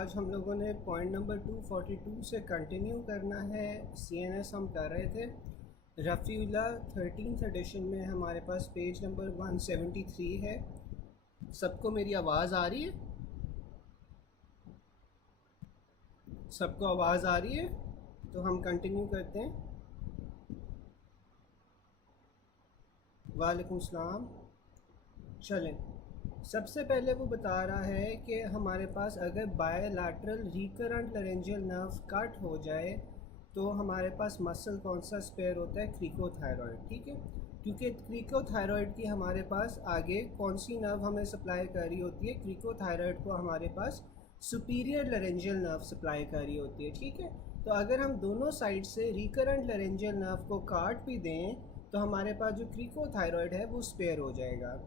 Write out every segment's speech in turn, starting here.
आज हम लोगों ने पॉइंट नंबर 242 से कंटिन्यू करना है। CNS हम कर रहे थे। रफ़ीउल्ला 13th एडिशन में हमारे पास पेज नंबर 173 है। सबको मेरी आवाज़ आ रही है? सबको आवाज़ आ रही है? तो हम कंटिन्यू करते हैं। वालेकुम सलाम। चलें, सबसे पहले वो बता रहा है कि हमारे पास अगर bilateral recurrent laryngeal nerve cut हो जाए तो हमारे पास मसल कौन सा स्पेयर होता है? क्रिकोथायरॉयड। ठीक है, क्योंकि क्रिकोथायरॉयड की हमारे पास आगे कौन सी नर्व हमें सप्लाई कर रही होती है? क्रिकोथायरॉयड को हमारे पास सुपीरियर लैरिंजियल नर्व सप्लाई कर रही होती है। ठीक है, तो अगर हम दोनों साइड से रिकरेंट लैरिंजियल नर्व को काट भी दें तो हमारे पास जो क्रिकोथायरॉयड है वो स्पेयर हो जाएगा।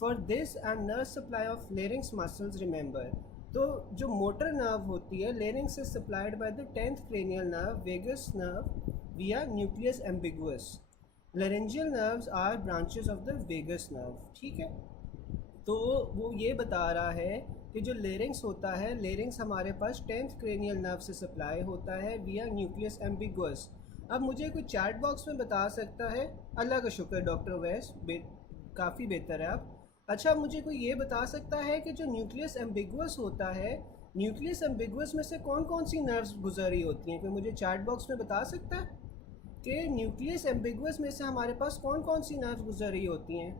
For this and nerve supply of larynx muscles remember, तो जो मोटर नर्व होती है larynx is supplied by the 10th cranial nerve vagus nerve via nucleus ambiguus. Laryngeal nerves are branches of the vagus nerve. ठीक है, तो वो ये बता रहा है कि जो लेरिंग्स होता है, लेरिंग्स हमारे पास 10th क्रेनियल नर्व से सप्लाई होता है विया न्यूक्लियस एम्बिगुअस। अब मुझे कोई चैट बॉक्स में बता सकता है? अल्लाह का शुक्र डॉक्टर वैस, काफ़ी बेहतर है आप। अच्छा, मुझे कोई ये बता सकता है कि जो न्यूक्लियस एम्बिगुअस होता है, न्यूक्लियस एम्बिगुअस में से कौन कौन सी नर्व्स गुजर रही होती हैं? कोई मुझे चैट बॉक्स में बता सकता है कि न्यूक्लियस एम्बिगुअस में से हमारे पास कौन कौन सी नर्व्स गुजर रही होती हैं?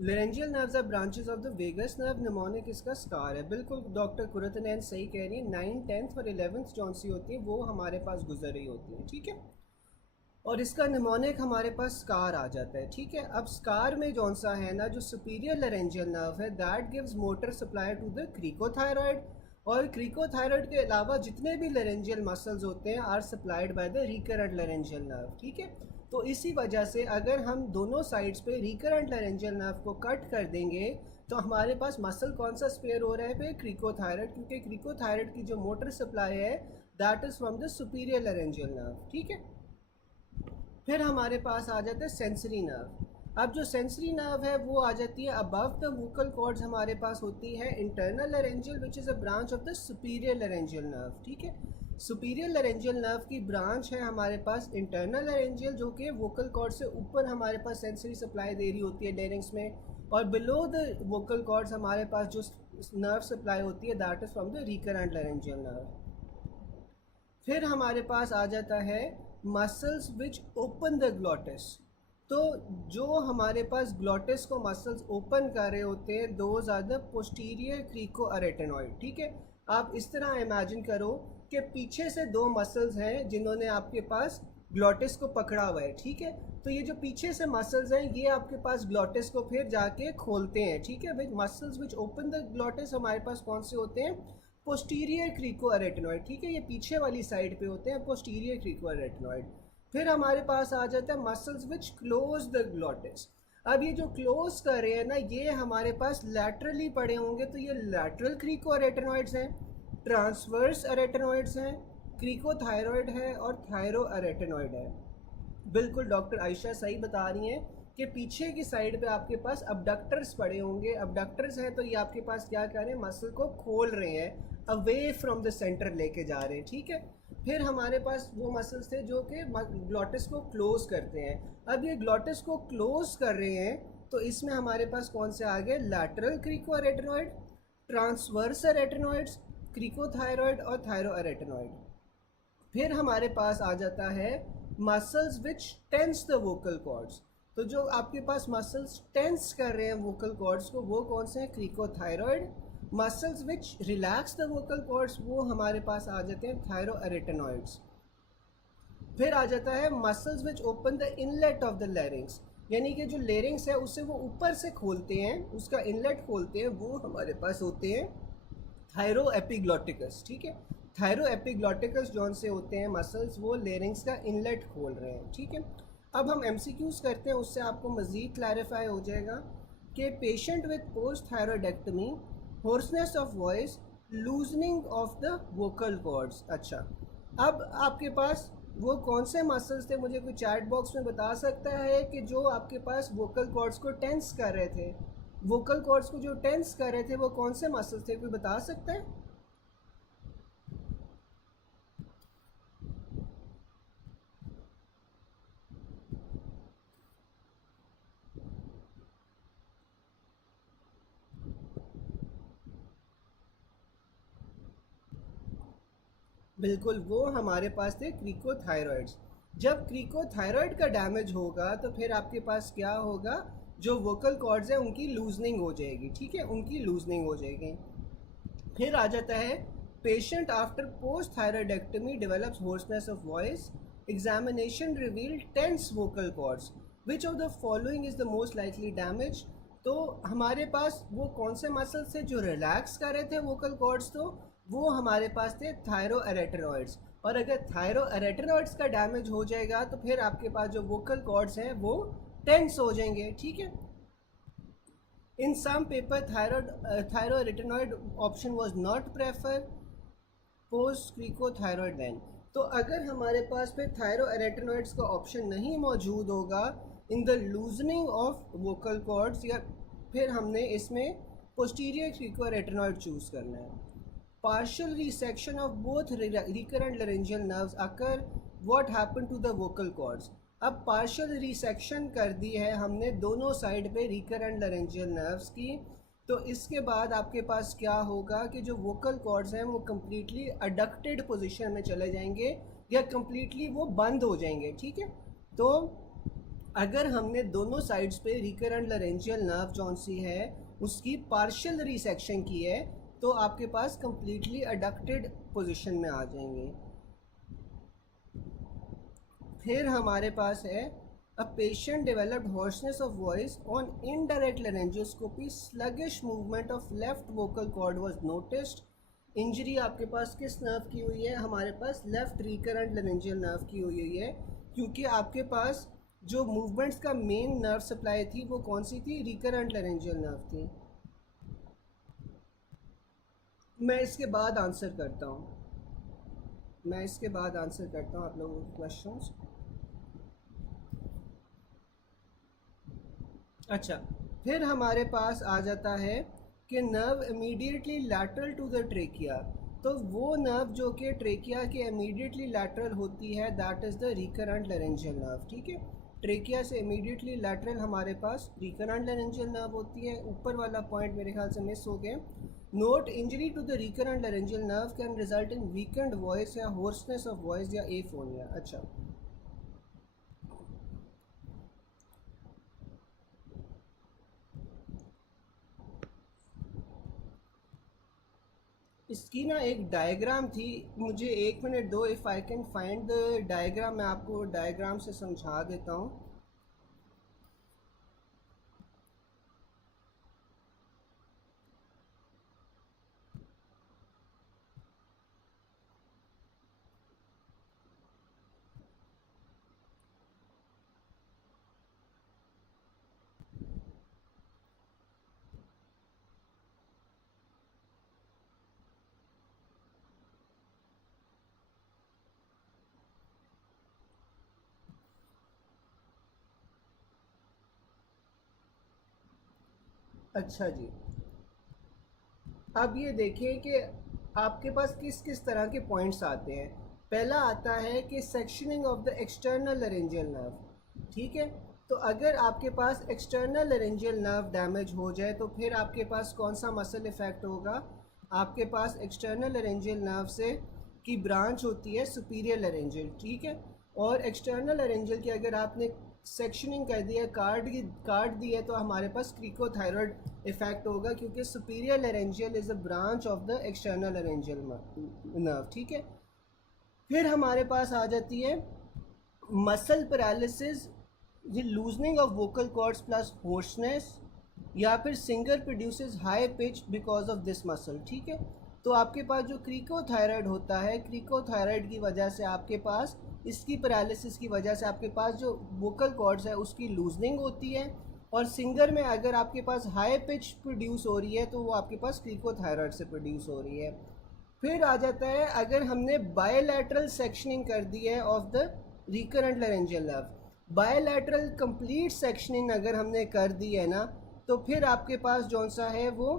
Laryngeal nerves are branches of the vagus nerve. Mnemonic इसका स्कार है। बिल्कुल डॉक्टर कुरतनैन सही कह रही है। 9, 10th और 11th जौन सी होती है वो हमारे पास गुजर रही होती है। ठीक है, और इसका निमोनिक हमारे पास स्कार आ जाता है। ठीक है, अब स्कार में जौन सा है ना, जो सुपीरियर लैरिंजियल नर्व है that gives motor supply to the cricothyroid, और क्रिकोथायरॉयड के अलावा जितने भी लैरिंजियल मसल्स होते हैं are supplied by the recurrent laryngeal nerve. ठीक है, तो इसी वजह से अगर हम दोनों साइड्स पे रिकरेंट लैरिंजियल नर्व को कट कर देंगे तो हमारे पास मसल कौन सा स्पेयर हो रहा है पे? क्रिकोथायरॉयड, क्योंकि क्रिकोथायरॉयड की जो मोटर सप्लाई है that is from the superior laryngeal nerve. ठीक है, फिर हमारे पास आ जाता है सेंसरी नर्व। अब जो सेंसरी नर्व है वो आ जाती है अबव द वोकल कॉर्ड्स। हमारे पास होती है internal laryngeal which is a branch of the superior laryngeal nerve. ठीक है, सुपीरियर लैरिंजियल नर्व की ब्रांच है हमारे पास इंटरनल लैरिंजियल, जो कि वोकल कॉर्ड से ऊपर हमारे पास सेंसरी सप्लाई दे रही होती है लेरिंग्स में, और बिलो द वोकल कॉर्ड्स हमारे पास जो नर्व सप्लाई होती है that is from the recurrent laryngeal nerve. फिर हमारे पास आ जाता है muscles which open the glottis. तो जो हमारे पास ग्लॉटिस को मसल्स ओपन कर रहे होते हैं those are the posterior cricoarytenoid. ठीक है, आप इस तरह इमेजिन करो कि पीछे से दो मसल्स हैं जिन्होंने आपके पास ग्लॉटिस को पकड़ा हुआ है। ठीक है, तो ये जो पीछे से मसल्स हैं ये आपके पास ग्लॉटिस को फिर जाके खोलते हैं। ठीक है, which muscles which open the glottis हमारे पास कौन से होते हैं? Posterior cricoarytenoid. ठीक है, ये पीछे वाली साइड पे होते हैं पोस्टीरियर क्रिकोअरेटेनॉइड। फिर हमारे पास आ जाता है muscles which close the glottis. अब ये जो क्लोज कर रहे हैं ना ये हमारे पास लैटरली पड़े होंगे, तो ये लैटरल क्रिकोअरेटेनॉइड्स हैं, ट्रांसवर्स अरेटेनॉइड्स हैं, क्रिकोथायरॉयड है और थायरोअरेटेनॉइड है। बिल्कुल डॉक्टर आयशा सही बता रही हैं कि पीछे की साइड पे आपके पास अबडक्टर्स पड़े होंगे। अबडक्टर्स हैं तो ये आपके पास क्या कर रहे हैं? मसल को खोल रहे हैं, अवे फ्रॉम द सेंटर लेके जा रहे हैं। ठीक है, फिर हमारे पास वो मसल्स थे जो कि ग्लॉटिस को क्लोज करते हैं। अब ये ग्लॉटिस को क्लोज कर रहे हैं तो इसमें हमारे पास कौन से आ गए? लैटरल क्रिकोअरेटेनॉइड, ट्रांसवर्स अरेटेनॉइड्स, क्रिकोथायरॉयड और थायरोअरेटेनॉइड। फिर हमारे पास आ जाता है muscles which tense the vocal cords. तो जो आपके पास मसल्स टेंस कर रहे हैं वोकल कॉर्ड्स को वो कौन से हैं? Cricothyroid. Muscles which relax the vocal cords वो हमारे पास आ जाते हैं थायरोअरेटेनॉइड्स। फिर आ जाता है muscles which open the inlet of the larynx, यानी कि जो लेरिंग्स है उससे वो ऊपर से खोलते हैं, उसका इनलेट खोलते हैं, वो हमारे पास होते हैं थायरोएपिग्लॉटिकस। ठीक है, थायरोएपिग्लॉटिकस जौन से होते हैं मसल्स वो लेरिंग्स का इनलेट खोल रहे हैं। ठीक है, अब हम MCQs करते हैं, उससे आपको मज़ीद क्लैरिफाई हो जाएगा कि patient with post thyroidectomy, hoarseness of voice, loosening of the vocal cords. अच्छा, अब आपके पास वो कौन से मसल्स थे, मुझे कोई चैट बॉक्स में बता सकता है कि जो आपके पास वोकल कॉर्ड्स को टेंस कर रहे थे? वोकल कॉर्ड्स को जो टेंस कर रहे थे वो कौन से मसल्स थे, कोई बता सकता है? बिल्कुल, वो हमारे पास थे क्रिकोथायरॉइड्स। जब क्रिकोथायरॉइड का डैमेज होगा तो फिर आपके पास क्या होगा, जो वोकल कॉर्ड्स हैं उनकी लूजनिंग हो जाएगी, ठीक है, उनकी लूजनिंग हो जाएगी। फिर आ जाता है patient after post thyroidectomy develops hoarseness of voice, examination revealed tense vocal cords, which of the following is the most likely damage. तो हमारे पास वो कौन से मसल्स थे जो रिलैक्स कर रहे थे वोकल कॉर्ड्स, तो वो हमारे पास थे थायरोएरेटेनॉइड्स। और अगर थायरोएरेटेनॉइड्स का डैमेज हो जाएगा तो फिर आपके पास जो वोकल कॉर्ड्स हैं वो टेंस हो जाएंगे, ठीक है। In some paper, thyroretinoid option was not preferred post cricothyroid then. तो अगर हमारे पास फिर थायरोएरेटेनॉइड्स का ऑप्शन नहीं मौजूद होगा in the loosening of vocal cords, या फिर हमने इसमें पोस्टीरियर क्रिकोरेटेनॉइड चूज करना है। Partial resection of both recurrent laryngeal nerves occur, what happen to the vocal cords. अब पार्शियल रिसेक्शन कर दी है हमने दोनों साइड पे रिकरेंट लैरिंजियल नर्व्स की, तो इसके बाद आपके पास क्या होगा कि जो वोकल कॉर्ड्स हैं वो कम्प्लीटली अडक्टेड पोजीशन में चले जाएंगे या कम्प्लीटली वो बंद हो जाएंगे, ठीक है। तो अगर हमने दोनों साइड्स पे रिकरेंट लैरिंजियल नर्व जौन सी है उसकी पार्शियल रिसेक्शन की है तो आपके पास कम्प्लीटली अडक्टेड पोजीशन में आ जाएंगे। फिर हमारे पास है a patient developed hoarseness of voice on indirect laryngoscopy, sluggish movement of left vocal cord was noticed. Injury आपके पास किस नर्व की हुई है, हमारे पास लेफ्ट रिकरेंट लेरेंजियल नर्व की हुई है, क्योंकि आपके पास जो मूवमेंट्स का मेन नर्व सप्लाई थी वो कौन सी थी, रिकरेंट लेरेंजियल नर्व थी। मैं इसके बाद आंसर करता हूँ, मैं इसके बाद आंसर करता हूँ आप लोगों के क्वेश्चंस। अच्छा, फिर हमारे पास आ जाता है कि nerve immediately lateral to the trachea, तो वो नर्व जो कि ट्रेकिया के इमीडिएटली लैटरल होती है that is the recurrent laryngeal nerve, ठीक है। ट्रेकिया से इमीडिएटली लैटरल हमारे पास रिकरेंट लैरिंजियल नर्व होती है। ऊपर वाला पॉइंट मेरे ख्याल से मिस हो गया। Note injury to the recurrent laryngeal nerve can result in weakened voice या होर्सनेस ऑफ वॉइस या एफोनिया। अच्छा, इसकी ना एक डायग्राम थी, मुझे एक मिनट दो, if I can find the diagram, मैं आपको डायग्राम से समझा देता हूँ। अच्छा जी, अब ये देखिए कि आपके पास किस किस तरह के पॉइंट्स आते हैं। पहला आता है कि sectioning of the external laryngeal nerve, ठीक है। तो अगर आपके पास एक्सटर्नल लैरिंजियल नर्व डैमेज हो जाए तो फिर आपके पास कौन सा मसल इफेक्ट होगा, आपके पास एक्सटर्नल लैरिंजियल नर्व से की ब्रांच होती है सुपीरियर लैरिंजियल, ठीक है। और एक्सटर्नल लैरिंजियल की अगर आपने सेक्शनिंग कर दी है, काट दी है, तो हमारे पास क्रिकोथायरॉयड इफेक्ट होगा, क्योंकि superior laryngeal is a branch of the external laryngeal nerve, ठीक है। फिर हमारे पास आ जाती है मसल पैरालिसिस, ये loosening of vocal chords plus hoarseness, या फिर singer produces high pitch because of this muscle, ठीक है। तो आपके पास जो क्रिकोथायरॉयड होता है, क्रिकोथायरॉयड की वजह से आपके पास, इसकी पैरालिसिस की वजह से आपके पास जो वोकल कॉर्ड्स है उसकी लूजनिंग होती है, और सिंगर में अगर आपके पास हाई पिच प्रोड्यूस हो रही है तो वो आपके पास क्रिकोथायरॉयड से प्रोड्यूस हो रही है। फिर आ जाता है अगर हमने बायलैटरल सेक्शनिंग कर दी है of the recurrent laryngeal nerve, bilateral complete sectioning अगर हमने कर दी है ना, तो फिर आपके पास जौन सा है वो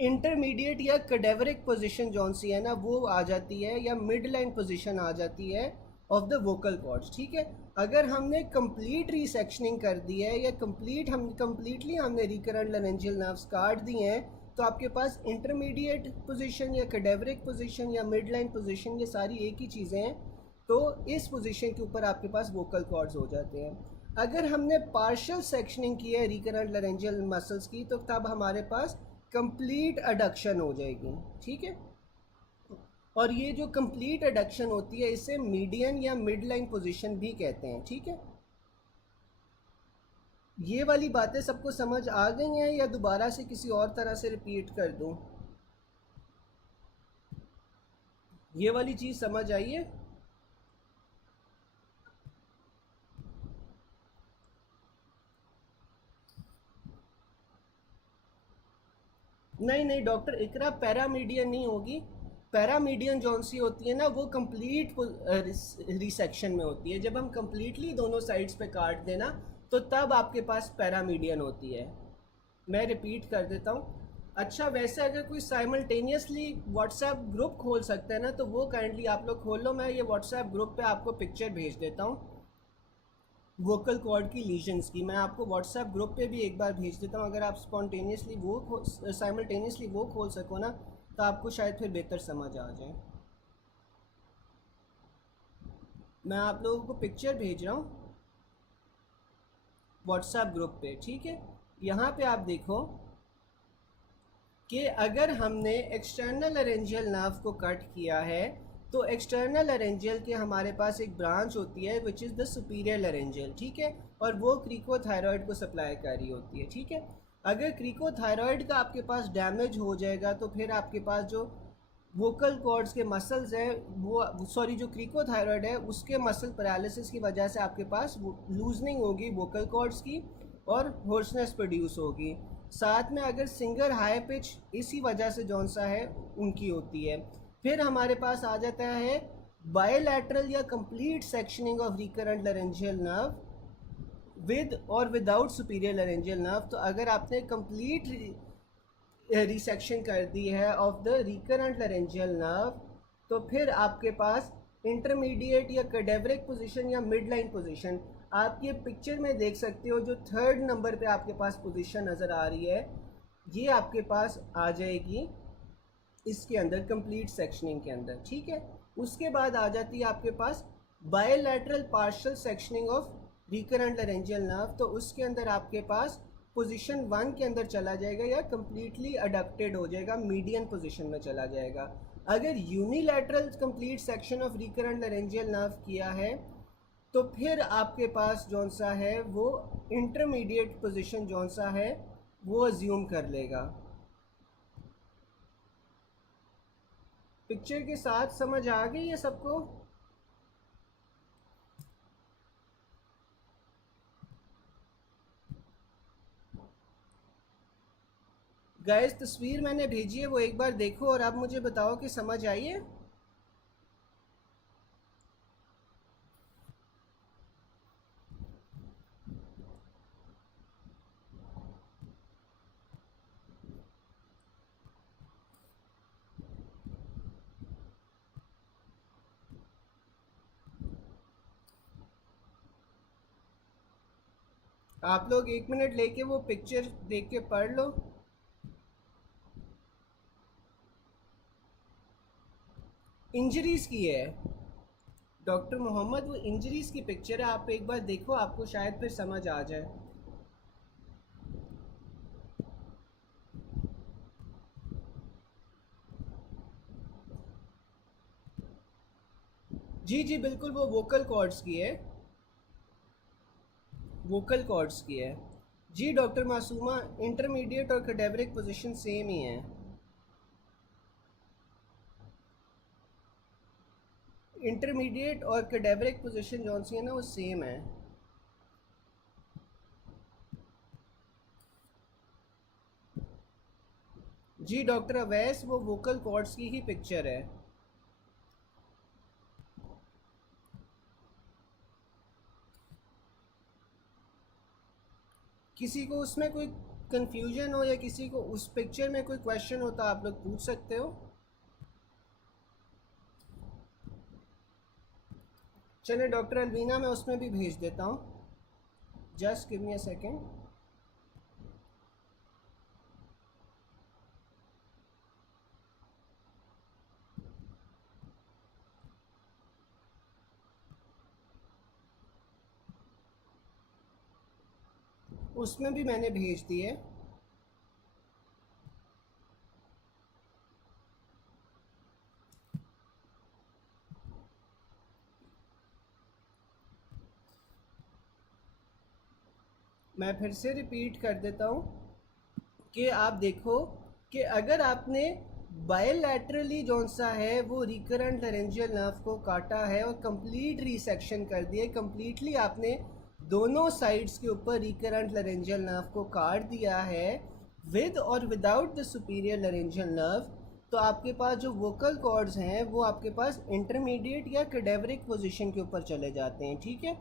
इंटरमीडिएट या कैडेवरिक पोजीशन जौन सी है ना वो आ जाती है, या मिड लाइन पोजीशन आ जाती है ऑफ द वोकल कॉर्ड्स। ठीक है, अगर हमने कंप्लीट रिसेक्शनिंग कर दी है या कंप्लीटली हमने रिकरेंट लैरेंजियल नर्व्स काट दिए हैं, तो आपके पास इंटरमीडिएट पोजीशन या कैडेवरिक पोजीशन या मिड लाइन पोजीशन, ये सारी एक ही चीज़ें हैं। तो इस पोजीशन के ऊपर आपके पास वोकल कॉर्ड्स हो जाते हैं। अगर हमने पार्शियल सेक्शनिंग की है रिकरेंट लैरेंजियल मसल्स की, तो तब हमारे पास कंप्लीट अडक्शन हो जाएगी। ठीक है, और ये जो कंप्लीट अडक्शन होती है इसे मीडियन या मिड लाइन पोजीशन भी कहते हैं। ठीक है, ये वाली बातें सबको समझ आ गई हैं या दोबारा से किसी और तरह से रिपीट कर दूं? ये वाली चीज़ समझ आई है? नहीं नहीं डॉक्टर इकरा, पैरामीडियन नहीं होगी। पैरामीडियन जौन सी होती है ना वो कंप्लीट रिसेक्शन में होती है। जब हम कंप्लीटली दोनों साइड्स पे काट देना तो तब आपके पास पैरामीडियन होती है। मैं रिपीट कर देता हूँ। अच्छा, वैसे अगर कोई साइमल्टेनियसली व्हाट्सएप ग्रुप खोल सकता है ना तो वो काइंडली आप लोग खोल लो। मैं ये व्हाट्सएप ग्रुप पे आपको पिक्चर भेज देता हूँ वोकल कॉर्ड की लीजन्स की। मैं आपको व्हाट्सएप ग्रुप पे भी एक बार भेज देता हूँ। अगर आप स्पॉन्टेनियसली वो साइमल्टेनियसली वो खोल सको ना तो आपको शायद फिर बेहतर समझ आ जाए। मैं आप लोगों को पिक्चर भेज रहा हूँ व्हाट्सएप ग्रुप पे। ठीक है, यहाँ पे आप देखो कि अगर हमने एक्सटर्नल लैरेंजियल नर्व को कट किया है तो एक्सटर्नल लैरेंजियल के हमारे पास एक ब्रांच होती है which is the superior laryngeal. ठीक है, और वो क्रिकोथायरॉयड को सप्लाई कर रही होती है। ठीक है, अगर क्रिकोथायरॉयड का आपके पास डैमेज हो जाएगा तो फिर आपके पास जो वोकल कॉर्ड्स के मसल्स हैं वो जो क्रिकोथायरॉयड है उसके मसल पैरालिसिस की वजह से आपके पास लूजनिंग होगी वोकल कॉर्ड्स की और होर्सनेस प्रोड्यूस होगी। साथ में अगर सिंगर हाई पिच इसी वजह से जौन सा है उनकी होती है। फिर हमारे पास आ जाता है बायलैटरल या complete sectioning of recurrent laryngeal nerve with और विदाउट सुपीरियर लैरेंजियल नर्व। तो अगर आपने कंप्लीट रिसेक्शन कर दी है of the recurrent laryngeal nerve तो फिर आपके पास इंटरमीडिएट या कैडेवरिक पोजीशन या मिड लाइन पोजीशन आप ये पिक्चर में देख सकते हो। जो थर्ड नंबर पे आपके पास पोजीशन नज़र आ रही है ये आपके पास आ जाएगी इसके अंदर कंप्लीट सेक्शनिंग के अंदर। ठीक है, उसके बाद आ जाती है आपके पास bilateral partial sectioning of recurrent laryngeal nerve. तो उसके अंदर आपके पास पोजीशन 1 के अंदर चला जाएगा या कंप्लीटली अडक्टेड हो जाएगा, मीडियन पोजीशन में चला जाएगा। अगर unilateral complete section of recurrent laryngeal nerve किया है तो फिर आपके पास जौन सा है वो इंटरमीडिएट पोजीशन जौन सा है वो अज्यूम कर लेगा। पिक्चर के साथ समझ आ गई है सबको? गाइस तस्वीर मैंने भेजी है वो एक बार देखो और आप मुझे बताओ कि समझ आई है। आप लोग 1 मिनट लेके वो पिक्चर देख के पढ़ लो। इंजरीज की है डॉक्टर मोहम्मद, वो इंजरीज की पिक्चर है। आप एक बार देखो आपको शायद फिर समझ आ जाए। जी जी बिल्कुल, वो वोकल कॉर्ड्स की है, वोकल कॉर्ड्स की है। जी डॉक्टर मासूमा, इंटरमीडिएट और कैडेवरिक पोजीशन सेम ही है। इंटरमीडिएट और कैडेवरिक पोजीशन जौन सी है ना वो सेम है। जी डॉक्टर अवैस, वो वोकल कॉर्ड्स की ही पिक्चर है। किसी को उसमें कोई कंफ्यूजन हो या किसी को उस पिक्चर में कोई क्वेश्चन हो तो आप लोग पूछ सकते हो। चलिए डॉक्टर अलवीना मैं उसमें भी भेज देता हूँ, just give me a second. उसमें भी मैंने भेज दिए। मैं फिर से रिपीट कर देता हूँ कि आप देखो कि अगर आपने बायलैटरली जौन सा है वो रिकरेंट लैरेंजियल नर्व को काटा है और कंप्लीट रिसेक्शन कर दिया, कंप्लीटली आपने दोनों साइड्स के ऊपर रिकरेंट लैरेंजियल नर्व को काट दिया है विद और without the superior laryngeal nerve, तो आपके पास जो वोकल कॉर्ड्स हैं वो आपके पास इंटरमीडिएट या कैडेवरिक पोजीशन के ऊपर चले जाते हैं। ठीक है,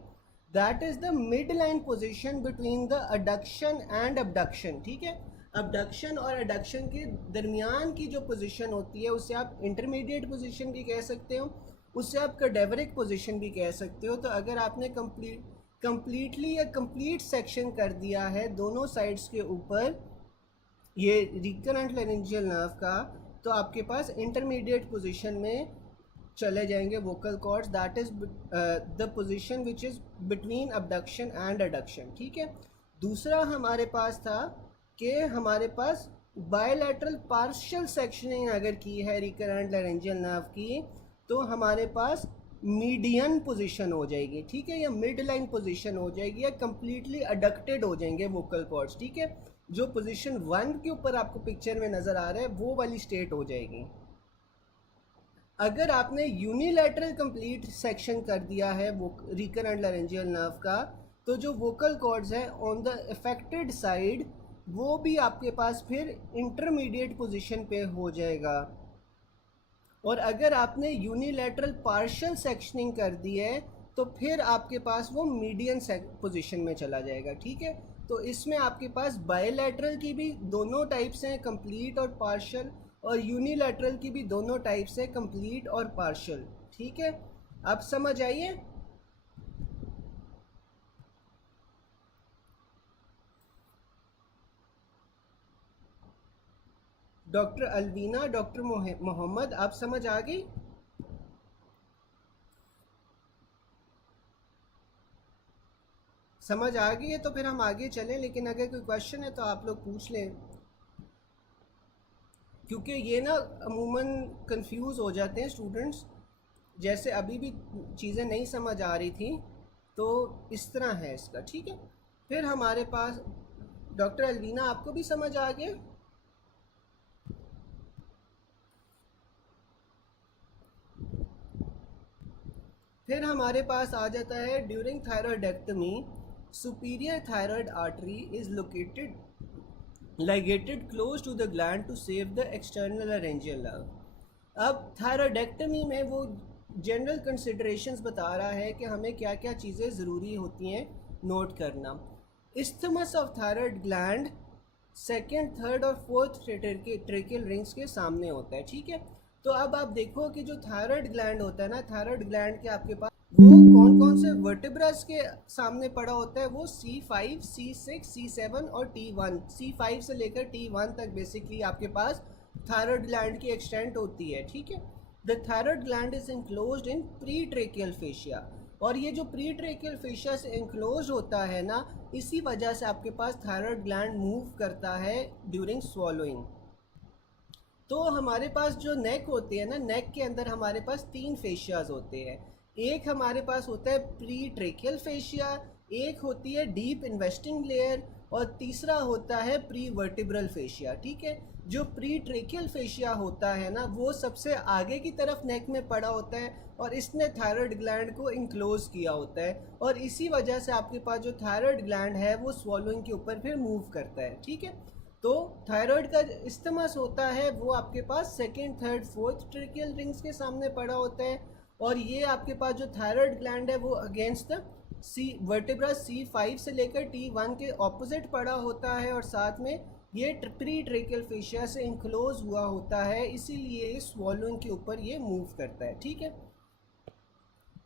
that is the mid line position between the adduction and abduction. ठीक है, अबडक्शन और अडक्शन के दरमियान की जो पोजीशन होती है उसे आप इंटरमीडिएट पोजीशन भी कह सकते हो, उससे आप कैडेवरिक पोजीशन भी कह सकते हो। तो अगर आपने कंप्लीटली या कंप्लीट सेक्शन कर दिया है दोनों साइड्स के ऊपर ये रिकरेंट लैरेंजियल नर्व का, तो आपके पास इंटरमीडिएट पोजीशन में चले जाएंगे vocal cords, that is the position which is between abduction and adduction. ठीक है, दूसरा हमारे पास था कि हमारे पास बायलैटरल पार्शियल सेक्शनिंग अगर की है रिकरेंट लैरेंजियल नर्व की, तो हमारे पास मीडियन पोजीशन हो जाएगी। ठीक है, या मिड लाइन पोजीशन हो जाएगी, या कंप्लीटली अडक्टेड हो जाएंगे वोकल कॉर्ड्स। ठीक है, जो पोजीशन 1 के ऊपर आपको पिक्चर में नज़र आ रहा है वो वाली स्टेट हो जाएगी। अगर आपने यूनिलैटरल कंप्लीट सेक्शन कर दिया है वो रिकरेंट लैरेंजियल नर्व का, तो जो वोकल कॉर्ड्स हैं ऑन द अफेक्टेड साइड वो भी आपके पास फिर इंटरमीडिएट पोजीशन पे हो जाएगा। और अगर आपने यूनिलैटरल पार्शियल सेक्शनिंग कर दी है तो फिर आपके पास वो मीडियन पोजीशन में चला जाएगा। ठीक है, तो इसमें आपके पास बायलैटरल की भी दोनों टाइप्स हैं, कंप्लीट और पार्शियल, और यूनिलैटरल की भी दोनों टाइप्स हैं, कंप्लीट और पार्शियल। ठीक है, अब समझ आइए। डॉक्टर अलवीना, डॉक्टर मोहम्मद, आप समझ आ गई? समझ आ गई है तो फिर हम आगे चलें, लेकिन अगर कोई क्वेश्चन है तो आप लोग पूछ लें, क्योंकि ये ना अमूमन कंफ्यूज हो जाते हैं स्टूडेंट्स। जैसे अभी भी चीज़ें नहीं समझ आ रही थी, तो इस तरह है इसका। ठीक है, फिर हमारे पास डॉक्टर अलवीना, आपको भी समझ आ गया? फिर हमारे पास आ जाता है during thyroidectomy superior thyroid artery is located ligated close to the gland to save the external laryngeal nerve। अब थायरॉयडेक्टमी में वो जनरल कंसिडरेशंस बता रहा है कि हमें क्या क्या चीज़ें ज़रूरी होती हैं नोट करना। Isthmus of thyroid gland second, third और फोर्थ ट्रेकियल रिंग्स के सामने होता है। ठीक है, तो अब आप देखो कि जो थायराइड ग्लैंड होता है ना, थायराइड ग्लैंड के आपके पास वो कौन कौन से वर्टिब्रस के सामने पड़ा होता है, वो C5, C6, C7 और T1। C5 से लेकर T1 तक बेसिकली आपके पास थायराइड ग्लैंड की एक्सटेंट होती है। ठीक है, the thyroid gland is enclosed in pre tracheal fascia, और ये जो प्री ट्रेकियल फेशिया से इंक्लोज होता है ना, इसी वजह से आपके पास थायराइड ग्लैंड मूव करता है ड्यूरिंग स्वॉलोइंग। तो हमारे पास जो नेक होती है ना, नेक के अंदर हमारे पास 3 फेशियाज होते हैं। एक हमारे पास होता है प्री ट्रेकियल फेशिया, एक होती है डीप इन्वेस्टिंग लेयर, और तीसरा होता है प्री वर्टिब्रल फेशिया। ठीक है, जो प्री ट्रेकियल फेशिया होता है ना वो सबसे आगे की तरफ नेक में पड़ा होता है, और इसने थायराइड ग्लैंड को इंक्लोज किया होता है, और इसी वजह से आपके पास जो थायराइड ग्लैंड है वो स्वॉलोइंग के ऊपर फिर मूव करता है। ठीक है, तो थायराइड का इस्तेमास होता है वो आपके पास second third fourth tracheal rings के सामने पड़ा होता है, और ये आपके पास जो थायराइड ग्लैंड है वो against the C vertebra C5 से लेकर T1 के ऑपोजिट पड़ा होता है, और साथ में ये प्री ट्रेकियल फेशिया से इनक्लोज हुआ होता है, इसीलिए स्वॉलोइंग के ऊपर ये मूव करता है। ठीक है,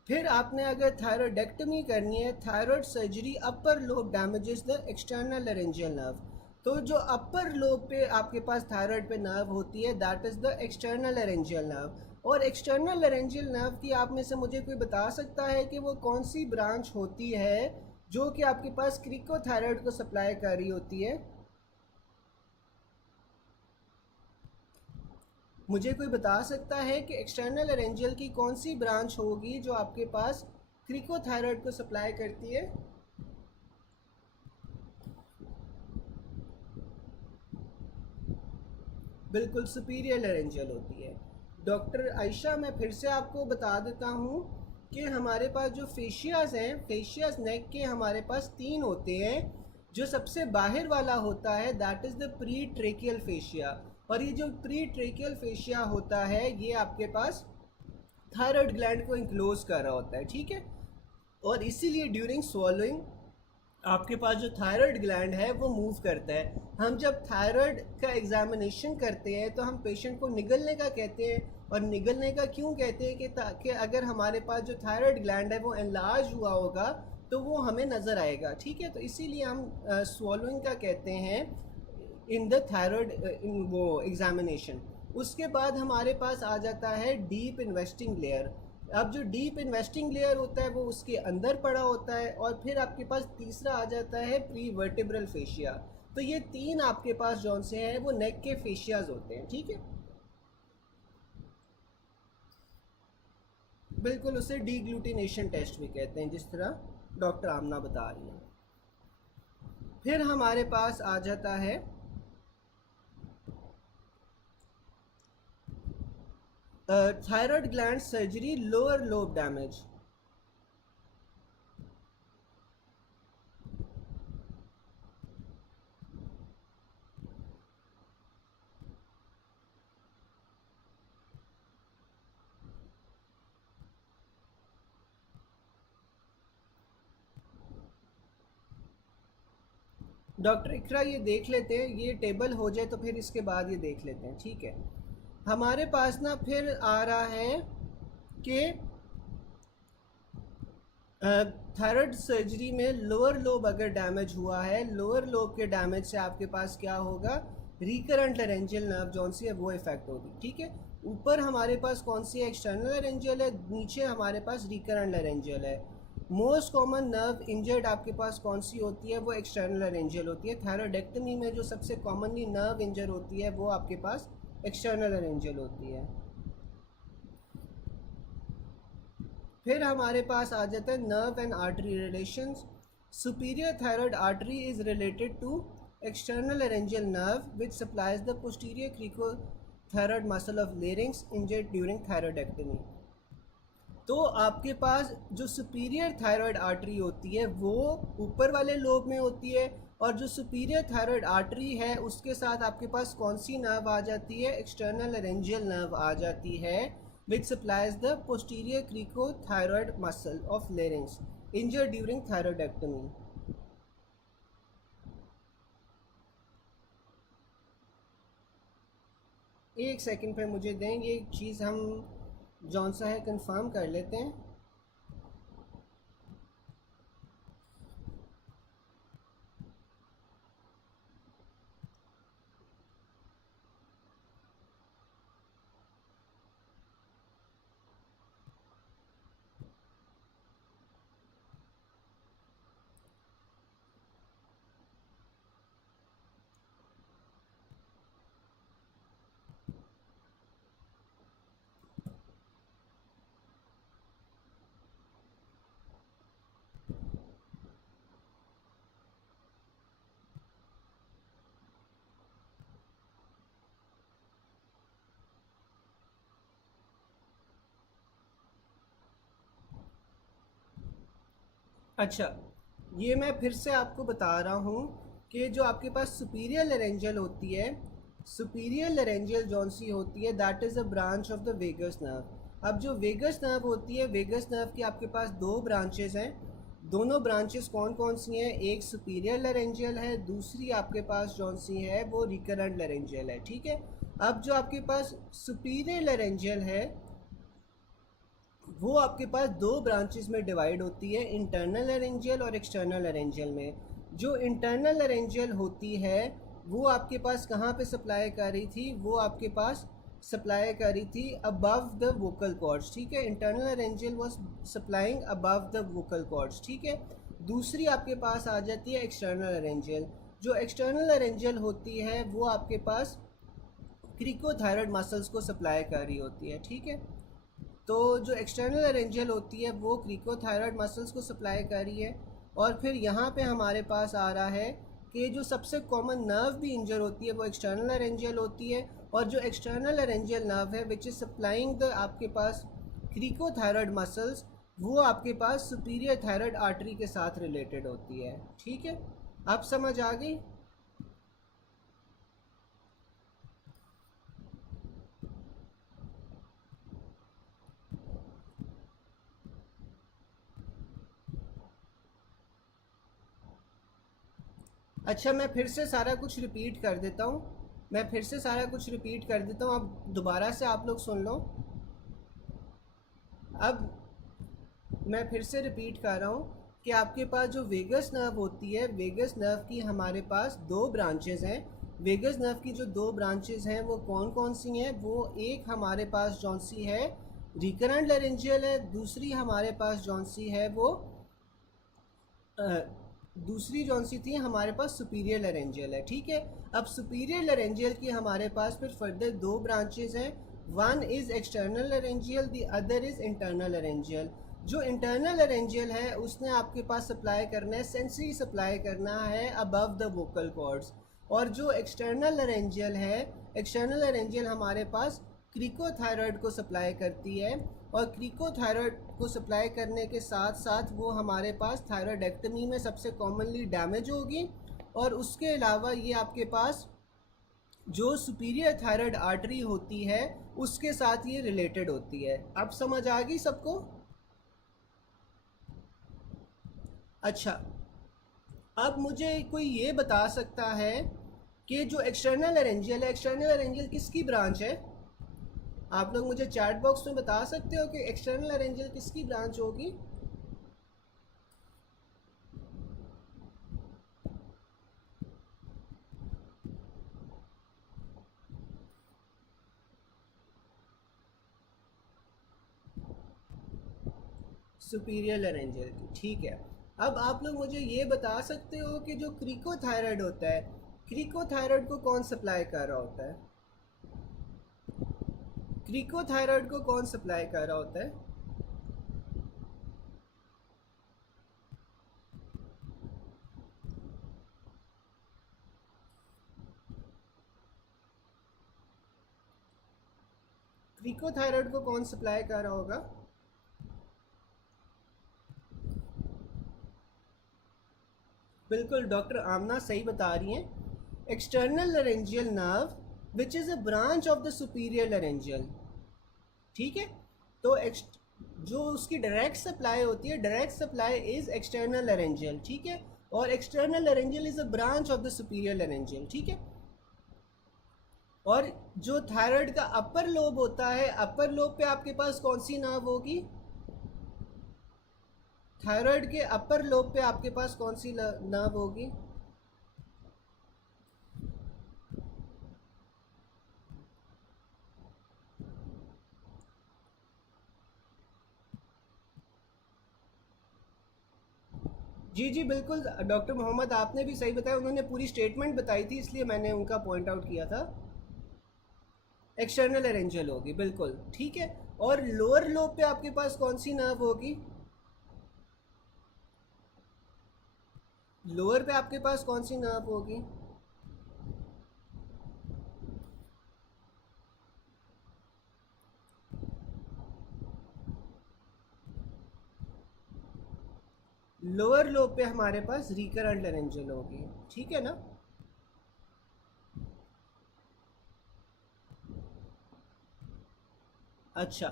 फिर आपने अगर थायरॉयडेक्टमी करनी है, thyroid surgery upper lobe damages the external laryngeal nerve. तो जो अपर लोब पे आपके पास थायराइड पे नर्व होती है that is the external laryngeal nerve. और एक्सटर्नल लेरेंजियल नर्व की आप में से मुझे कोई बता सकता है कि वो कौन सी ब्रांच होती है जो कि आपके पास क्रिकोथायराइड को सप्लाई कर रही होती है? मुझे कोई बता सकता है कि एक्सटर्नल लेरेंजियल की कौन सी ब्रांच होगी जो आपके पास क्रिकोथायराइड को सप्लाई करती है? बिल्कुल सुपीरियर लेरेंजियल होती है। डॉक्टर आयशा, मैं फिर से आपको बता देता हूँ कि हमारे पास जो फेशियाज हैं, फेशियाज नेक के हमारे पास तीन होते हैं। जो सबसे बाहर वाला होता है that is the pre tracheal fascia, और ये जो प्री ट्रेकियल फेशिया होता है ये आपके पास थायराइड ग्लैंड को इंक्लोज कर रहा होता है। ठीक है, और इसीलिए ड्यूरिंग swallowing आपके पास जो थायराइड ग्लैंड है वो मूव करता है। हम जब थायराइड का एग्जामिनेशन करते हैं तो हम पेशेंट को निगलने का कहते हैं, और निगलने का क्यों कहते हैं कि ताकि अगर हमारे पास जो थायराइड ग्लैंड है वो एनलार्ज हुआ होगा तो वो हमें नज़र आएगा। ठीक है, तो इसीलिए हम स्वॉलोइंग का कहते हैं इन द थायराइड इन वो एग्जामिनेशन। उसके बाद हमारे पास आ जाता है डीप इन्वेस्टिंग लेयर। अब जो डीप इन्वेस्टिंग लेयर होता है वो उसके अंदर पड़ा होता है, और फिर आपके पास तीसरा आ जाता है प्री वर्टिब्रल फेशिया। तो ये तीन आपके पास जौन से हैं वो नेक के फेशियाज होते हैं। ठीक है, बिल्कुल उसे डीग्लूटिनेशन टेस्ट भी कहते हैं, जिस तरह डॉक्टर आमना बता रही हैं। फिर हमारे पास आ जाता है thyroid gland surgery lower lobe damage. Doctor Iqra ये देख लेते हैं, ये टेबल हो जाए तो फिर इसके बाद ये देख लेते हैं। ठीक है, हमारे पास ना फिर आ रहा है कि थायराइड सर्जरी में लोअर लोब अगर डैमेज हुआ है, लोअर लोब के डैमेज से आपके पास क्या होगा, रिकरेंट लेरेंजियल नर्व जौन सी है वो इफेक्ट होगी। ठीक है, ऊपर हमारे पास कौन सी है, एक्सटर्नल लेरेंजियल है, नीचे हमारे पास रिकरेंट लेरेंजियल है। मोस्ट कॉमन नर्व इंजर्ड आपके पास कौन सी होती है, वो एक्सटर्नल लेरेंजियल होती है। थायराइडेक्टमी में जो सबसे कॉमनली नर्व इंजर होती है वो आपके पास एक्सटर्नल लेरेंजियल होती है। फिर हमारे पास आ जाता है nerve and artery relations. Superior thyroid artery is related to external laryngeal nerve which supplies the posterior cricothyroid muscle of larynx injured during thyroidectomy. तो आपके पास जो सुपीरियर थायराइड आर्टरी होती है वो ऊपर वाले लोब में होती है, और जो सुपीरियर थायराइड आर्टरी है उसके साथ आपके पास कौन सी नर्व आ जाती है, एक्सटर्नल लेरेंजियल नर्व आ जाती है which supplies the posterior cricothyroid muscle of larynx injured during thyroidectomy. एक सेकंड पे मुझे दें, ये चीज़ हम जौन सा है कंफर्म कर लेते हैं। अच्छा, ये मैं फिर से आपको बता रहा हूँ कि जो आपके पास सुपीरियर लेरेंजियल होती है, सुपीरियर लेरेंजियल जौन सी होती है, that is a branch of the vagus nerve. अब जो वेगस नर्व होती है, वेगस नर्व की आपके पास दो ब्रांचेस हैं। दोनों ब्रांचेस कौन कौन सी हैं? एक सुपीरियर लेरेंजियल है, दूसरी आपके पास जौन सी है वो रिकरेंट लेरेंजियल है। ठीक है, अब जो आपके पास सुपीरियर लेरेंजियल है वो आपके पास दो ब्रांचेस में डिवाइड होती है, इंटरनल लेरेंजियल और एक्सटर्नल लेरेंजियल में। जो इंटरनल लेरेंजियल होती है वो आपके पास कहाँ पे सप्लाई कर रही थी? वो आपके पास सप्लाई कर रही थी अबव द वोकल कॉर्ड्स। ठीक है, internal laryngeal was supplying above the vocal chords. ठीक है, दूसरी आपके पास आ जाती है एक्सटर्नल लेरेंजियल। जो एक्सटर्नल लेरेंजियल होती है वो आपके पास क्रिकोथायरॉयड मसल्स को सप्लाई कर रही होती है। ठीक है, तो जो एक्सटर्नल लेरेंजियल होती है वो क्रिकोथायरॉयड मसल्स को सप्लाई कर रही है। और फिर यहाँ पे हमारे पास आ रहा है कि जो सबसे कॉमन नर्व भी इंजर होती है वो एक्सटर्नल लेरेंजियल होती है। और जो एक्सटर्नल लेरेंजियल नर्व है विच इज़ सप्लाइंग द आपके पास क्रिकोथायरॉयड मसल्स, वो आपके पास सुपीरियर थायरॉयड आर्टरी के साथ रिलेटेड होती है। ठीक है, आप समझ आ गई? अच्छा, मैं फिर से सारा कुछ रिपीट कर देता हूँ। मैं फिर से सारा कुछ रिपीट कर देता हूँ, अब दोबारा से आप लोग सुन लो। अब मैं फिर से रिपीट कर रहा हूँ कि आपके पास जो वेगस नर्व होती है, वेगस नर्व की हमारे पास दो ब्रांचेस हैं। वेगस नर्व की जो दो ब्रांचेस हैं वो कौन कौन सी हैं? वो एक हमारे पास जौन सी है रिकरेंट लेरेंजियल है, दूसरी हमारे पास जौन सी है वो दूसरी जौन सी थी हमारे पास सुपीरियर लेरेंजियल है। ठीक है, अब सुपीरियर लेरेंजियल की हमारे पास फिर फर्दर दो ब्रांचेस हैं। One is external laryngeal, the other is internal laryngeal. जो इंटरनल लेरेंजियल है उसने आपके पास सप्लाई करना है, सेंसरी सप्लाई करना है अबव द वोकल कॉर्ड्स। और जो एक्सटर्नल लेरेंजियल है, एक्सटर्नल लेरेंजियल हमारे पास क्रिकोथायरॉयड को सप्लाई करती है। और क्रिकोथायरॉयड को सप्लाई करने के साथ साथ वो हमारे पास थायरॉयडेक्टमी में सबसे कॉमनली डैमेज होगी। और उसके अलावा ये आपके पास जो सुपीरियर थायरॉयड आर्टरी होती है उसके साथ ये रिलेटेड होती है। अब समझ आ गई सबको? अच्छा, अब मुझे कोई ये बता सकता है कि जो एक्सटर्नल लेरेंजियल है, एक्सटर्नल लेरेंजियल किसकी ब्रांच है? आप लोग मुझे चैट बॉक्स में बता सकते हो कि एक्सटर्नल लेरेंजियल किसकी ब्रांच होगी? सुपीरियर लेरेंजियल की। ठीक है, अब आप लोग मुझे ये बता सकते हो कि जो क्रिकोथायरॉयड होता है, क्रिकोथायरॉयड को कौन सप्लाई कर रहा होता है? क्रिकोथायरॉयड को कौन सप्लाई कर रहा होता है? क्रिकोथायरॉयड को कौन सप्लाई कर रहा होगा? बिल्कुल, डॉक्टर आमना सही बता रही हैं। External laryngeal nerve which is a branch of the superior laryngeal. ठीक है, तो जो उसकी डायरेक्ट सप्लाई होती है, direct supply is external laryngeal. ठीक है, और external laryngeal is a branch of the superior laryngeal. ठीक है, और जो थायराइड का अपर लोब होता है, अपर लोब पे आपके पास कौन सी नर्व होगी? थायराइड के अपर लोब पे आपके पास कौन सी नर्व होगी? जी जी बिल्कुल डॉक्टर मोहम्मद, आपने भी सही बताया, उन्होंने पूरी स्टेटमेंट बताई थी इसलिए मैंने उनका पॉइंट आउट किया था। एक्सटर्नल लेरेंजियल होगी, बिल्कुल ठीक है। और लोअर लोब पे आपके पास कौन सी नर्व होगी? लोअर पे आपके पास कौन सी नर्व होगी? लोअर लोब पे हमारे पास रिकरेंट लेरेंजियल होगी, ठीक है ना। अच्छा,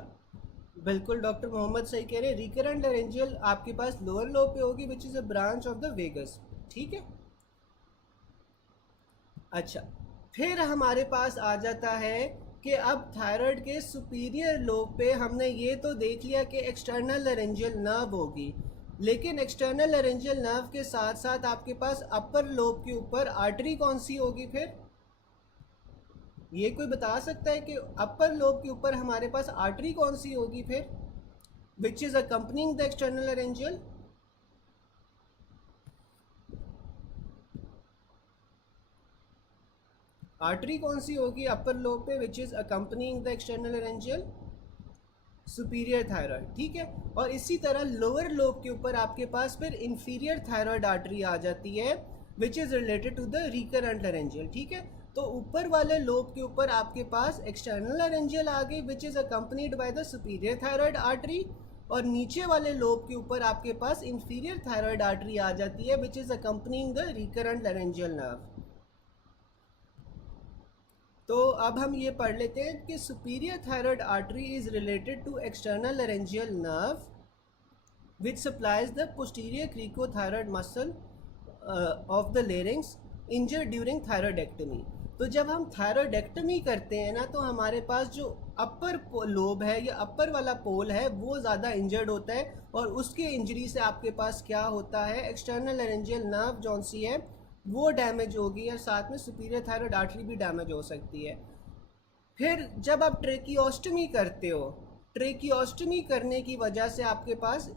बिल्कुल डॉक्टर मोहम्मद सही कह रहे हैं, रिकरेंट लेरेंजियल आपके पास लोअर लोब पे होगी which is a branch of the vagus, ठीक है। अच्छा, फिर हमारे पास आ जाता है कि अब थायराइड के सुपीरियर लोब पे हमने ये तो देख लिया कि एक्सटर्नल लेरेंजियल नर्व होगी, लेकिन एक्सटर्नल लेरेंजियल नर्व के साथ साथ आपके पास अपर लोब के ऊपर आर्टरी कौन सी होगी फिर? ये कोई बता सकता है कि अपर लोब के ऊपर हमारे पास आर्टरी कौन सी होगी फिर, विच is accompanying the external laryngeal? Artery कौन सी होगी अपर लोब पे विच is accompanying the external laryngeal? Superior thyroid, ठीक है। और इसी तरह लोअर लोब के ऊपर आपके पास फिर इंफीरियर थायराइड आर्टरी आ जाती है which is related to the recurrent laryngeal, ठीक है। तो ऊपर वाले लोब के ऊपर आपके पास एक्सटर्नल लेरेंजियल आ गई which is accompanied by the superior thyroid artery, और नीचे वाले लोब के ऊपर आपके पास इंफीरियर थायराइड आर्टरी आ जाती है which is accompanying the recurrent laryngeal nerve. तो अब हम ये पढ़ लेते हैं कि superior thyroid artery is related to external laryngeal nerve which supplies the posterior cricothyroid muscle of the larynx injured during thyroidectomy. तो जब हम थायराइडेक्टमी करते हैं ना, तो हमारे पास जो अपर लोब है या अपर वाला पोल है वो ज़्यादा इंजर्ड होता है, और उसके इंजरी से आपके पास क्या होता है, एक्सटर्नल लेरेंजियल नर्व जौन सी है वो डैमेज होगी, और साथ में सुपीरियर थायराइड आर्टरी भी डैमेज हो सकती है। फिर जब आप ट्रेकियोस्टमी करते हो, ट्रेकियोस्टमी करने की वजह से आपके पास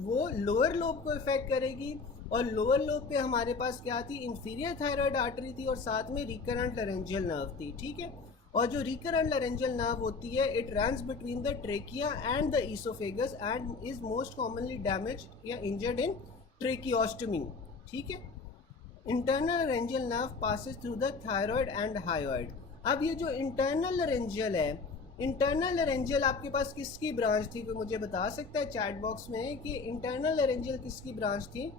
वो लोअर लोब को इफेक्ट करेगी, और लोअर लोब पे हमारे पास क्या थी, इंफीरियर थायराइड आर्टरी थी, और साथ में रिकरेंट लेरेंजियल नर्व थी, ठीक है। और जो रिकरेंट लेरेंजियल नर्व होती है it runs between the trachea and the oesophagus and is most commonly damaged या इंजर्ड इन ट्रेकियोस्टमी, ठीक है। Internal laryngeal nerve passes through the thyroid and hyoid. अब ये जो इंटरनल लेरेंजियल है, इंटरनल लेरेंजियल आपके पास किसकी ब्रांच थी, कोई मुझे बता सकता है चैट बॉक्स में कि इंटरनल लेरेंजियल किसकी ब्रांच थी?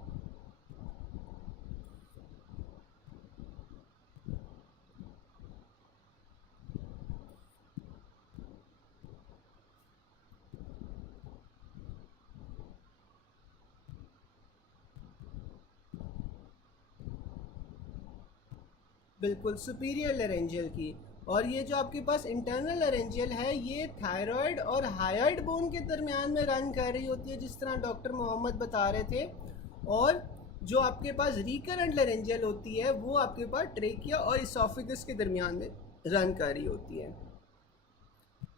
बिल्कुल सुपीरियर लेरेंजियल की। और ये जो आपके पास इंटरनल लेरेंजियल है ये थायराइड और हायोइड बोन के दरमियान में रन कर रही होती है, जिस तरह डॉक्टर मोहम्मद बता रहे थे। और जो आपके पास रिकरेंट लेरेंजियल होती है वो आपके पास ट्रेकिया और इसोफेगस के दरमियान में रन कर रही होती है।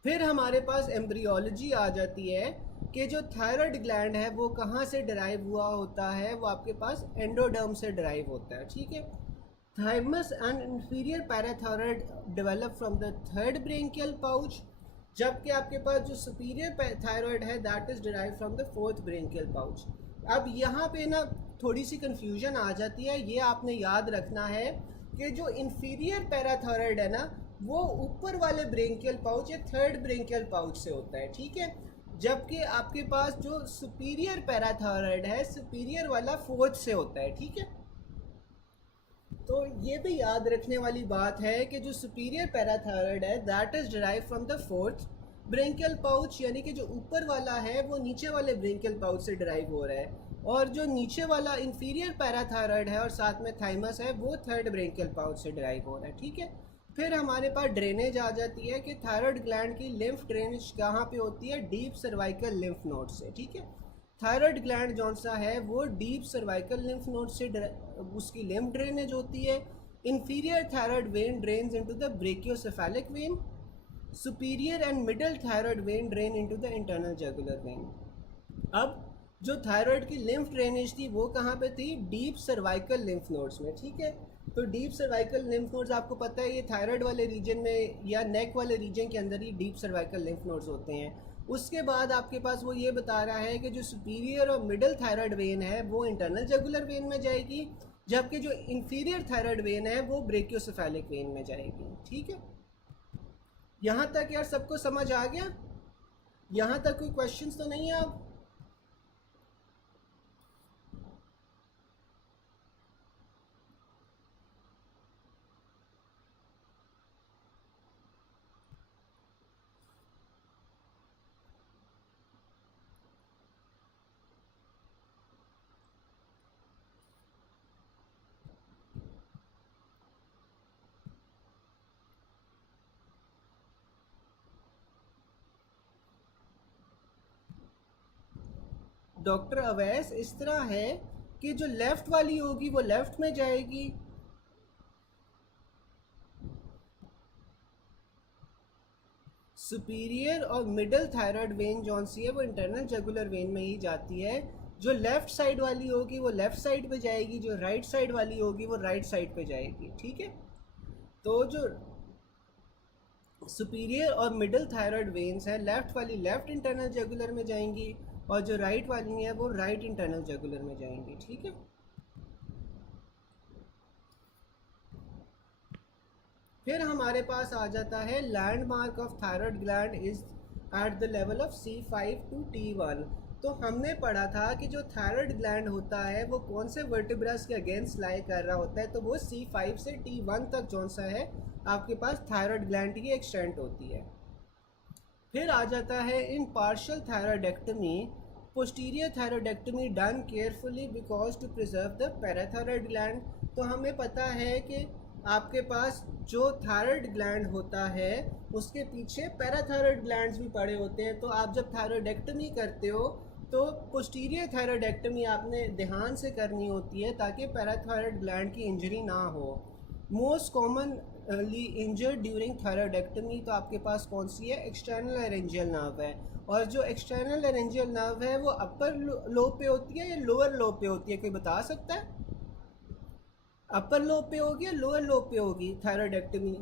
फिर हमारे पास एम्ब्रियोलॉजी आ जाती है कि जो थायराइड ग्लैंड है वो कहाँ से डिराइव हुआ होता है, वो आपके पास एंडोडर्म से डिराइव होता है, ठीक है। Thymus and inferior parathyroid develop from the third branchial pouch, जबकि आपके पास जो सुपीरियर थायराइड है that is derive from the fourth branchial pouch. अब यहाँ पे ना थोड़ी सी कंफ्यूजन आ जाती है, ये आपने याद रखना है कि जो इंफीरियर पैराथायराइड है ना वो ऊपर वाले ब्रेंकियल पाउच या थर्ड ब्रेंकियल पाउच से होता है, ठीक है। जबकि आपके पास जो सुपीरियर पैराथायराइड है सुपीरियर वाला फोर्थ से होता है, ठीक है। तो ये भी याद रखने वाली बात है कि जो सुपीरियर पैराथायराइड है that is derive from the fourth branchial pouch, यानी कि जो ऊपर वाला है वो नीचे वाले ब्रेंकियल पाउच से डिराइव हो रहा है, और जो नीचे वाला इंफीरियर पैराथायराइड है और साथ में थाइमस है वो थर्ड ब्रेंकियल पाउच से डिराइव हो रहा है, ठीक है। फिर हमारे पास ड्रेनेज आ जाती है कि थायराइड ग्लैंड की लिम्फ ड्रेनेज कहाँ पे होती है, डीप सर्वाइकल लिम्फ नोड से, ठीक है। थायराइड ग्लैंड जौन सा है वो डीप सर्वाइकल लिम्फ नोड से उसकी लिम्फ ड्रेनेज होती है। Inferior thyroid vein drains into the brachiocephalic vein, superior and middle thyroid vein drain into the internal jugular vein. अब जो थायराइड की लिम्फ ड्रेनेज थी वो कहाँ पे थी, डीप सर्वाइकल लिम्फ नोड्स में, ठीक है। तो डीप सर्वाइकल लिम्फ नोड्स आपको पता है ये थायराइड वाले रीजन में या नेक वाले रीजन के अंदर ही डीप सर्वाइकल लिम्फ नोड्स होते हैं। उसके बाद आपके पास वो ये बता रहा है कि जो सुपीरियर और मिडल थायराइड वेन है वो इंटरनल जगुलर वेन में जाएगी, जबकि जो इंफीरियर थायराइड वेन है वो ब्रेकियोसेफेलिक वेन में जाएगी, ठीक है। यहाँ तक यार सबको समझ आ गया? यहाँ तक कोई क्वेश्चंस तो नहीं है? अब डॉक्टर अवैस इस तरह है कि जो लेफ़्ट वाली होगी वो लेफ़्ट में जाएगी, सुपीरियर और मिडल थायराइड वेन जौन सी है वो इंटरनल जगुलर वेन में ही जाती है। जो लेफ़्ट साइड वाली होगी वो लेफ़्ट साइड पे जाएगी, जो राइट साइड वाली होगी वो राइट साइड पे जाएगी, ठीक है। तो जो सुपीरियर और मिडल थायराइड वेन्स हैं, लेफ़्ट वाली लेफ़्ट इंटरनल जगुलर में जाएंगी और जो राइट वाली हैं वो राइट इंटरनल जगुलर में जाएंगी, ठीक है। फिर हमारे पास आ जाता है landmark of thyroid gland is at the level of C5 to T1। तो हमने पढ़ा था कि जो थायराइड ग्लैंड होता है वो कौन से वर्टिब्रस के अगेंस्ट लाई कर रहा होता है, तो वो C5 से T1 तक जौन सा है आपके पास थायराइड ग्लैंड की एक्सटेंट होती है। फिर आ जाता है in partial thyroidectomy, posterior thyroidectomy done carefully because to preserve the parathyroid gland. तो हमें पता है कि आपके पास जो थायराइड ग्लैंड होता है उसके पीछे पैराथायराइड ग्लैंड्स भी पड़े होते हैं। तो आप जब थायराइडेक्टमी करते हो तो पोस्टीरियर थायराइडेक्टमी आपने ध्यान से करनी होती है ताकि पैराथायराइड ग्लैंड की इंजरी ना हो। Most commonly injured during thyroidectomy तो आपके पास कौन सी है, एक्सटर्नल लेरेंजियल नर्व है। और जो एक्सटर्नल लेरेंजियल नर्व है वो अपर लोब पे होती है या लोअर लोब पे होती है, कोई बता सकता है? अपर लोब पे होगी या लोअर लोब पे होगी थायराइडेक्टमी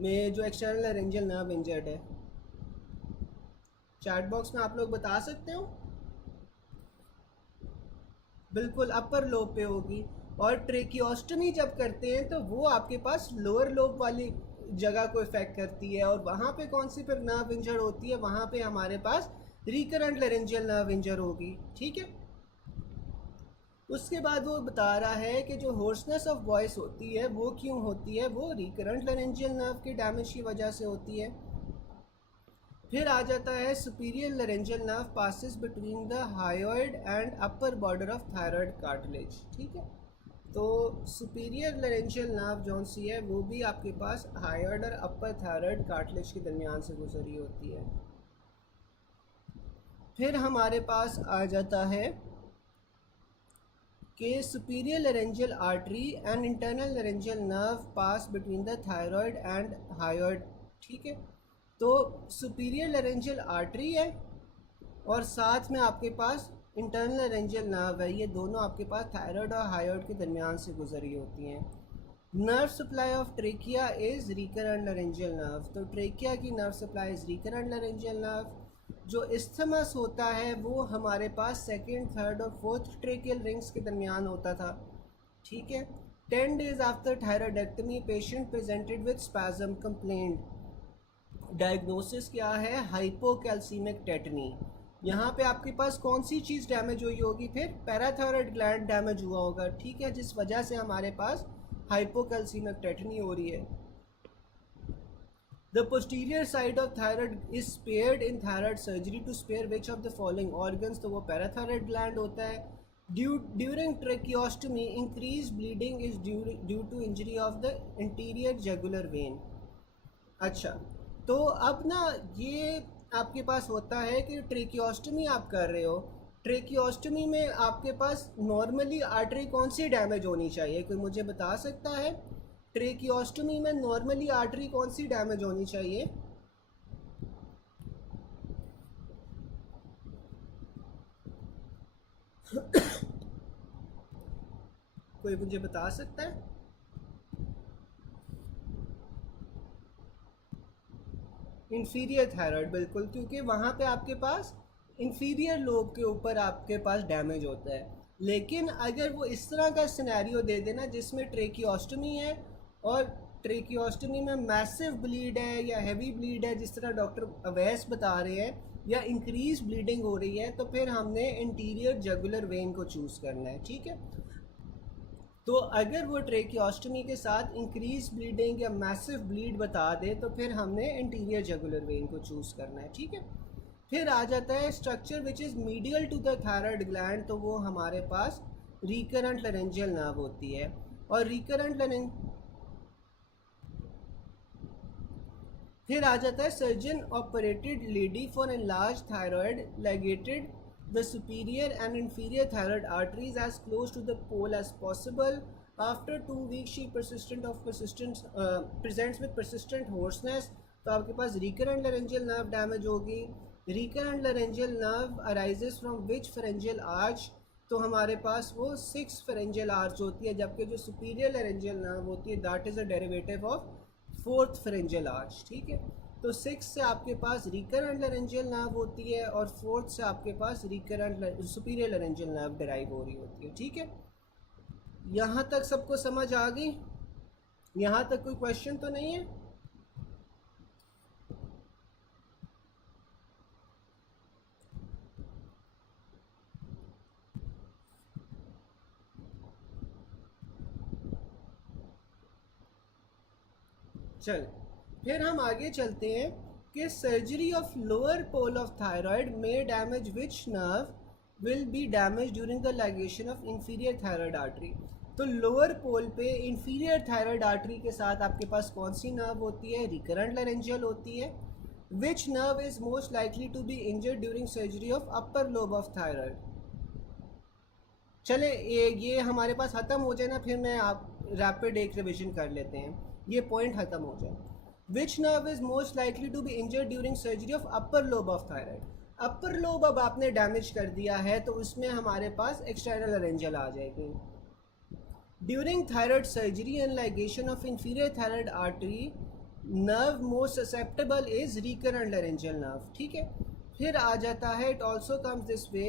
में जो एक्सटर्नल लेरेंजियल नर्व इंजर्ड है? चैट बॉक्स में आप लोग बता सकते हो। बिल्कुल अपर लोब पे होगी। और ट्रेकियोस्टमी जब करते हैं तो वो आपके पास लोअर लोब वाली जगह को इफेक्ट करती है। और वहाँ पे कौन सी फिर नर्व इंजर होती है, वहाँ पे हमारे पास रिकरेंट लेरेंजियल नर्व इंजर होगी, ठीक है। उसके बाद वो बता रहा है कि जो होर्सनेस ऑफ वॉइस होती है वो क्यों होती है, वो रिकरेंट लेरेंजियल नर्व के डैमेज की वजह से होती है। फिर आ जाता है superior laryngeal nerve passes between the hyoid and upper border of thyroid cartilage, ठीक है। तो सुपीरियर लेरेंजियल नर्व जौन सी है वो भी आपके पास हायोइड और अपर थायराइड कार्टिलेज के दरमियान से गुजरी होती है। फिर हमारे पास आ जाता है कि superior laryngeal artery and internal laryngeal nerve pass between the thyroid and hyoid, ठीक है। तो सुपीरियर लेरेंजियल आर्टरी है और साथ में आपके पास इंटरनल लेरेंजियल नर्व है, ये दोनों आपके पास थायराइड और हायोइड के दरमियान से गुजरी होती हैं। Nerve supply of trachea is recurrent laryngeal nerve. तो ट्रेकिया की nerve supply is recurrent laryngeal nerve. जो इस्थमस होता है वो हमारे पास सेकेंड, थर्ड और फोर्थ ट्रेकियल रिंग्स के दरमियान होता था, ठीक है। 10 days after thyroidectomy patient presented with spasm complaint. Diagnosis क्या है, हाइपोकैल्सीमिक टेटनी। यहाँ पे आपके पास कौन सी चीज़ डैमेज हुई होगी, फिर पैराथायराइड ग्लैंड डैमेज हुआ होगा, ठीक है, जिस वजह से हमारे पास हाइपोकैल्सीमिक टेटनी हो रही है। The posterior side of thyroid is spared in thyroid surgery to spare which of the following organs? तो वो पैराथायराइड ग्लैंड होता है। During tracheostomy, increased bleeding is due to injury of the anterior jugular vein। अच्छा, तो अब ना ये आपके पास होता है कि ट्रेकियोस्टमी आप कर रहे हो, ट्रेकियोस्टमी में आपके पास नॉर्मली आर्टरी कौन सी डैमेज होनी चाहिए, कोई मुझे बता सकता है? ट्रेकियोस्टमी में नॉर्मली आर्टरी कौन सी डैमेज होनी चाहिए? कोई मुझे बता सकता है? इंफीरियर थायराइड, बिल्कुल, क्योंकि वहाँ पे आपके पास इंफीरियर लोब के ऊपर आपके पास डैमेज होता है। लेकिन अगर वो इस तरह का सिनेरियो दे देना जिसमें ट्रेकियोस्टमी है और ट्रेकियोस्टमी में मैसिव ब्लीड है या हैवी ब्लीड है, जिस तरह डॉक्टर अवैस बता रहे हैं, या इंक्रीज ब्लीडिंग हो रही है, तो फिर हमने इंटीरियर जगुलर वेन को चूज़ करना है, ठीक है। तो अगर वो ट्रेकियोस्टमी के साथ इंक्रीज ब्लीडिंग या मैसिव ब्लीड बता दे तो फिर हमने इंटीरियर जगुलर वेन को चूज़ करना है, ठीक है। फिर आ जाता है structure which is medial to the thyroid gland, तो वो हमारे पास रिकरेंट लेरेंजियल नर्व होती है। और फिर आ जाता है surgeon operated lady for enlarge thyroid ligated the superior and inferior thyroid arteries as close to the pole as possible. After 2 weeks she presents with persistent hoarseness. तो आपके पास recurrent laryngeal nerve damage होगी. Recurrent laryngeal nerve arises from which pharyngeal arch? तो हमारे पास वो 6 pharyngeal arch होती है, जबकि जो superior laryngeal nerve होती है that is a derivative of 4th pharyngeal arch. ठीक है, तो 6 से आपके पास रिकरेंट लैरेंजियल नर्व होती है और 4th से आपके पास recurrent superior laryngeal nerve derive हो रही होती है. ठीक है, यहाँ तक सबको समझ आ गई? यहाँ तक कोई क्वेश्चन तो नहीं है? चल फिर हम आगे चलते हैं कि surgery of lower pole of thyroid में damage which nerve will be damage during the ligation of inferior thyroid artery. तो लोअर पोल पे इंफीरियर थायराइड आर्टरी के साथ आपके पास कौन सी नर्व होती है? रिकरेंट लैरेंजियल होती है. Which nerve is most likely to be injured during surgery of upper lobe of thyroid. चले ये हमारे पास ख़त्म हो जाए ना, फिर मैं आप रैपिड एक रिविजन कर लेते हैं, ये पॉइंट ख़त्म हो जाए. Which nerve is most likely to be injured during surgery of upper lobe of thyroid. Upper lobe अब आपने डैमेज कर दिया है तो उसमें हमारे पास एक्सटर्नल लैरेंजियल आ जाएगी. During thyroid surgery and ligation of inferior thyroid artery nerve most susceptible is recurrent laryngeal nerve. ठीक है, फिर आ जाता है it also comes this way.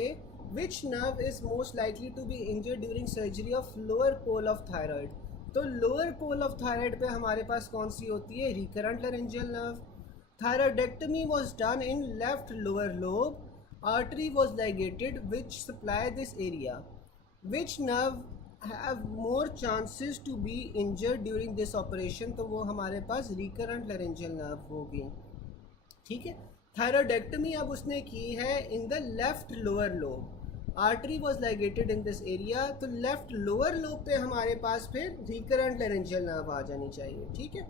Which nerve is most likely to be injured during surgery of lower pole of thyroid. तो lower pole of thyroid पे हमारे पास कौन सी होती है? Recurrent laryngeal nerve. Thyroidectomy was done in left lower lobe. Artery was ligated which supply this area. Which nerve have more chances to be injured during this operation. तो वो हमारे पास रिकरेंट लैरेंजियल नर्व होगी. ठीक है, thyroidectomy अब उसने की है in the left lower lobe. Artery was ligated in this area. तो लेफ्ट लोअर लोब पे हमारे पास फिर रिकरेंट लैरेंजियल नर्व आ जानी चाहिए. ठीक है,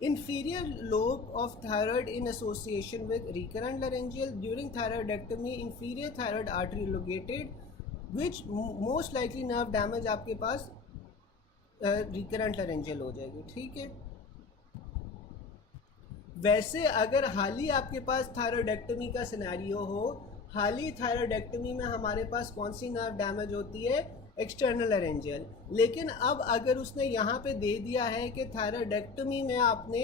inferior lobe of thyroid in association with recurrent laryngeal. During thyroidectomy inferior thyroid artery elongated, which most likely nerve damage आपके पास recurrent laryngeal हो जाएगी. ठीक है, वैसे अगर हाल ही आपके पास थायराइडेक्टमी का सिनेरियो हो, हाल ही थायराइडेक्टमी में हमारे पास कौन सी नर्व डैमेज होती है? External laryngeal. लेकिन अब अगर उसने यहाँ पे दे दिया है कि थायराइडेक्टमी में आपने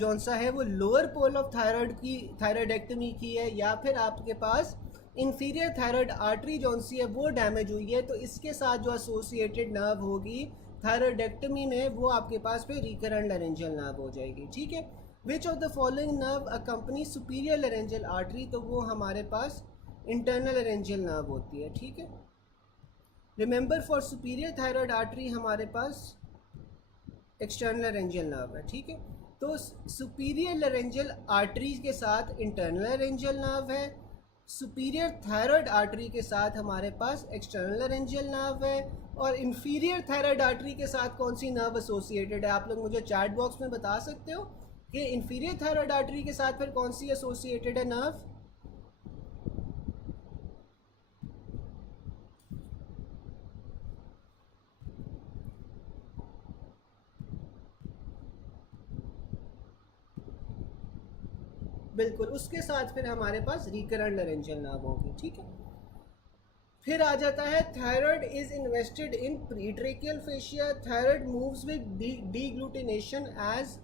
जौन सा है वो लोअर पोल ऑफ थायराइड की थायराइडेक्टमी की है, या फिर आपके पास इंफीरियर थायराइड आर्टरी जौन सी है वो डैमेज हुई है, तो इसके साथ जो एसोसिएटेड नर्व होगी थायराइडेक्टमी में वो आपके पास पे रिकरेंट लैरेंजियल नर्व हो जाएगी. ठीक है, विच of the following nerve accompany superior laryngeal artery. तो वो हमारे पास इंटरनल लैरेंजियल नर्व होती है. ठीक है, remember for superior thyroid artery हमारे पास एक्सटर्नल लैरेंजियल नर्व है. ठीक है, तो सुपीरियर लैरेंजियल आर्टरी के साथ इंटरनल लैरेंजियल नर्व है. सुपीरियर थायराइड आर्टरी के साथ हमारे पास एक्सटर्नल लैरेंजियल नर्व है. और इंफीरियर थायराइड आर्टरी के साथ कौन सी नर्व एसोसिएटेड है? आप लोग मुझे चैट बॉक्स में बता सकते हो कि इंफीरियर थायराइड आर्टरी के साथ फिर कौन सी एसोसिएटेड है नर्व? बिल्कुल, उसके साथ फिर हमारे पास रिकरेंट लैरेंजियल नर्व होगी. ठीक है, फिर आ जाता है thyroid is invested in pretracheal fascia. Thyroid moves with deglutination as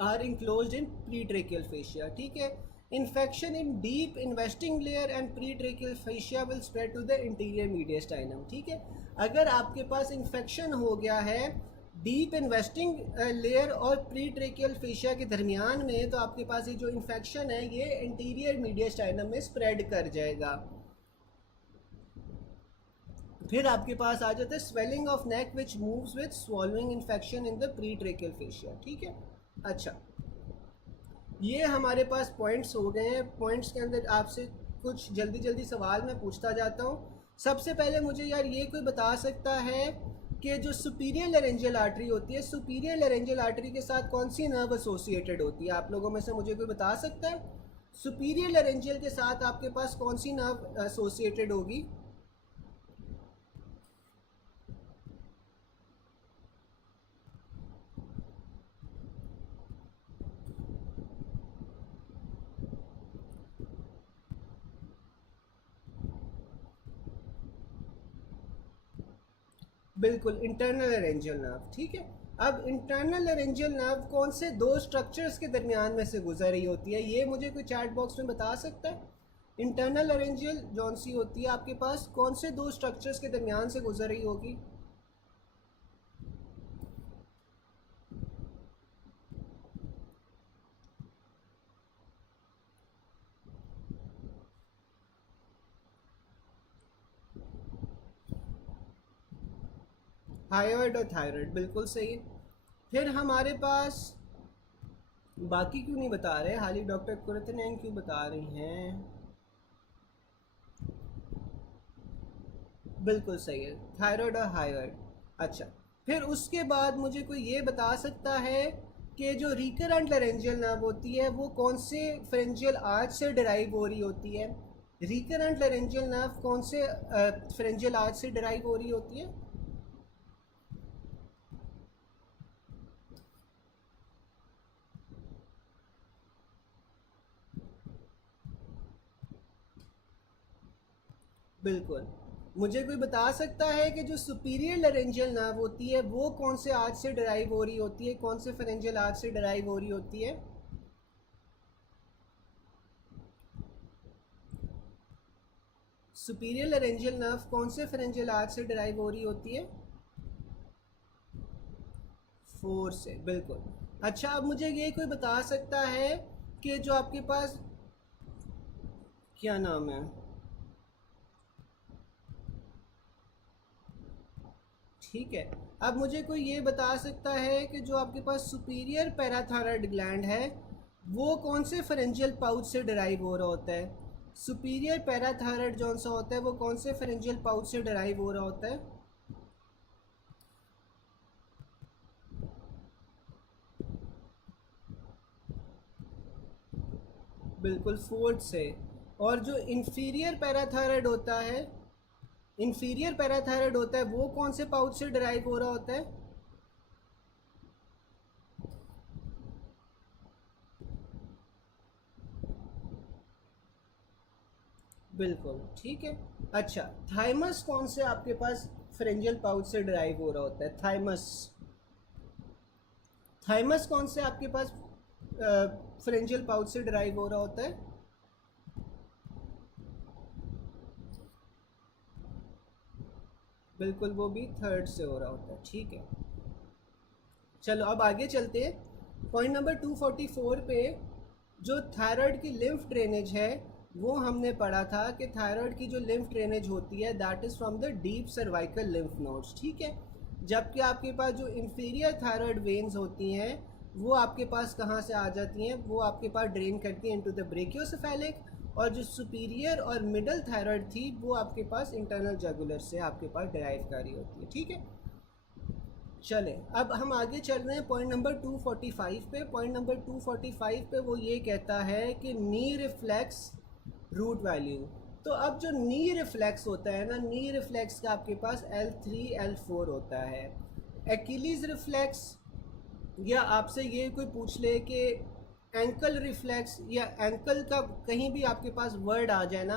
are enclosed in pretracheal fascia. ठीक है, infection in deep investing layer and pretracheal fascia will spread to the interior mediastinum. ठीक है, अगर आपके पास इन्फेक्शन हो गया है deep investing layer और प्रीट्रेकियल फेशिया के दरमियान में, तो आपके पास ये जो इन्फेक्शन है ये इंटीरियर मीडियस्टाइनम में स्प्रेड कर जाएगा. फिर आपके पास आ जाता है swelling of neck which moves with swallowing infection in the pretracheal fascia. ठीक है, अच्छा ये हमारे पास पॉइंट्स हो गए हैं. पॉइंट्स के अंदर आपसे कुछ जल्दी जल्दी सवाल मैं पूछता जाता हूँ. सबसे पहले मुझे यार ये कोई बता सकता है कि जो सुपीरियर लैरेंजियल आर्टरी होती है, सुपीरियर लैरेंजियल आर्टरी के साथ कौन सी नर्व एसोसिएटेड होती है? आप लोगों में से मुझे कोई बता सकता है? सुपीरियर लैरेंजियल के साथ आपके पास कौन सी नर्व एसोसिएटेड होगी? बिल्कुल, इंटरनल लैरेंजियल नर्व। ठीक है, अब इंटरनल लैरेंजियल नर्व कौन से दो स्ट्रक्चर्स के दरमियान में से गुजर रही होती है, ये मुझे कोई चैट बॉक्स में बता सकता है? इंटरनल लैरेंजियल जौन सी होती है आपके पास कौन से दो स्ट्रक्चर्स के दरमियान से गुजर रही होगी? हाइयोइड और थायराइड, बिल्कुल सही है। फिर हमारे पास बाकी क्यों नहीं बता रहे, हाली डॉक्टर कुरतनैन क्यों बता रही हैं? बिल्कुल सही है, थायराइड और हाइयोइड। अच्छा, फिर उसके बाद मुझे कोई ये बता सकता है कि जो रिकरेंट लैरेंजियल नर्व होती है वो कौन से फेरेंजियल आर्च से डिराइव हो रही होती है? रिकरेंट लैरेंजियल नर्व कौन से फेरेंजियल आर्च से डिराइव हो रही होती है? बिल्कुल। मुझे कोई बता सकता है कि जो सुपीरियर लैरेंजियल नर्व होती है वो कौन से आर्च से डिराइव हो रही होती है, कौन से फेरेंजियल आर्च से डिराइव हो रही होती है? सुपीरियर लैरेंजियल नर्व कौन से फेरेंजियल आर्च से डिराइव हो रही होती है? फोर से, बिल्कुल। अच्छा, अब मुझे ये कोई बता सकता है कि जो आपके पास क्या नाम है, ठीक है, अब मुझे कोई ये बता सकता है कि जो आपके पास सुपीरियर पैराथायरॉइड ग्लैंड है वो कौन से फेरेंजियल पाउच से डिराइव हो रहा होता है? सुपीरियर पैराथायरॉइड जौन सा होता है वो कौन से फेरेंजियल पाउच से डिराइव हो रहा होता है? बिल्कुल, फोर्थ से। और जो इंफीरियर पैराथायरॉइड होता है, इंफीरियर पैराथायरॉइड होता है वो कौन से पाउच से डिराइव हो रहा होता है? बिल्कुल ठीक है। अच्छा, थाइमस कौन से आपके पास फ्रेंजियल पाउच से डिराइव हो रहा होता है? थाइमस, थाइमस कौन से आपके पास फ्रेंजियल पाउच से डिराइव हो रहा होता है? बिल्कुल, वो भी थर्ड से हो रहा होता है। ठीक है, चलो अब आगे चलते हैं। पॉइंट नंबर 244 पे जो थायराइड की लिम्फ ड्रेनेज है वो हमने पढ़ा था कि थायराइड की जो लिम्फ ड्रेनेज होती है that is from the deep cervical lymph nodes. ठीक है, जबकि आपके पास जो इंफीरियर थायराइड वेन्स होती हैं वो आपके पास कहाँ से आ जाती हैं, वो आपके पास ड्रेन करती हैं इनटू द ब्रेकियोसेफेलिक, और जो सुपीरियर और मिडल थायराइड थी वो आपके पास इंटरनल जगुलर से आपके पास डिराइव कर रही होती है। ठीक है, चलें अब हम आगे चल रहे हैं पॉइंट नंबर 245 पे। पॉइंट नंबर 245 पे वो ये कहता है कि नी रिफ्लेक्स रूट वैल्यू। तो अब जो नी रिफ्लेक्स होता है ना, नी रिफ्लेक्स का आपके पास L3 L4 होता है। एक्िलीज रिफ्लेक्स, या आपसे ये कोई पूछ ले कि एंकल रिफ्लेक्स या एंकल का कहीं भी आपके पास वर्ड आ जाए ना,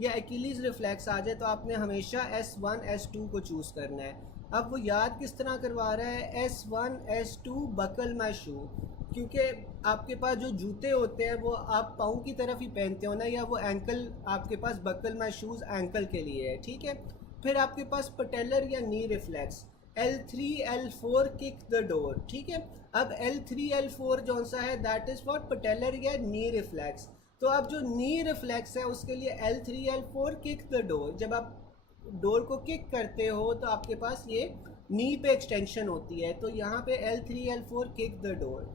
या एक्िलीज रिफ्लेक्स आ जाए, तो आपने हमेशा S1 S2 को चूज़ करना है। अब वो याद किस तरह करवा रहा है, S1 S2 बकल माई शू, क्योंकि आपके पास जो जूते होते हैं वो आप पाँव की तरफ ही पहनते हो ना, या वो एंकल आपके पास बकल माई शूज़ एंकल के लिए है। ठीक है, फिर आपके पास पटेलर या knee reflex L3 L4 kick the door. ठीक है, अब L3 L4 जौन सा है दैट इज़ फॉर पटेलर या नी रिफ्लेक्स। तो अब जो नी रिफ्लेक्स है उसके लिए L3 L4 kick the door, जब आप डोर को किक करते हो तो आपके पास ये नी पे एक्सटेंशन होती है, तो यहाँ पे L3 L4 kick the door.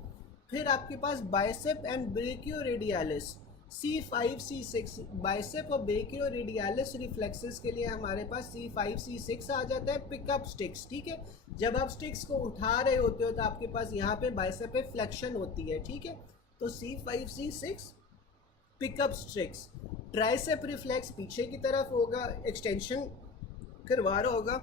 फिर आपके पास bicep and brachioradialis C5 C6, bicep और ब्रेकियोरेडियालिस रिफ्लेक्सेस के लिए हमारे पास C5 C6 आ जाता है। पिकअप स्टिक्स, ठीक है, जब आप स्टिक्स को उठा रहे होते हो तो आपके पास यहाँ पे बाइसेप पे फ्लेक्शन होती है। ठीक है, तो C5 C6 pickup स्ट्रिक्स, tricep reflex पीछे की तरफ होगा, एक्सटेंशन करवा रहा होगा,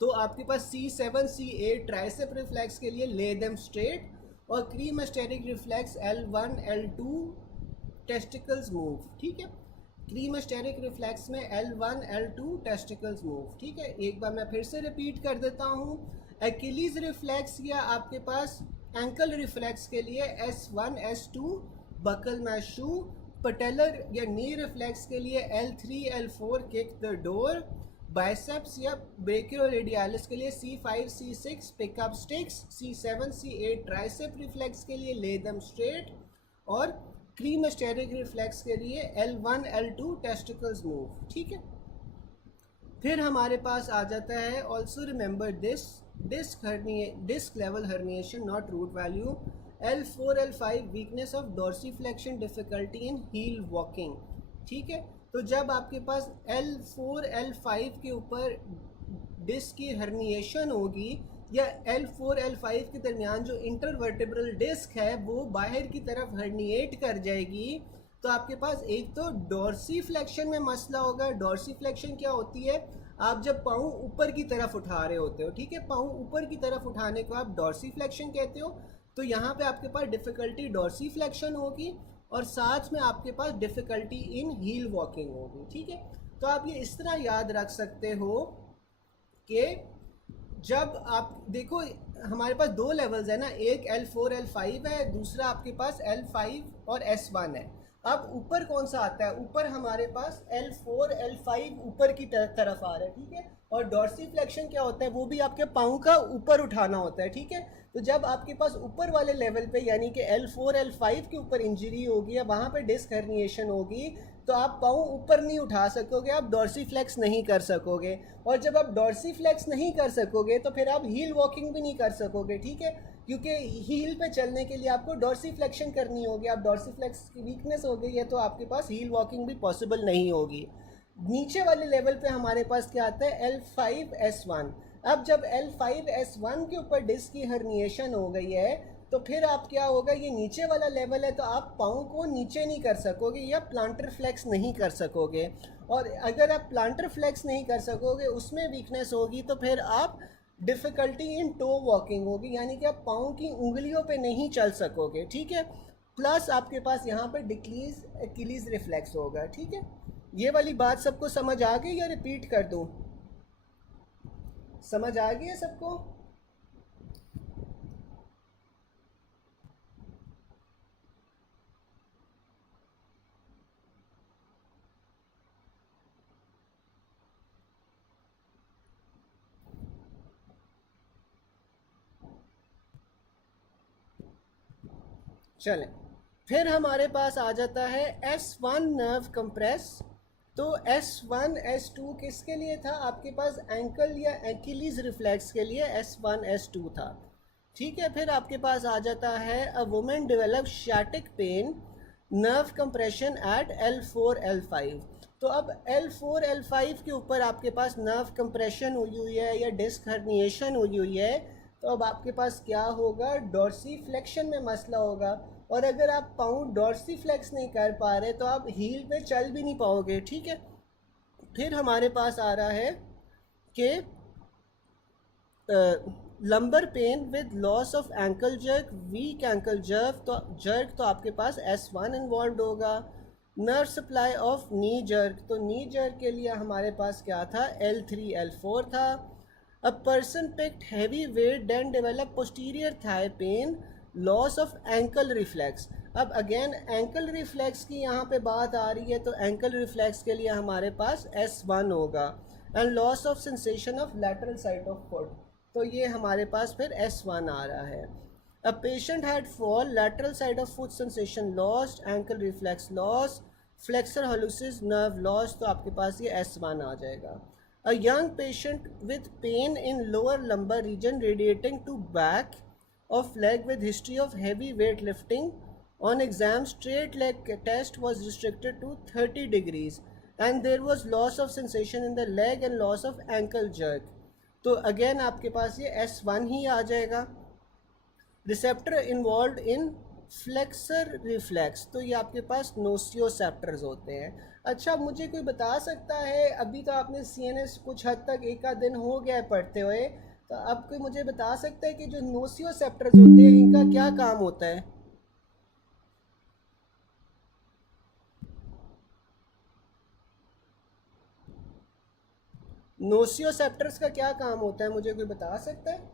तो आपके पास C7 C8 ट्राइसेप रिफ्लेक्स के लिए ले देम स्ट्रेट, और क्रीमस्टेरिक reflex L1 L2 testicles move, ठीक है। क्रीमस्टेरिक रिफ्लेक्स में L1 L2 टेस्टिकल्स मूव, ठीक है। एक बार मैं फिर से रिपीट कर देता हूँ। एक्िलीज रिफ्लेक्स या आपके पास एंकल रिफ्लेक्स के लिए S1 S2 बकल मैश शू, पटेलर या नी रिफ्लेक्स के लिए L3 L4 kick the door, biceps या ब्रेकियोरेडियलिस के लिए C5 C6 pickup sticks, C7 C8 tricep reflex के लिए ले देम स्ट्रेट, और क्रीमस्टेरिक रिफ्लेक्स के लिए L1 L2 टेस्टिकल्स मूव, ठीक है। फिर हमारे पास आ जाता है also remember this disc level herniation not root value, L4 L5 weakness of dorsiflexion difficulty in heel walking, ठीक है। तो जब आपके पास L4 L5 के ऊपर डिस्क की हर्निएशन होगी, या L4 L5 के दरमियान जो इंटरवर्टिब्रल डिस्क है वो बाहर की तरफ हर्निएट कर जाएगी, तो आपके पास एक तो डोर्सीफ्लेक्शन में मसला होगा। डोर्सीफ्लेक्शन क्या होती है? आप जब पाँव ऊपर की तरफ उठा रहे होते हो, ठीक है, पाँव ऊपर की तरफ उठाने को आप डोर्सीफ्लेक्शन कहते हो। तो यहाँ पे आपके पास डिफ़िकल्टी डोर्सीफ्लेक्शन होगी, और साथ में आपके पास डिफ़िकल्टी इन हील वॉकिंग होगी, ठीक है। तो आप ये इस तरह याद रख सकते हो कि जब आप देखो हमारे पास दो लेवल्स है ना, एक L4 L5 है, दूसरा आपके पास L5 और S1 है। अब ऊपर कौन सा आता है? ऊपर हमारे पास L4 L5 ऊपर की तरफ आ रहा है, ठीक है। और डोर्सीफ्लेक्शन क्या होता है? वो भी आपके पाँव का ऊपर उठाना होता है, ठीक है। तो जब आपके पास ऊपर वाले लेवल पे यानी कि L4 L5 के ऊपर इंजरी होगी या वहाँ पे डिस्क हर्निएशन होगी, तो आप पाँव ऊपर नहीं उठा सकोगे, आप डोर्सीफ्लेक्स नहीं कर सकोगे। और जब आप डोर्सीफ्लेक्स नहीं कर सकोगे तो फिर आप हील वॉकिंग भी नहीं कर सकोगे, ठीक है, क्योंकि हील पे चलने के लिए आपको डोर्सीफ्लेक्शन करनी होगी। आप डोर्सीफ्लेक्स की वीकनेस हो गई है तो आपके पास हील वॉकिंग भी पॉसिबल नहीं होगी। नीचे वाले लेवल पे हमारे पास क्या आता है? L5 S1। अब जब L5 S1 के ऊपर डिस्क की हर्निएशन हो गई है तो फिर आप क्या होगा, ये नीचे वाला लेवल है तो आप पाँव को नीचे नहीं कर सकोगे या प्लांटर फ्लेक्स नहीं कर सकोगे। और अगर आप प्लांटर फ्लेक्स नहीं कर सकोगे, उसमें वीकनेस होगी, तो फिर आप डिफ़िकल्टी इन टो वॉकिंग होगी, यानी कि आप पाँव की उंगलियों पे नहीं चल सकोगे, ठीक है। प्लस आपके पास यहाँ पे डिक्रीज एक्िलीज रिफ्लेक्स होगा, ठीक है। ये वाली बात सबको समझ आ गई या रिपीट कर दूँ? समझ आ गई है सबको? चलें, फिर हमारे पास आ जाता है S1 नर्व कंप्रेस। तो S1 S2 किसके लिए था? आपके पास एंकल या एक्िलीज रिफ्लेक्स के लिए S1 S2 था, ठीक है। फिर आपके पास आ जाता है a women develop sciatic pain nerve compression at L4 L5। तो अब L4 L5 के ऊपर आपके पास नर्व कंप्रेशन हुई हुई है या डिस्क हर्निएशन हुई हुई है, तो अब आपके पास क्या होगा? डोर्सीफ्लेक्शन में मसला होगा। और अगर आप पाँव डोर्सीफ्लेक्स नहीं कर पा रहे तो आप हील पे चल भी नहीं पाओगे, ठीक है। फिर हमारे पास आ रहा है कि lumbar pain with loss of ankle jerk, weak ankle jerk तो आपके पास S1 इन्वॉल्व होगा। Nerve supply of knee jerk, तो नी जर्क के लिए हमारे पास क्या था? L3 L4 था। A person picked heavy weight then develop posterior thigh pain, loss of ankle reflex. अब अगेन एंकल रिफ्लेक्स की यहाँ पे बात आ रही है, तो एंकल रिफ्लेक्स के लिए हमारे पास S1 होगा। And loss of sensation of lateral side of foot, तो ये हमारे पास फिर S1 आ रहा है। A patient had fall, lateral side of foot sensation lost, ankle reflex loss, flexor hallucis nerve loss, तो आपके पास ये S1 आ जाएगा। A young patient with pain in lower lumbar region radiating to back of leg with history of heavy weight lifting, on exam straight leg test was restricted to 30 degrees and there was loss of sensation in the leg and loss of ankle jerk, तो again आपके पास ये S1 ही आ जाएगा। Receptor involve in flexor reflex, तो ये आपके पास नोसियोसेप्टर्स होते हैं। अच्छा, मुझे कोई बता सकता है, अभी तो आपने सीएनएस कुछ हद तक एक आध दिन हो गया है पढ़ते हुए, तो अब कोई मुझे बता सकता है कि जो नोसियोसेप्टर्स होते हैं इनका क्या काम होता है? नोसियोसेप्टर्स का क्या काम होता है, मुझे कोई बता सकता है?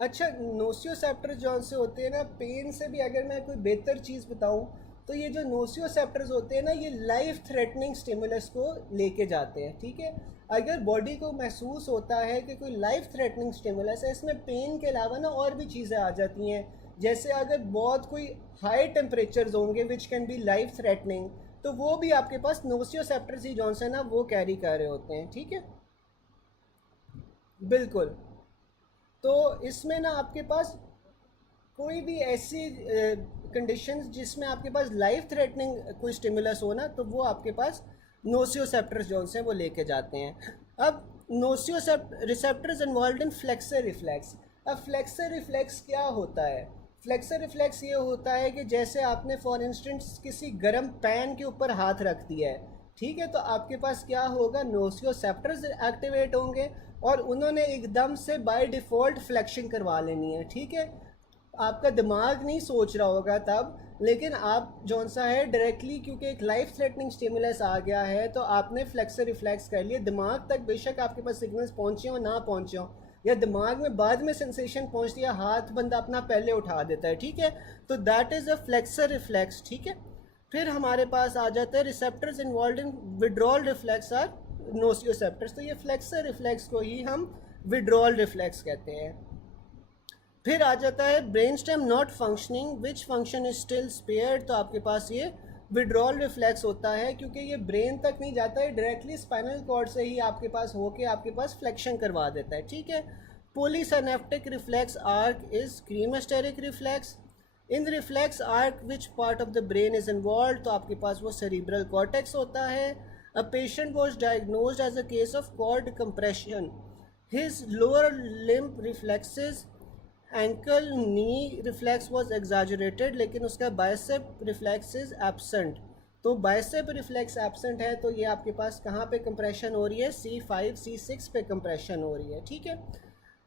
अच्छा, नोसियोसेप्टर जौन से होते हैं ना, पेन से भी अगर मैं कोई बेहतर चीज़ बताऊं, तो ये जो नोसियोसेप्टर्स होते हैं ना, ये लाइफ थ्रेटनिंग स्टिमुलस को लेके जाते हैं, ठीक है। अगर बॉडी को महसूस होता है कि कोई लाइफ थ्रेटनिंग स्टिमुलस है, इसमें पेन के अलावा ना और भी चीज़ें आ जाती हैं। जैसे अगर बहुत कोई हाई टेम्परेचर्स होंगे which can be life threatening, तो वो भी आपके पास नोसियोसेप्टर्स ही जौन से ना वो कैरी कर रहे होते हैं, ठीक है। बिल्कुल। तो इसमें ना आपके पास कोई भी ऐसी कंडीशंस जिसमें आपके पास लाइफ थ्रेटनिंग कोई स्टिमुलस हो ना, तो वो आपके पास नोसियोसेप्टर्स जो से वो लेके जाते हैं। अब nocicept receptors involve in flexor reflex. अब फ्लेक्सर रिफ्लेक्स क्या होता है? फ्लेक्सर रिफ्लेक्स ये होता है कि जैसे आपने फॉर इंस्टेंस किसी गर्म पैन के ऊपर हाथ रख दिया है, ठीक है, तो आपके पास क्या होगा, नोसियोसेप्टर्स एक्टिवेट होंगे और उन्होंने एकदम से बाय डिफ़ॉल्ट फ्लेक्शन करवा लेनी है, ठीक है। आपका दिमाग नहीं सोच रहा होगा तब, लेकिन आप जौन सा है डायरेक्टली, क्योंकि एक लाइफ थ्रेटनिंग स्टिमुलस आ गया है, तो आपने फ्लेक्सर रिफ्लेक्स कर लिया। दिमाग तक बेशक आपके पास सिग्नल्स पहुंचे हो ना पहुंचे हो, या दिमाग में बाद में सेंसेशन पहुंचती है, हाथ बंदा अपना पहले उठा देता है, ठीक है। तो that is a flexor reflex, ठीक है। फिर हमारे पास आ जाता है receptors involve in withdrawal reflex are nociceptors. तो ये फ्लेक्सर रिफ्लेक्स को ही हम विड्रॉल रिफ्लेक्स कहते हैं। फिर आ जाता है brain stem not functioning which function is still spared. तो आपके पास ये विड्रॉल रिफ्लेक्स होता है, क्योंकि ये ब्रेन तक नहीं जाता है, डायरेक्टली स्पाइनल कॉर्ड से ही आपके पास होके आपके पास फ्लेक्शन करवा देता है, ठीक है। Polysynaptic reflex arc is cremasteric reflex. In reflex arc which part of the brain is involve, तो आपके पास वो सेरिब्रल कॉर्टेक्स होता है। A patient was diagnosed as a case of cord compression. His lower limb reflexes, ankle knee reflex was exaggerated, लेकिन उसका bicep reflex is absent. तो bicep reflex absent है, तो ये आपके पास कहाँ पे कंप्रेशन हो रही है, C5 C6 पे कंप्रेशन हो रही है, ठीक है।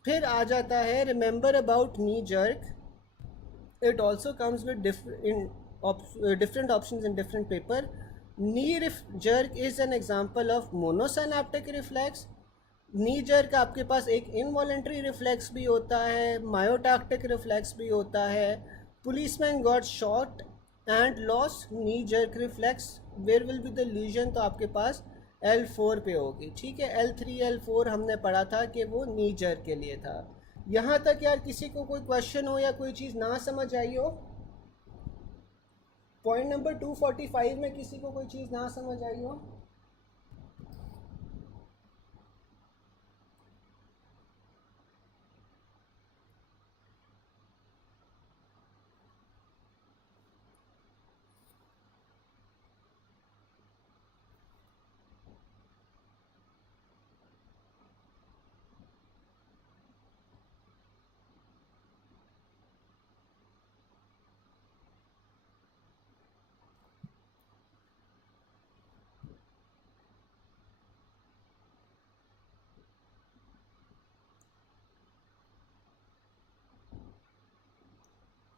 फिर आ जाता है remember about knee jerk. It also comes with different options in different paper. Knee jerk is an example of monosynaptic reflex. Knee jerk आपके पास एक इनवॉलेंट्री रिफ्लेक्स भी होता है, मायोटैक्टिक रिफ्लेक्स भी होता है। Policeman got shot and loss knee jerk reflex, where will be the lesion, तो आपके पास L4 पे होगी, ठीक है। L3 L4 हमने पढ़ा था कि वो नी जर्क के लिए था। यहाँ तक यार किसी को कोई क्वेश्चन हो या कोई चीज़ ना समझ आई हो? पॉइंट नंबर 245 में किसी को कोई चीज़ ना समझ आई हो?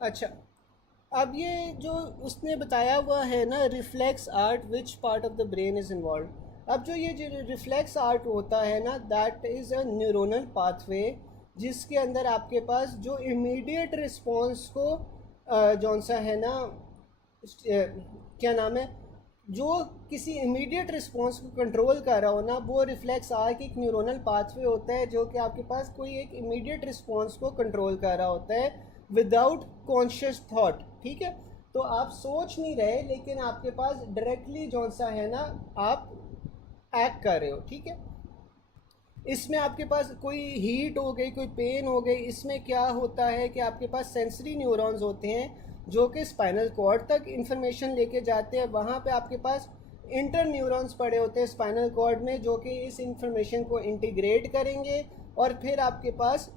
अच्छा, अब ये जो उसने बताया हुआ है ना, reflex art which part of the brain is involve. अब जो ये जो रिफ्लेक्स आर्ट होता है ना, that is a neuronal pathway, जिसके अंदर आपके पास जो इमीडिएट रिस्पॉन्स को जौन सा है ना, क्या नाम है, जो किसी इमीडिएट रिस्पॉन्स को कंट्रोल कर रहा हो ना, वो रिफ्लेक्स आर्क एक न्यूरोनल पाथवे होता है, जो कि आपके पास कोई एक इमीडिएट रिस्पॉन्स को कंट्रोल कर रहा होता है विदाउट कॉन्शियस थॉट, ठीक है। तो आप सोच नहीं रहे, लेकिन आपके पास डायरेक्टली जौन सा है ना, आप एक्ट कर रहे हो, ठीक है। इसमें आपके पास कोई हीट हो गई, कोई पेन हो गई, इसमें क्या होता है कि आपके पास सेंसरी न्यूरॉन्स होते हैं जो कि स्पाइनल कॉर्ड तक इंफॉर्मेशन लेके जाते हैं। वहाँ पे आपके पास इंटर न्यूरॉन्स पड़े होते हैं स्पाइनल कॉर्ड में, जो कि इस इंफॉर्मेशन को इंटीग्रेट करेंगे, और फिर आपके पास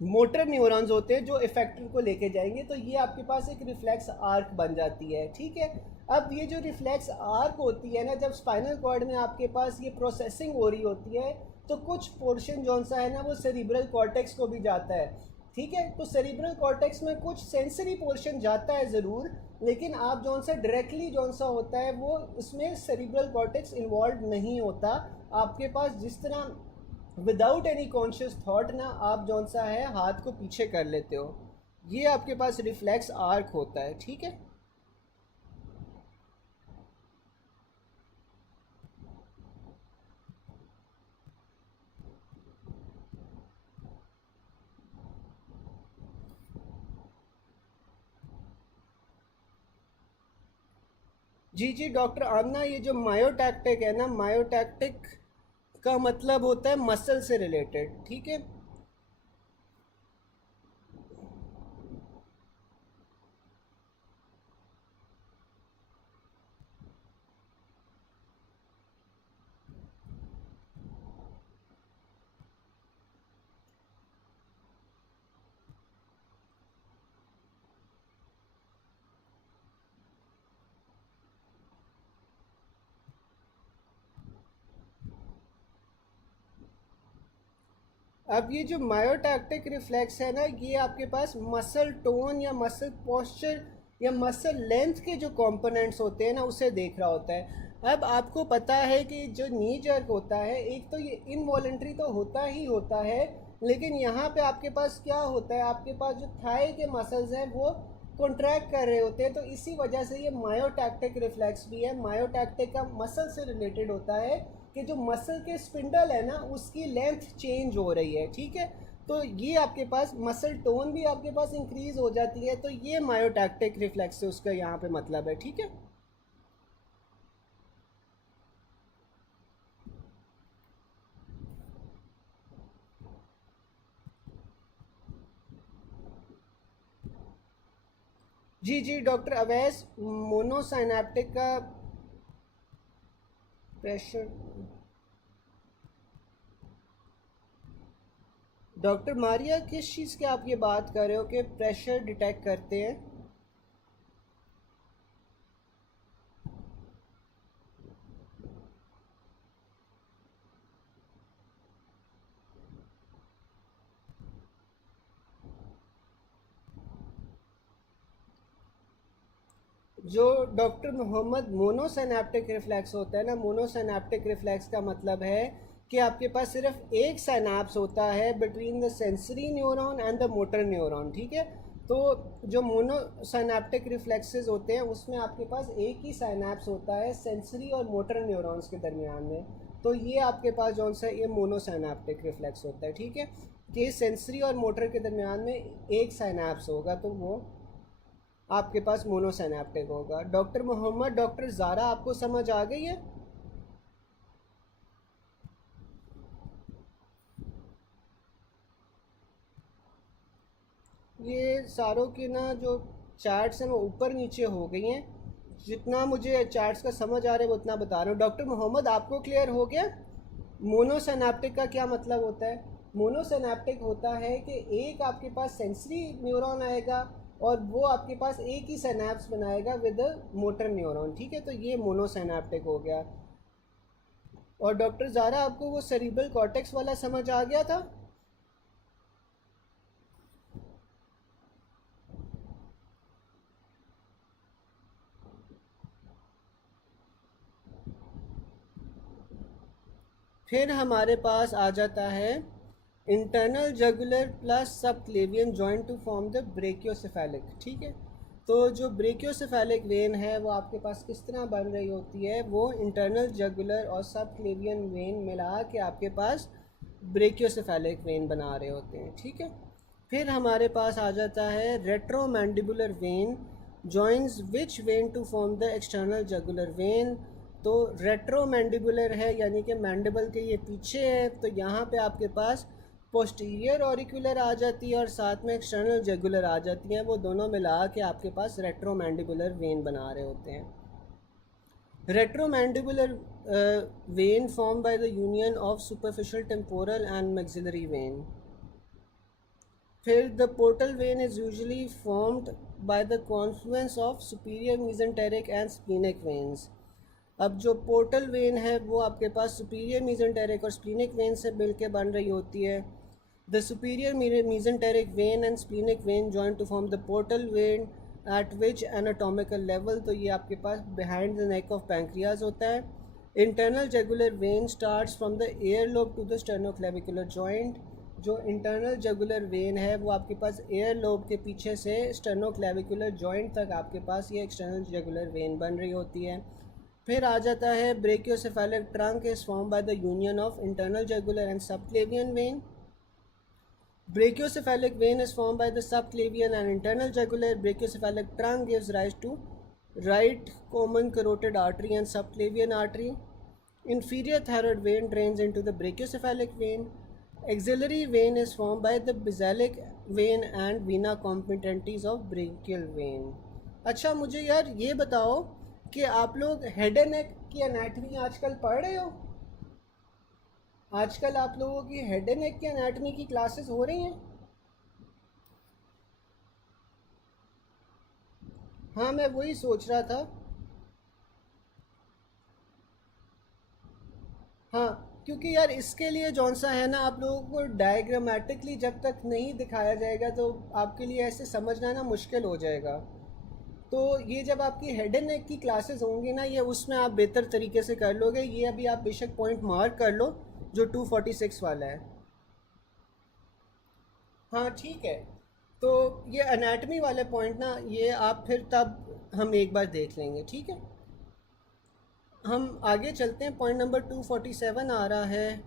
मोटर न्यूरॉन्स होते हैं जो इफेक्टर को लेके जाएंगे। तो ये आपके पास एक रिफ्लेक्स आर्क बन जाती है, ठीक है। अब ये जो रिफ्लेक्स आर्क होती है ना, जब स्पाइनल कॉर्ड में आपके पास ये प्रोसेसिंग हो रही होती है, तो कुछ पोर्शन जौन सा है ना वो सेरिब्रल कॉर्टेक्स को भी जाता है, ठीक है। तो सेरिब्रल कॉर्टेक्स में कुछ सेंसरी पोर्शन जाता है ज़रूर, लेकिन आप जौन सा डायरेक्टली जौन सा होता है वो इसमें सेरिब्रल कॉर्टेक्स इन्वॉल्व नहीं होता। आपके पास जिस तरह विदाउट एनी कॉन्शियस थॉट ना आप जौन सा है हाथ को पीछे कर लेते हो, ये आपके पास रिफ्लेक्स आर्क होता है, ठीक है। जी जी डॉक्टर आमना, ये जो मायोटैक्टिक है ना, मायोटैक्टिक का मतलब होता है मसल से रिलेटेड, ठीक है। अब ये जो मायोटैक्टिक रिफ्लेक्स है ना, ये आपके पास मसल टोन या मसल पोस्चर या मसल लेंथ के जो कंपोनेंट्स होते हैं ना उसे देख रहा होता है। अब आपको पता है कि जो नी जर्क होता है, एक तो ये इनवॉलेंट्री तो होता ही होता है, लेकिन यहाँ पे आपके पास क्या होता है, आपके पास जो थाई के मसल्स हैं वो कॉन्ट्रैक्ट कर रहे होते हैं, तो इसी वजह से ये मायोटैक्टिक रिफ्लेक्स भी है। मायोटैक्टिक का मसल से रिलेटेड होता है कि जो मसल के स्पिंडल है ना उसकी लेंथ चेंज हो रही है, ठीक है। तो ये आपके पास मसल टोन भी आपके पास इंक्रीज हो जाती है, तो ये मायोटैक्टिक रिफ्लेक्स से उसका यहाँ पे मतलब है, ठीक है। जी जी डॉक्टर अवैस, मोनोसाइनेप्टिक का प्रेशर, डॉक्टर मारिया किस चीज़ की आप ये बात कर रहे हो कि प्रेशर डिटेक्ट करते हैं? जो डॉक्टर मोहम्मद मोनोसिनेप्टिक रिफ्लेक्स होता है ना, मोनोसिनेप्टिक रिफ्लेक्स का मतलब है कि आपके पास सिर्फ एक साइनाप्स होता है between the sensory neuron and the motor neuron, ठीक है। तो जो मोनोसिनेप्टिक रिफ्लेक्सेस होते हैं उसमें आपके पास एक ही साइनाप्स होता है सेंसरी और मोटर न्यूरॉन्स के दरमियान में। तो ये आपके पास जौन सा ये मोनोसिनेप्टिक रिफ्लेक्स होता है, ठीक है, कि सेंसरी और मोटर के दरमियान में एक साइनाप्स होगा, तो वो आपके पास मोनोसिनेप्टिक होगा। डॉक्टर मोहम्मद, डॉक्टर ज़ारा, आपको समझ आ गई है? ये सारों की ना जो चार्ट्स हैं वो ऊपर नीचे हो गई हैं, जितना मुझे चार्ट्स का समझ आ रहा है वो उतना बता रहा हूँ। डॉक्टर मोहम्मद, आपको क्लियर हो गया मोनोसिनेप्टिक का क्या मतलब होता है? मोनोसिनेप्टिक होता है कि एक आपके पास सेंसरी न्यूरॉन आएगा और वो आपके पास एक ही सिनेप्स बनाएगा विद मोटर न्यूरॉन, ठीक है। तो ये मोनोसिनेप्टिक हो गया। और डॉक्टर ज़ारा, आपको वो सेरिब्रल कॉर्टेक्स वाला समझ आ गया था? फिर हमारे पास आ जाता है internal jugular plus subclavian joint to form the brachiocephalic, ठीक है। तो जो ब्रेकियोसेफेलिक वेन है वो आपके पास किस तरह बन रही होती है, वो इंटरनल जगुलर और सब क्लेवियन वेन मिला के आपके पास ब्रेकियोसेफेलिक वेन बना रहे होते हैं, ठीक है। फिर हमारे पास आ जाता है retromandibular vein joins which vein to form the external jugular vein. तो रेट्रोमैंडिबुलर है यानी कि मैंडिबल के ये पीछे है, तो यहाँ पे आपके पास पोस्टीरियर ऑरिकुलर आ जाती है और साथ में एक्सटर्नल जुगुलर आ जाती हैं, वो दोनों मिला के आपके पास रेट्रोमैंडिबुलर वेन बना रहे होते हैं। Retromandibular vein form by the union of superficial temporal and maxillary vein. फिर the portal vein is usually formed by the confluence of superior mesenteric and splenic veins. अब जो पोर्टल वेन है वो आपके पास सुपीरियर मीजेंटेरिक और स्प्लीनिक वेन से मिल के बन रही होती है। The superior mesenteric vein and splenic vein join to form the portal vein at which anatomical level, तो ये आपके पास behind the neck of pancreas होता है। internal jugular vein starts from the earlobe to the sternoclavicular joint। जो internal jugular vein है वो आपके पास earlobe के पीछे से sternoclavicular joint तक आपके पास ये external jugular vein बन रही होती है। फिर आ जाता है brachiocephalic trunk is formed by the union of internal jugular and subclavian vein। Brachiocephalic vein is formed by the subclavian and internal jugular. Brachiocephalic trunk gives rise to right common carotid artery and subclavian artery. Inferior thyroid vein drains into the brachiocephalic vein. Axillary vein is formed by the basilic vein and vena competentes of brachial vein। अच्छा मुझे यार ये बताओ कि आप लोग head and neck की anatomy आजकल पढ़ रहे हो? आजकल आप लोगों की हेड एंड नेक की एनाटमी की क्लासेस हो रही हैं? हाँ मैं वही सोच रहा था। हाँ क्योंकि यार इसके लिए जौन सा है ना, आप लोगों को डायग्रामेटिकली जब तक नहीं दिखाया जाएगा तो आपके लिए ऐसे समझना ना मुश्किल हो जाएगा। तो ये जब आपकी हेड एंड नेक की क्लासेस होंगी ना, ये उसमें आप बेहतर तरीके से कर लोगे। ये अभी आप बेशक पॉइंट मार्क कर लो जो 246 वाला है। हाँ ठीक है। तो ये अनाटमी वाले पॉइंट ना, ये आप फिर तब हम एक बार देख लेंगे, ठीक है। हम आगे चलते हैं। पॉइंट नंबर 247 आ रहा है।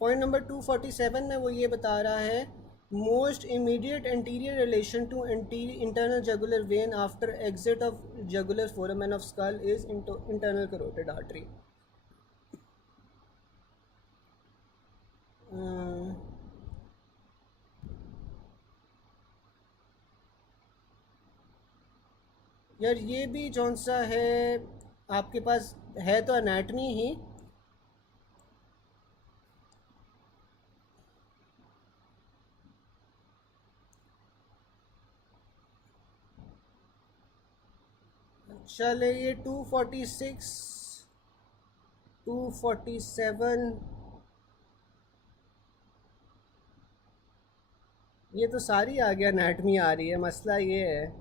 पॉइंट नंबर 247 में वो ये बता रहा है most immediate anterior relation to internal jugular vein after exit of jugular foramen of skull is internal carotid artery. यार ये भी जौन सा है आपके पास है तो एनाटमी ही। चले ये 246 247 ये तो सारी आ गया एनाटमी आ रही है। मसला ये है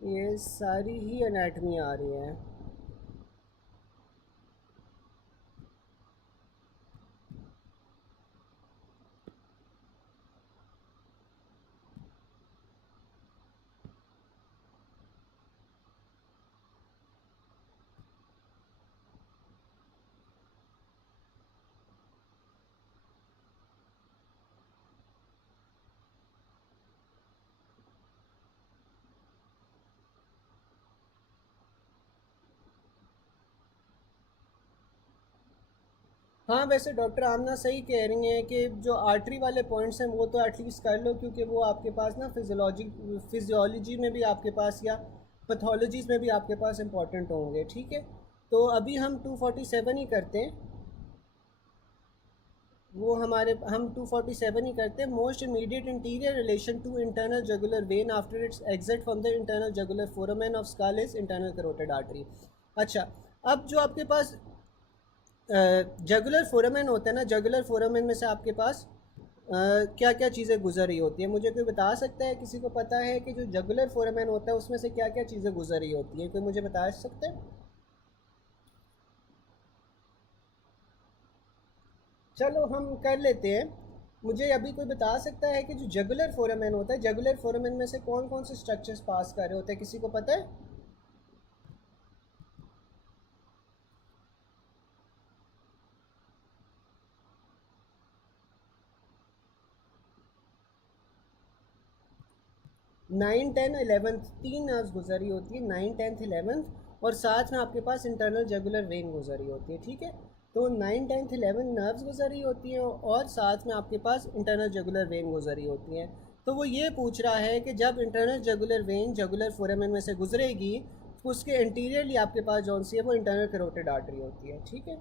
ये सारी ही एनाटमी आ रही है। हाँ वैसे डॉक्टर आमना सही कह रही हैं कि जो आर्टरी वाले पॉइंट्स हैं वो तो एटलीस्ट कर लो, क्योंकि वो आपके पास ना फिजियोलॉजी में भी आपके पास या पैथोलॉजीज़ में भी आपके पास इंपॉर्टेंट होंगे, ठीक है। तो अभी हम 247 ही करते हैं। हम 247 ही करते हैं। Most immediate interior relation to internal jugular vein after its exit from the internal jugular foramen of skull is internal carotid artery. अच्छा अब जो आपके पास जगुलर फोरामेन होता है ना, जगुलर फोरामेन में से आपके पास क्या क्या चीज़ें गुजर रही होती हैं? मुझे कोई बता सकता है, किसी को पता है कि जो जगुलर फोरामेन होता है उसमें से क्या क्या चीज़ें गुजर रही होती हैं? कोई मुझे बता सकता है? चलो हम कर लेते हैं। मुझे अभी कोई बता सकता है कि जो जगुलर फोरामेन होता है, जगुलर फोरामेन में से कौन कौन से स्ट्रक्चर्स पास कर रहे होते हैं? किसी को पता है? 9, 10, 11 तीन नर्व्स गुजरी होती है, 9, 10, 11। और साथ में आपके पास इंटरनल जुगुलर वेन गुजर रही होती है, ठीक है। तो 9, 10, 11 नर्व्स गुजर रही होती हैं और साथ में आपके पास इंटरनल जुगुलर वेन गुजर रही होती हैं। तो वो ये पूछ रहा है कि जब internal jugular when jugular foramen में से गुजरेगी तो उसके इंटीरियरली आपके पास जौन सी है वो इंटरनल कैरोटिड आर्टरी होती है, ठीक है।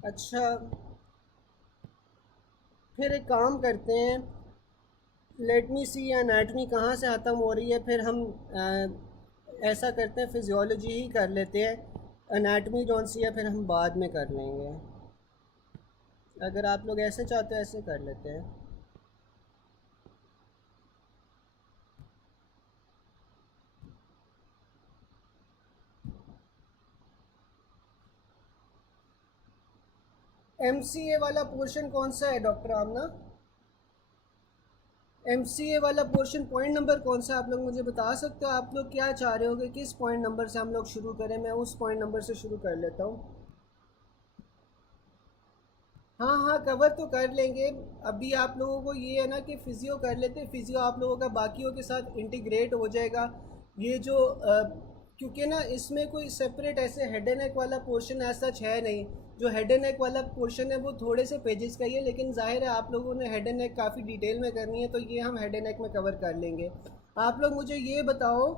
अच्छा, फिर एक काम करते हैं, लेट मी सी एनाटमी कहाँ से ख़त्म हो रही है, फिर हम ऐसा करते हैं फिजियोलॉजी ही कर लेते हैं। एनाटमी जौन सी है फिर हम बाद में कर लेंगे, अगर आप लोग ऐसे चाहते हैं ऐसे कर लेते हैं। एमसीए वाला पोर्शन कौन सा है डॉक्टर आमना? एमसीए वाला पोर्शन पॉइंट नंबर कौन सा आप लोग मुझे बता सकते हो? आप लोग क्या चाह रहे हो कि किस पॉइंट नंबर से हम लोग शुरू करें? मैं उस पॉइंट नंबर से शुरू कर लेता हूँ। हाँ हाँ, कवर तो कर लेंगे। अभी आप लोगों को ये है ना कि फ़िज़ियो कर लेते हैं, फ़िज़ियो आप लोगों का बाकियों के साथ इंटीग्रेट हो जाएगा। ये जो क्योंकि ना इसमें कोई सेपरेट ऐसे हेड एंड नेक वाला पोर्शन ऐसा सच है नहीं। जो हेड एंड नेक वाला पोर्शन है वो थोड़े से पेजेस का ही है, लेकिन जाहिर है आप लोगों ने हेड एंड नेक काफ़ी डिटेल में करनी है, तो ये हम हेड एंड नेक में कवर कर लेंगे। आप लोग मुझे ये बताओ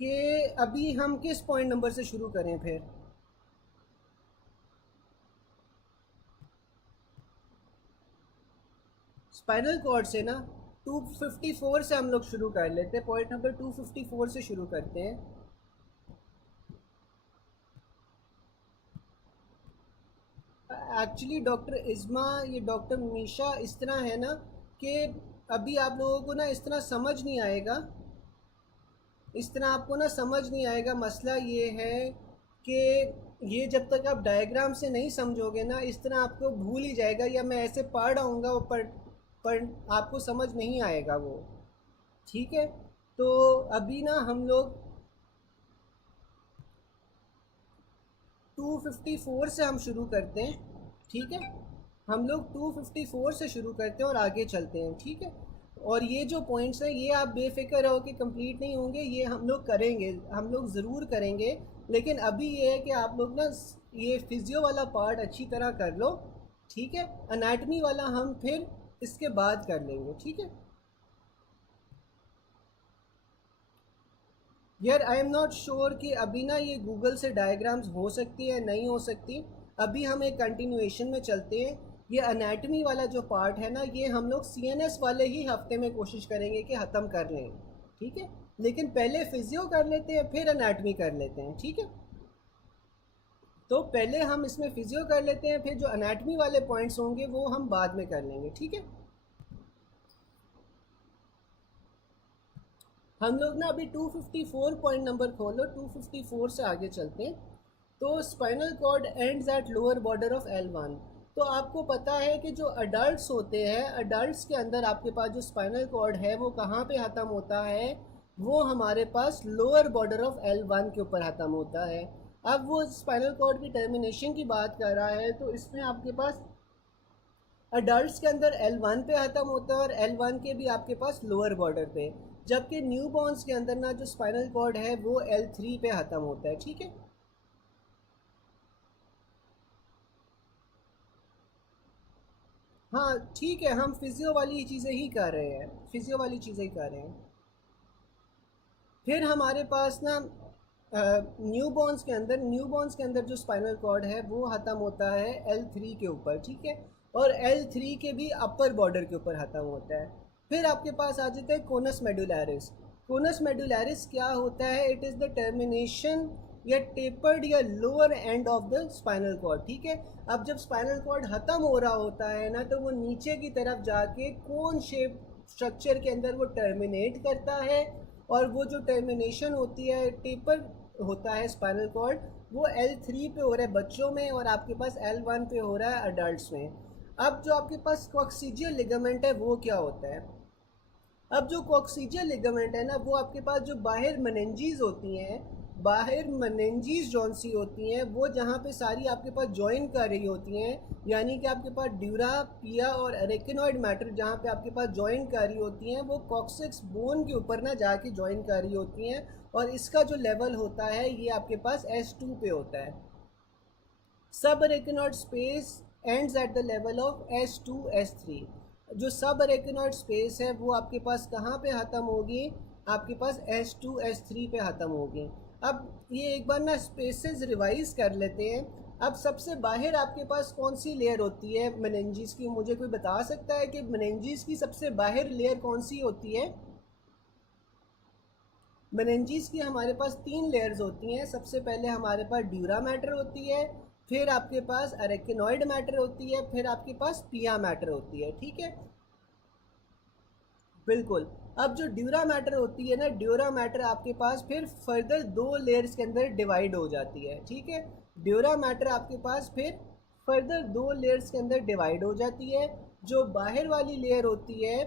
कि अभी हम किस पॉइंट नंबर से शुरू करें फिर? स्पाइनल कॉर्ड से ना 254 से हम लोग शुरू कर लेते हैं, पॉइंट नंबर 254 से शुरू करते हैं। एक्चुअली डॉक्टर इज़्मा, ये डॉक्टर मीशा इस तरह है ना कि अभी आप लोगों को ना इस तरह समझ नहीं आएगा, इस तरह आपको ना समझ नहीं आएगा। मसला ये है कि ये जब तक आप डायग्राम से नहीं समझोगे ना इस तरह आपको भूल ही जाएगा, या मैं ऐसे पढ़ रहा हूँ पर आपको समझ नहीं आएगा वो, ठीक है। तो अभी ना हम लोग 254 से हम शुरू करते हैं, ठीक है। हम लोग 254 से शुरू करते हैं और आगे चलते हैं, ठीक है। और ये जो पॉइंट्स हैं ये आप बेफिक्र रहो कि कंप्लीट नहीं होंगे, ये हम लोग करेंगे, हम लोग ज़रूर करेंगे। लेकिन अभी ये है कि आप लोग ना ये फिजियो वाला पार्ट अच्छी तरह कर लो, ठीक है। अनाटमी वाला हम फिर इसके बाद कर लेंगे, ठीक है। यार आई एम नॉट श्योर कि अभी ना ये गूगल से डायग्राम्स हो सकती है नहीं हो सकती। अभी हम एक कंटिन्यूएशन में चलते हैं। ये अनाटमी वाला जो पार्ट है ना ये हम लोग सीएनएस वाले ही हफ्ते में कोशिश करेंगे कि ख़त्म कर लें, ठीक है। लेकिन पहले फिजियो कर लेते हैं फिर अनाटमी कर लेते हैं, ठीक है। तो पहले हम इसमें फिजियो कर लेते हैं, फिर जो अनाटमी वाले पॉइंट्स होंगे वो हम बाद में कर लेंगे, ठीक है। हम लोग ना अभी 254 पॉइंट नंबर खोलो, 254 से आगे चलते हैं। तो spinal cord ends at lower border of L1। तो आपको पता है कि जो अडल्ट्स होते हैं, अडल्ट्स के अंदर आपके पास जो स्पाइनल कॉर्ड है वो कहाँ पे ख़त्म होता है? वो हमारे पास लोअर बॉर्डर ऑफ L1 के ऊपर ख़त्म होता है। अब वो स्पाइनल कॉर्ड की टर्मिनेशन की बात कर रहा है, तो इसमें आपके पास अडल्ट्स के अंदर L1 पे ख़त्म होता है और L1 के भी आपके पास लोअर बॉर्डर पे, जबकि न्यू बॉर्न्स के अंदर ना जो स्पाइनल कॉर्ड है वो L3 पे ख़त्म होता है, ठीक है। हाँ ठीक है, हम फिजियो वाली चीज़ें ही कर रहे हैं, फिजियो वाली चीज़ें ही कर रहे हैं। फिर हमारे पास ना न्यू बॉर्न्स के अंदर जो स्पाइनल कॉर्ड है वो ख़त्म होता है L3 के ऊपर, ठीक है। और L3 के भी अपर बॉर्डर के ऊपर ख़त्म होता है। फिर आपके पास आ जाता है कोनस मेडुलैरिस। कोनस मेडुलैरिस क्या होता है? इट इज़ द टर्मिनेशन या टेपर्ड या lower end of the spinal cord, ठीक है। अब जब स्पाइनल कॉर्ड ख़त्म हो रहा होता है ना तो वो नीचे की तरफ जाके कोन शेप स्ट्रक्चर के अंदर वो टर्मिनेट करता है, और वो जो टर्मिनेशन होती है, टेपर होता है स्पाइनल कॉर्ड, वो L3 पे हो रहा है बच्चों में और आपके पास L1 पे हो रहा है अडल्ट्स में। अब जो आपके पास कॉक्सीजियल लिगामेंट है वो क्या होता है? अब जो कॉक्सीजियल लिगामेंट है ना वो आपके पास जो बाहर मेनिंजेस होती हैं बाहर मेनिंजेस जौन सी होती हैं वो जहाँ पे सारी आपके पास ज्वाइन कर रही होती हैं, यानी कि आपके पास ड्यूरा, पिया और अरेकिनॉइड मैटर जहाँ पे आपके पास ज्वाइन कर रही होती हैं वो कॉक्सिक्स बोन के ऊपर ना जाके ज्वाइन कर रही होती हैं, और इसका जो लेवल होता है ये आपके पास S2 पे होता है। Subarachnoid space ends at the level of S2 S3। जो सब अरेकिनॉइड स्पेस है वो आपके पास कहाँ पे ख़त्म होगी, आपके पास S2 S3 पे ख़त्म होगी। अब ये एक बार ना स्पेसेस रिवाइज कर लेते हैं। अब सबसे बाहर आपके पास कौन सी लेयर होती है मेनिंजेस की, मुझे कोई बता सकता है कि मेनिंजेस की सबसे बाहर लेयर कौन सी होती है? मेनिंजेस की हमारे पास 3 लेयर्स होती हैं। सबसे पहले हमारे पास ड्यूरा मैटर होती है, फिर आपके पास अरेकिनॉइड मैटर होती है, फिर आपके पास पिया मैटर होती है। ठीक है, बिल्कुल। अब जो ड्यूरा मैटर होती है ना, ड्यूरा मैटर आपके पास फिर फर्दर 2 लेयर्स के अंदर डिवाइड हो जाती है। ठीक है, ड्यूरा मैटर आपके पास फिर फर्दर 2 लेयर्स के अंदर डिवाइड हो जाती है। जो बाहर वाली लेयर होती है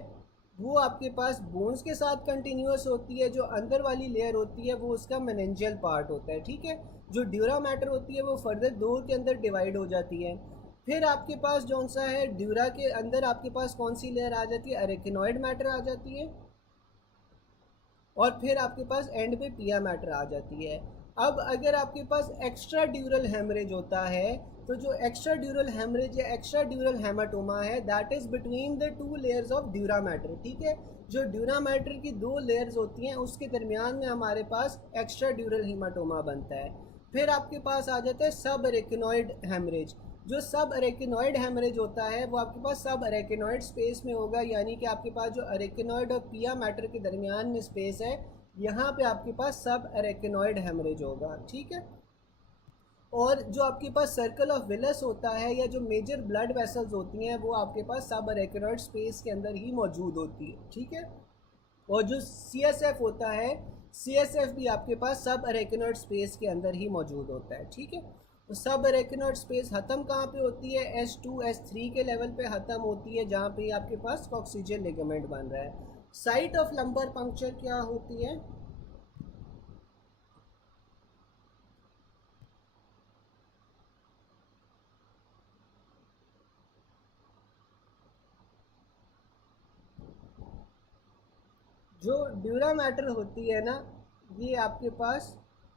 वो आपके पास बोन्स के साथ कंटिन्यूस होती है, जो अंदर वाली लेयर होती है वो उसका मेनिंजियल पार्ट होता है। ठीक है, जो ड्यूरा मैटर होती है वो फर्दर 2 के अंदर डिवाइड हो जाती है। फिर आपके पास जौन सा है ड्यूरा के अंदर आपके पास कौन सी लेयर आ जाती है, अरेकिनॉइड मैटर आ जाती है, और फिर आपके पास एंड पे पिया मैटर आ जाती है। अब अगर आपके पास एक्स्ट्रा ड्यूरल हेमरेज होता है तो जो एक्स्ट्रा ड्यूरल हेमरेज या एक्स्ट्रा ड्यूरल हेमाटोमा है that is between the 2 layers of dura mater. ठीक है, जो ड्यूरा मैटर की 2 लेयर्स होती हैं उसके दरमियान में हमारे पास एक्स्ट्रा ड्यूरल हेमाटोमा बनता है। फिर आपके पास आ जाता है सब अरेकिनॉइड हेमरेज। जो सब अरेकिनॉइड हेमरेज होता है वो आपके पास सब अरेकिनॉइड स्पेस में होगा, यानी कि आपके पास जो अरेकिनॉइड और पिया मैटर के दरमियान में स्पेस है यहाँ पे आपके पास सब अरेकिनॉइड हेमरेज होगा। ठीक है, और जो आपके पास सर्कल ऑफ विलस होता है या जो मेजर ब्लड वेसल्स होती हैं वो आपके पास सब अरेकिनॉइड स्पेस के अंदर ही मौजूद होती है। ठीक है, और जो CSF होता है CSF भी आपके पास सब अरेकिनॉइड स्पेस के अंदर ही मौजूद होता है। ठीक है, तो सब अरेकिनॉइड स्पेस ख़त्म कहाँ पे होती है, S2 S3 के लेवल पे ख़त्म होती है, जहाँ पे आपके पास कॉक्सिजियल लिगामेंट बन रहा है। साइट ऑफ लंबर पंक्चर क्या होती है? जो ड्यूरा मैटर होती है ना ये आपके पास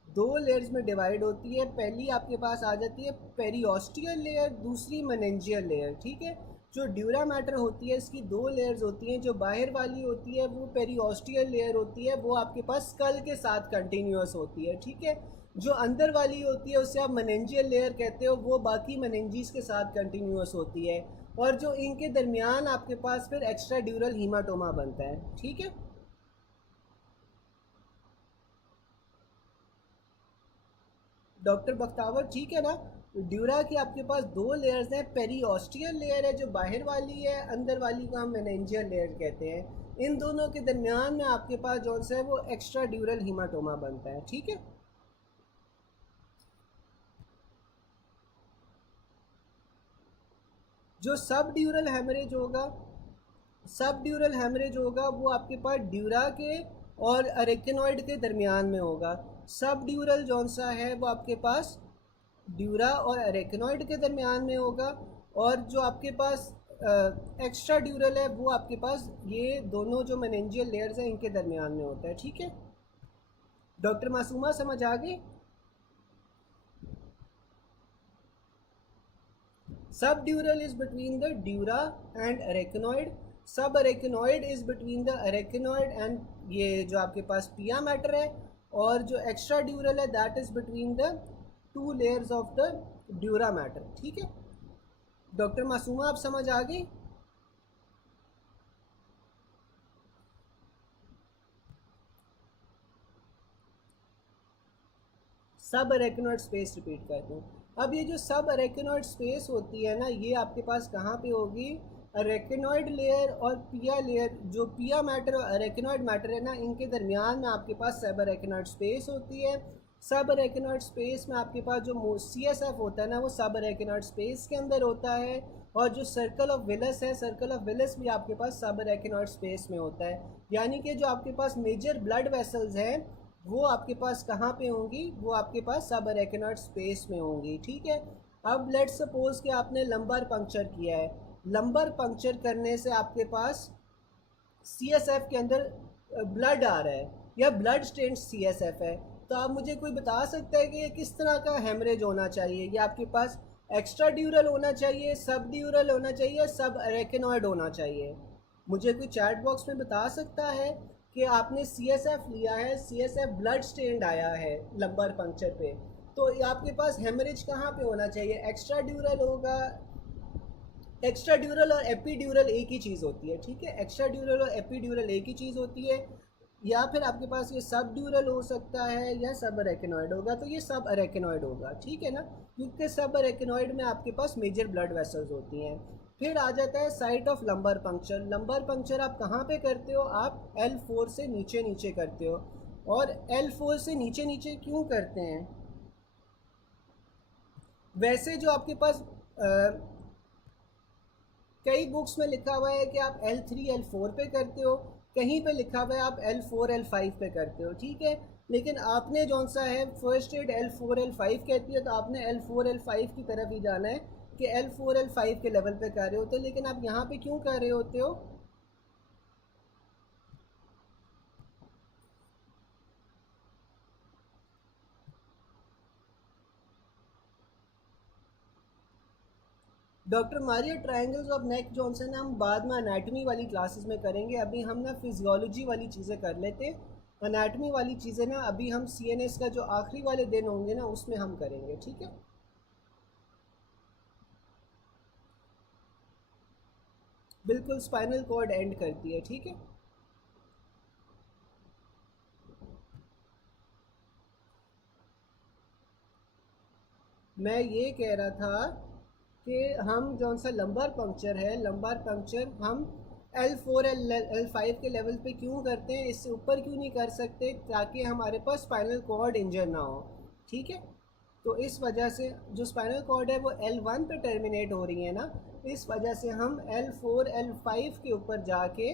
2 लेयर्स में डिवाइड होती है। पहली आपके पास आ जाती है पेरियोस्टियल लेयर, दूसरी मेनिंजियल लेयर। ठीक है, जो ड्यूरा मैटर होती है इसकी 2 लेयर्स होती हैं। जो बाहर वाली होती है वो पेरियोस्टियल लेयर होती है, वो आपके पास स्कल के साथ कंटिन्यूस होती है। ठीक है, जो अंदर वाली होती है उसे आप मेनिंजियल लेयर कहते हो, वो बाकी मेनिंजीज के साथ कंटिन्यूस होती है, और जो इनके दरमियान आपके पास फिर एक्स्ट्रा ड्यूरल हीमाटोमा बनता है। ठीक है, डॉक्टर बख्तावर ठीक है ना? ड्यूरा की आपके पास 2 लेयर्स हैं, पेरियोस्टियल लेयर है जो बाहर वाली है, अंदर वाली को हम मेनिंजियल लेयर कहते हैं। इन दोनों के दरमियान में आपके पास जो है वो एक्स्ट्रा ड्यूरल हीमाटोमा बनता है। ठीक है, जो सब ड्यूरल हेमरेज होगा, सब ड्यूरल हेमरेज होगा वो आपके पास ड्यूरा के और अरेकिनॉइड के दरमियान में होगा। सब ड्यूरल जौन सा है वो आपके पास ड्यूरा और अरेकिनॉइड के दरमियान में होगा, और जो आपके पास एक्स्ट्रा ड्यूरल है वो आपके पास ये दोनों जो मेनिंजियल लेयर्स हैं इनके दरमियान में होता है। ठीक है, डॉक्टर मासूमा समझ आ गई? Subdural is between the dura and arachnoid, subarachnoid is between the arachnoid and ये जो आपके पास पिया मैटर है, और जो एक्स्ट्रा ड्यूरल है that is between the 2 layers of the dura mater. ठीक है, डॉक्टर मासूमा आप समझ आ गई? सब अरेकिनॉइड स्पेस रिपीट करते हैं। अब ये जो सब अरेकिनॉइड स्पेस होती है ना ये आपके पास कहाँ पे होगी, अरेकिनॉइड लेयर और पिया लेयर, जो पिया मैटर और अरेकिनॉइड मैटर है ना इनके दरमियान में आपके पास सब अरेकिनॉइड स्पेस होती है। सब अरेकिनॉइड स्पेस में आपके पास जो CSF होता है ना वो सब अरेकिनॉइड स्पेस के अंदर होता है, और जो सर्कल ऑफ विलस है, सर्कल ऑफ विलस भी आपके पास सब अरेकिनॉइड स्पेस में होता है। यानी कि जो आपके पास मेजर ब्लड वेसल्स हैं वो आपके पास कहाँ पे होंगी, वो आपके पास सब अरेकेनॉइड स्पेस में होंगी, ठीक है। अब लेट्स सपोज कि आपने लंबर पंक्चर किया है, लंबर पंक्चर करने से आपके पास सीएसएफ के अंदर ब्लड आ रहा है या ब्लड स्टेन सीएसएफ है, तो आप मुझे कोई बता सकता है कि ये किस तरह का हेमरेज होना चाहिए, ये आपके पास एक्स्ट्रा ड्यूरल होना चाहिए, सब ड्यूरल होना चाहिए, सब अरेकेनॉइड होना चाहिए? मुझे कोई चैट बॉक्स में बता सकता है कि आपने सीएसएफ लिया है, सीएसएफ ब्लड स्टेन्ड आया है लंबर पंक्चर पे, तो आपके पास हेमरेज कहाँ पे होना चाहिए? एक्स्ट्रा ड्यूरल होगा? एक्स्ट्रा ड्यूरल और एपीड्यूरल एक ही चीज़ होती है, ठीक है, एक्स्ट्रा ड्यूरल और एपीड्यूरल एक ही चीज़ होती है। या फिर आपके पास ये सब ड्यूरल हो सकता है या सब अरेकेनॉइड होगा, तो ये सब अरेकेनॉइड होगा, ठीक है ना, क्योंकि सब अरेकेनॉइड में आपके पास मेजर ब्लड वेसल्स होती हैं। फिर आ जाता है site of lumbar puncture. Lumbar puncture आप कहाँ पे करते हो? आप L4 से नीचे नीचे करते हो। और L4 से नीचे नीचे क्यों करते हैं? वैसे जो आपके पास कई बुक्स में लिखा हुआ है कि आप L3 L4 पे करते हो, कहीं पे लिखा हुआ है आप L4 L5 पे करते हो, ठीक है, लेकिन आपने जौन सा है फर्स्ट एड L4 L5 कहती है, तो आपने L4 L5 की तरफ ही जाना है कि L4 L5 के लेवल पे कर रहे होते हो। लेकिन आप यहाँ पे क्यों कर रहे होते हो? Doctor Maria, triangles of neck Johnson हम बाद में एनाटमी वाली क्लासेस में करेंगे, अभी हम ना फिजियोलॉजी वाली चीज़ें कर लेते हैं। एनाटमी वाली चीज़ें ना अभी हम CNS का जो आखिरी वाले दिन होंगे ना उसमें हम करेंगे, ठीक है। बिल्कुल स्पाइनल कॉर्ड एंड करती है, ठीक है। मैं ये कह रहा था कि हम जौन सा लंबर पंक्चर है, लंबर पंक्चर हम L4 L5 के लेवल पे क्यों करते हैं, इससे ऊपर क्यों नहीं कर सकते, ताकि हमारे पास स्पाइनल कॉर्ड इंजर ना हो, ठीक है। तो इस वजह से जो स्पाइनल कॉर्ड है वो L1 पे टर्मिनेट हो रही है ना, इस वजह से हम L4 L5 के ऊपर जाके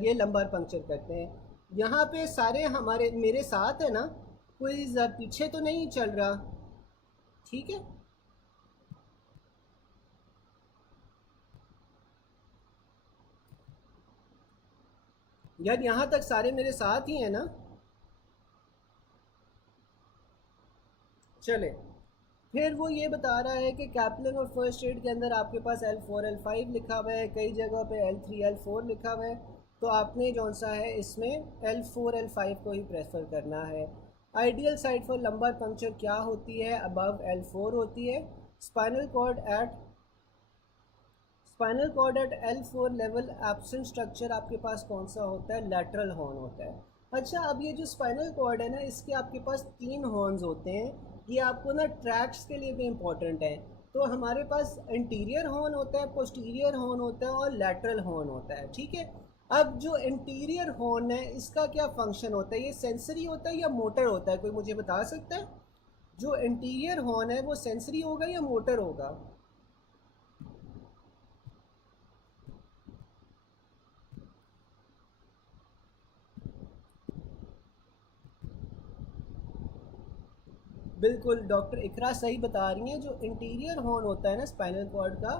ये लंबर पंक्चर करते हैं। यहाँ पे सारे हमारे मेरे साथ है ना, कोई पीछे तो नहीं चल रहा, ठीक है। यार यहाँ तक सारे मेरे साथ ही हैं ना? चले, फिर वो ये बता रहा है कि कैप्लन और फर्स्ट एड के अंदर आपके पास L4 L5 लिखा हुआ है, कई जगह पे L3 L4 लिखा हुआ है, तो आपने जौन सा है इसमें L4 L5 को ही प्रेफर करना है। Ideal site for lumbar puncture क्या होती है? अबव L4 होती है। Spinal cord at L4 level absent structure आपके पास कौन सा होता है? लैटरल हॉर्न होता है। अच्छा, अब ये जो स्पाइनल कॉर्ड है ना, इसके आपके पास 3 हॉर्न्स होते हैं, ये आपको ना ट्रैक्स के लिए भी इम्पोर्टेंट है। तो हमारे पास इंटीरियर हॉर्न होता है, पोस्टीरियर हॉर्न होता है और लैटरल हॉर्न होता है, ठीक है। अब जो इंटीरियर हॉर्न है इसका क्या फंक्शन होता है? ये सेंसरी होता है या मोटर होता है? कोई मुझे बता सकता है? जो इंटीरियर हॉर्न है वो सेंसरी होगा या मोटर होगा? बिल्कुल डॉक्टर इकरा सही बता रही हैं, जो इंटीरियर हॉर्न होता है ना स्पाइनल कॉर्ड का,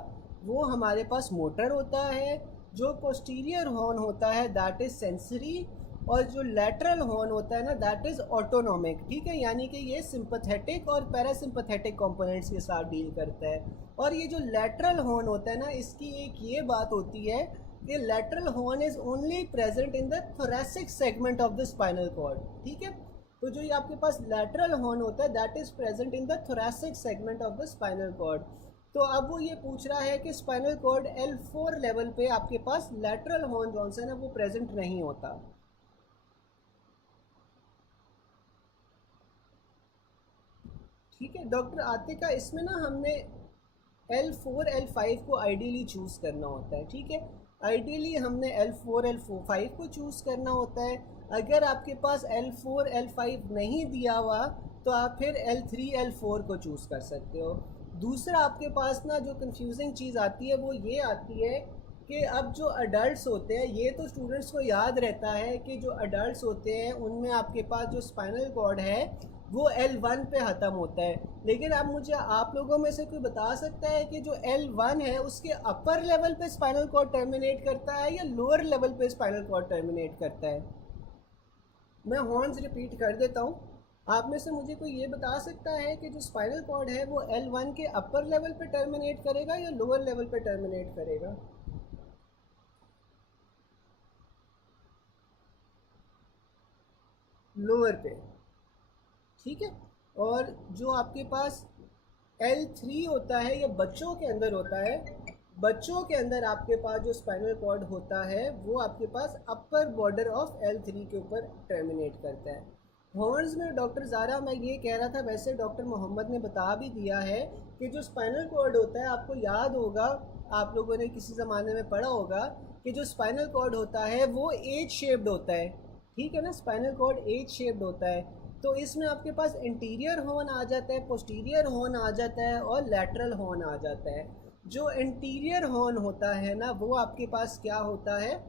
वो हमारे पास मोटर होता है। जो पोस्टीरियर हॉर्न होता है दैट इज़ सेंसरी, और जो लैटरल हॉर्न होता है ना दैट इज़ ऑटोनॉमिक, ठीक है, यानी कि ये सिंपथेटिक और पैरासिम्पथेटिक कंपोनेंट्स के साथ डील करता है। और ये जो लैटरल हॉर्न होता है ना, इसकी एक ये बात होती है कि lateral horn is only present in the thoracic segment of the spinal cord, ठीक है। तो जो ये आपके पास लैटरल हॉर्न होता है that is present in the thoracic segment of the spinal cord. तो अब वो ये पूछ रहा है कि स्पाइनल कॉर्ड L4 लेवल पे आपके पास लैटरल हॉर्न जौन सा है ना वो प्रेजेंट नहीं होता। ठीक है डॉक्टर आतिका, इसमें ना हमने L4 L5 को आइडियली चूज़ करना होता है, ठीक है, आइडियली हमने L4 L5 को चूज़ करना होता है। अगर आपके पास L4 L5 नहीं दिया हुआ तो आप फिर L3 L4 को चूज़ कर सकते हो। दूसरा आपके पास ना जो कंफ्यूजिंग चीज़ आती है वो ये आती है कि अब जो अडल्ट्स होते हैं, ये तो स्टूडेंट्स को याद रहता है कि जो अडल्ट्स होते हैं उनमें आपके पास जो स्पाइनल कॉर्ड है वो L1 पे ख़त्म होता है। लेकिन अब मुझे आप लोगों में से कोई बता सकता है कि जो L1 है उसके अपर लेवल पे स्पाइनल कॉर्ड टर्मिनेट करता है या लोअर लेवल पे स्पाइनल कॉर्ड टर्मिनेट करता है? मैं हॉर्न्स रिपीट कर देता हूँ। आप में से मुझे कोई ये बता सकता है कि जो स्पाइनल कॉर्ड है वो L1 के अपर लेवल पे टर्मिनेट करेगा या लोअर लेवल पे टर्मिनेट करेगा? लोअर पे, ठीक है। और जो आपके पास L3 होता है, ये बच्चों के अंदर होता है। बच्चों के अंदर आपके पास जो स्पाइनल कॉर्ड होता है वो आपके पास अपर बॉर्डर ऑफ L3 के ऊपर टर्मिनेट करता है। हॉर्न्स में डॉक्टर ज़ारा मैं ये कह रहा था, वैसे डॉक्टर मोहम्मद ने बता भी दिया है कि जो स्पाइनल कॉर्ड होता है, आपको याद होगा, आप लोगों ने किसी ज़माने में पढ़ा होगा कि जो स्पाइनल कॉर्ड होता है वो एज शेप्ड होता है, ठीक है ना। स्पाइनल कॉर्ड एज शेप्ड होता है। तो इसमें आपके पास इंटीरियर हॉर्न आ जाता है, पोस्टीरियर हॉर्न आ जाता है और लैटरल हॉर्न आ जाता है। जो इंटीरियर हॉर्न होता है ना वो आपके पास क्या होता है,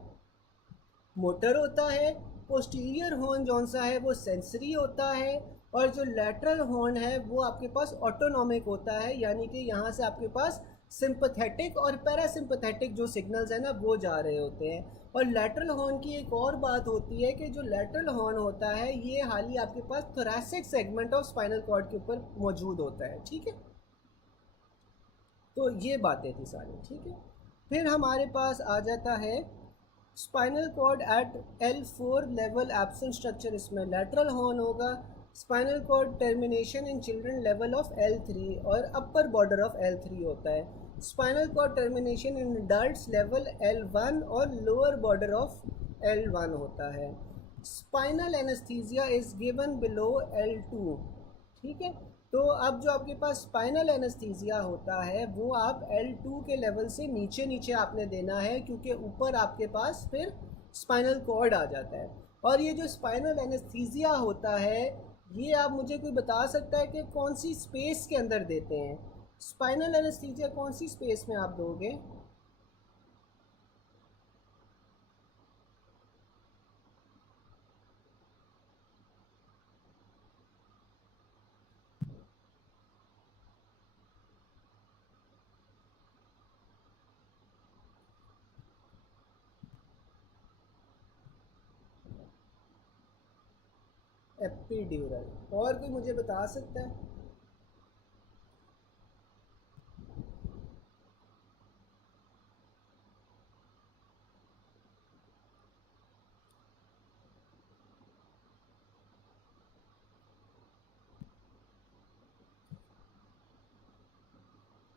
मोटर होता है। पोस्टीरियर हॉर्न जौन सा है वो सेंसरी होता है। और जो लैटरल हॉर्न है वो आपके पास ऑटोनॉमिक होता है, यानी कि यहाँ से आपके पास सिंपथेटिक और पैरासिम्पथेटिक जो सिग्नल्स हैं ना वो जा रहे होते हैं। और लैटरल हॉर्न की एक और बात होती है कि जो लैटरल हॉर्न होता है ये हाल ही आपके पास thoracic segment of spinal cord के ऊपर मौजूद होता है, ठीक है। तो ये बातें थी सारी, ठीक है। फिर हमारे पास आ जाता है spinal cord at L4 level absent structure, इसमें लैटरल हॉर्न होगा। Spinal cord termination in children level of L3 और अपर बॉर्डर ऑफ L3 होता है। Spinal cord termination in adults level L1 और लोअर बॉर्डर ऑफ L1 होता है। Spinal anaesthesia is given below L2, ठीक है। तो अब जो आपके पास स्पाइनल एनेस्थीसिया होता है वो आप L2 के लेवल से नीचे नीचे आपने देना है, क्योंकि ऊपर आपके पास फिर स्पाइनल कॉर्ड आ जाता है। और ये जो स्पाइनल एनेस्थीसिया होता है ये आप मुझे कोई बता सकता है कि कौन सी स्पेस के अंदर देते हैं? स्पाइनल एनेस्थीसिया कौन सी स्पेस में आप दोगे? एपिड्यूरल। और कोई मुझे बता सकता है?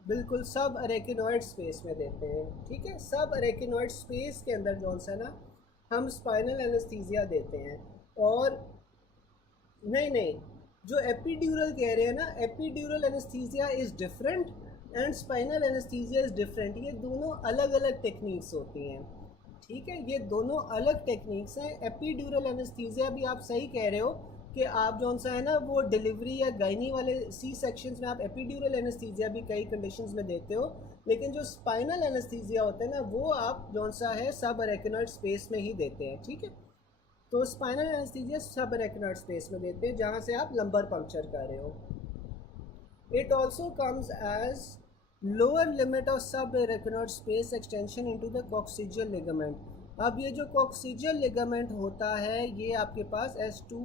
बिल्कुल, सब अरेकिनॉइड स्पेस में देते हैं, ठीक है। सब अरेकिनॉइड स्पेस के अंदर जौन सा ना हम स्पाइनल एनेस्थीसिया देते हैं। और नहीं नहीं, जो एपिड्यूरल कह रहे हैं ना, epidural anaesthesia is different and spinal anaesthesia is different. ये दोनों अलग अलग टेक्निक्स होती हैं, ठीक है। ये दोनों अलग टेक्निक्स हैं। एपिड्यूरल एनेस्थीसिया भी आप सही कह रहे हो कि आप जौन सा है ना वो डिलीवरी या गायनी वाले सी सेक्शंस में आप एपिड्यूरल एनेस्थीसिया भी कई कंडीशंस में देते हो। लेकिन जो स्पाइनल एनेस्थीसिया होता है ना वो आप जौन सा है सब अरेकिनॉइड स्पेस में ही देते हैं, ठीक है। तो स्पाइनल एनेस्थीसिया सब अरेकिनॉइड स्पेस में देते हैं जहाँ से आप लंबर पंक्चर कर रहे हो। It also comes as lower limit of subarachnoid space extension into the coccygeal ligament। अब ये जो coccygeal ligament होता है ये आपके पास S2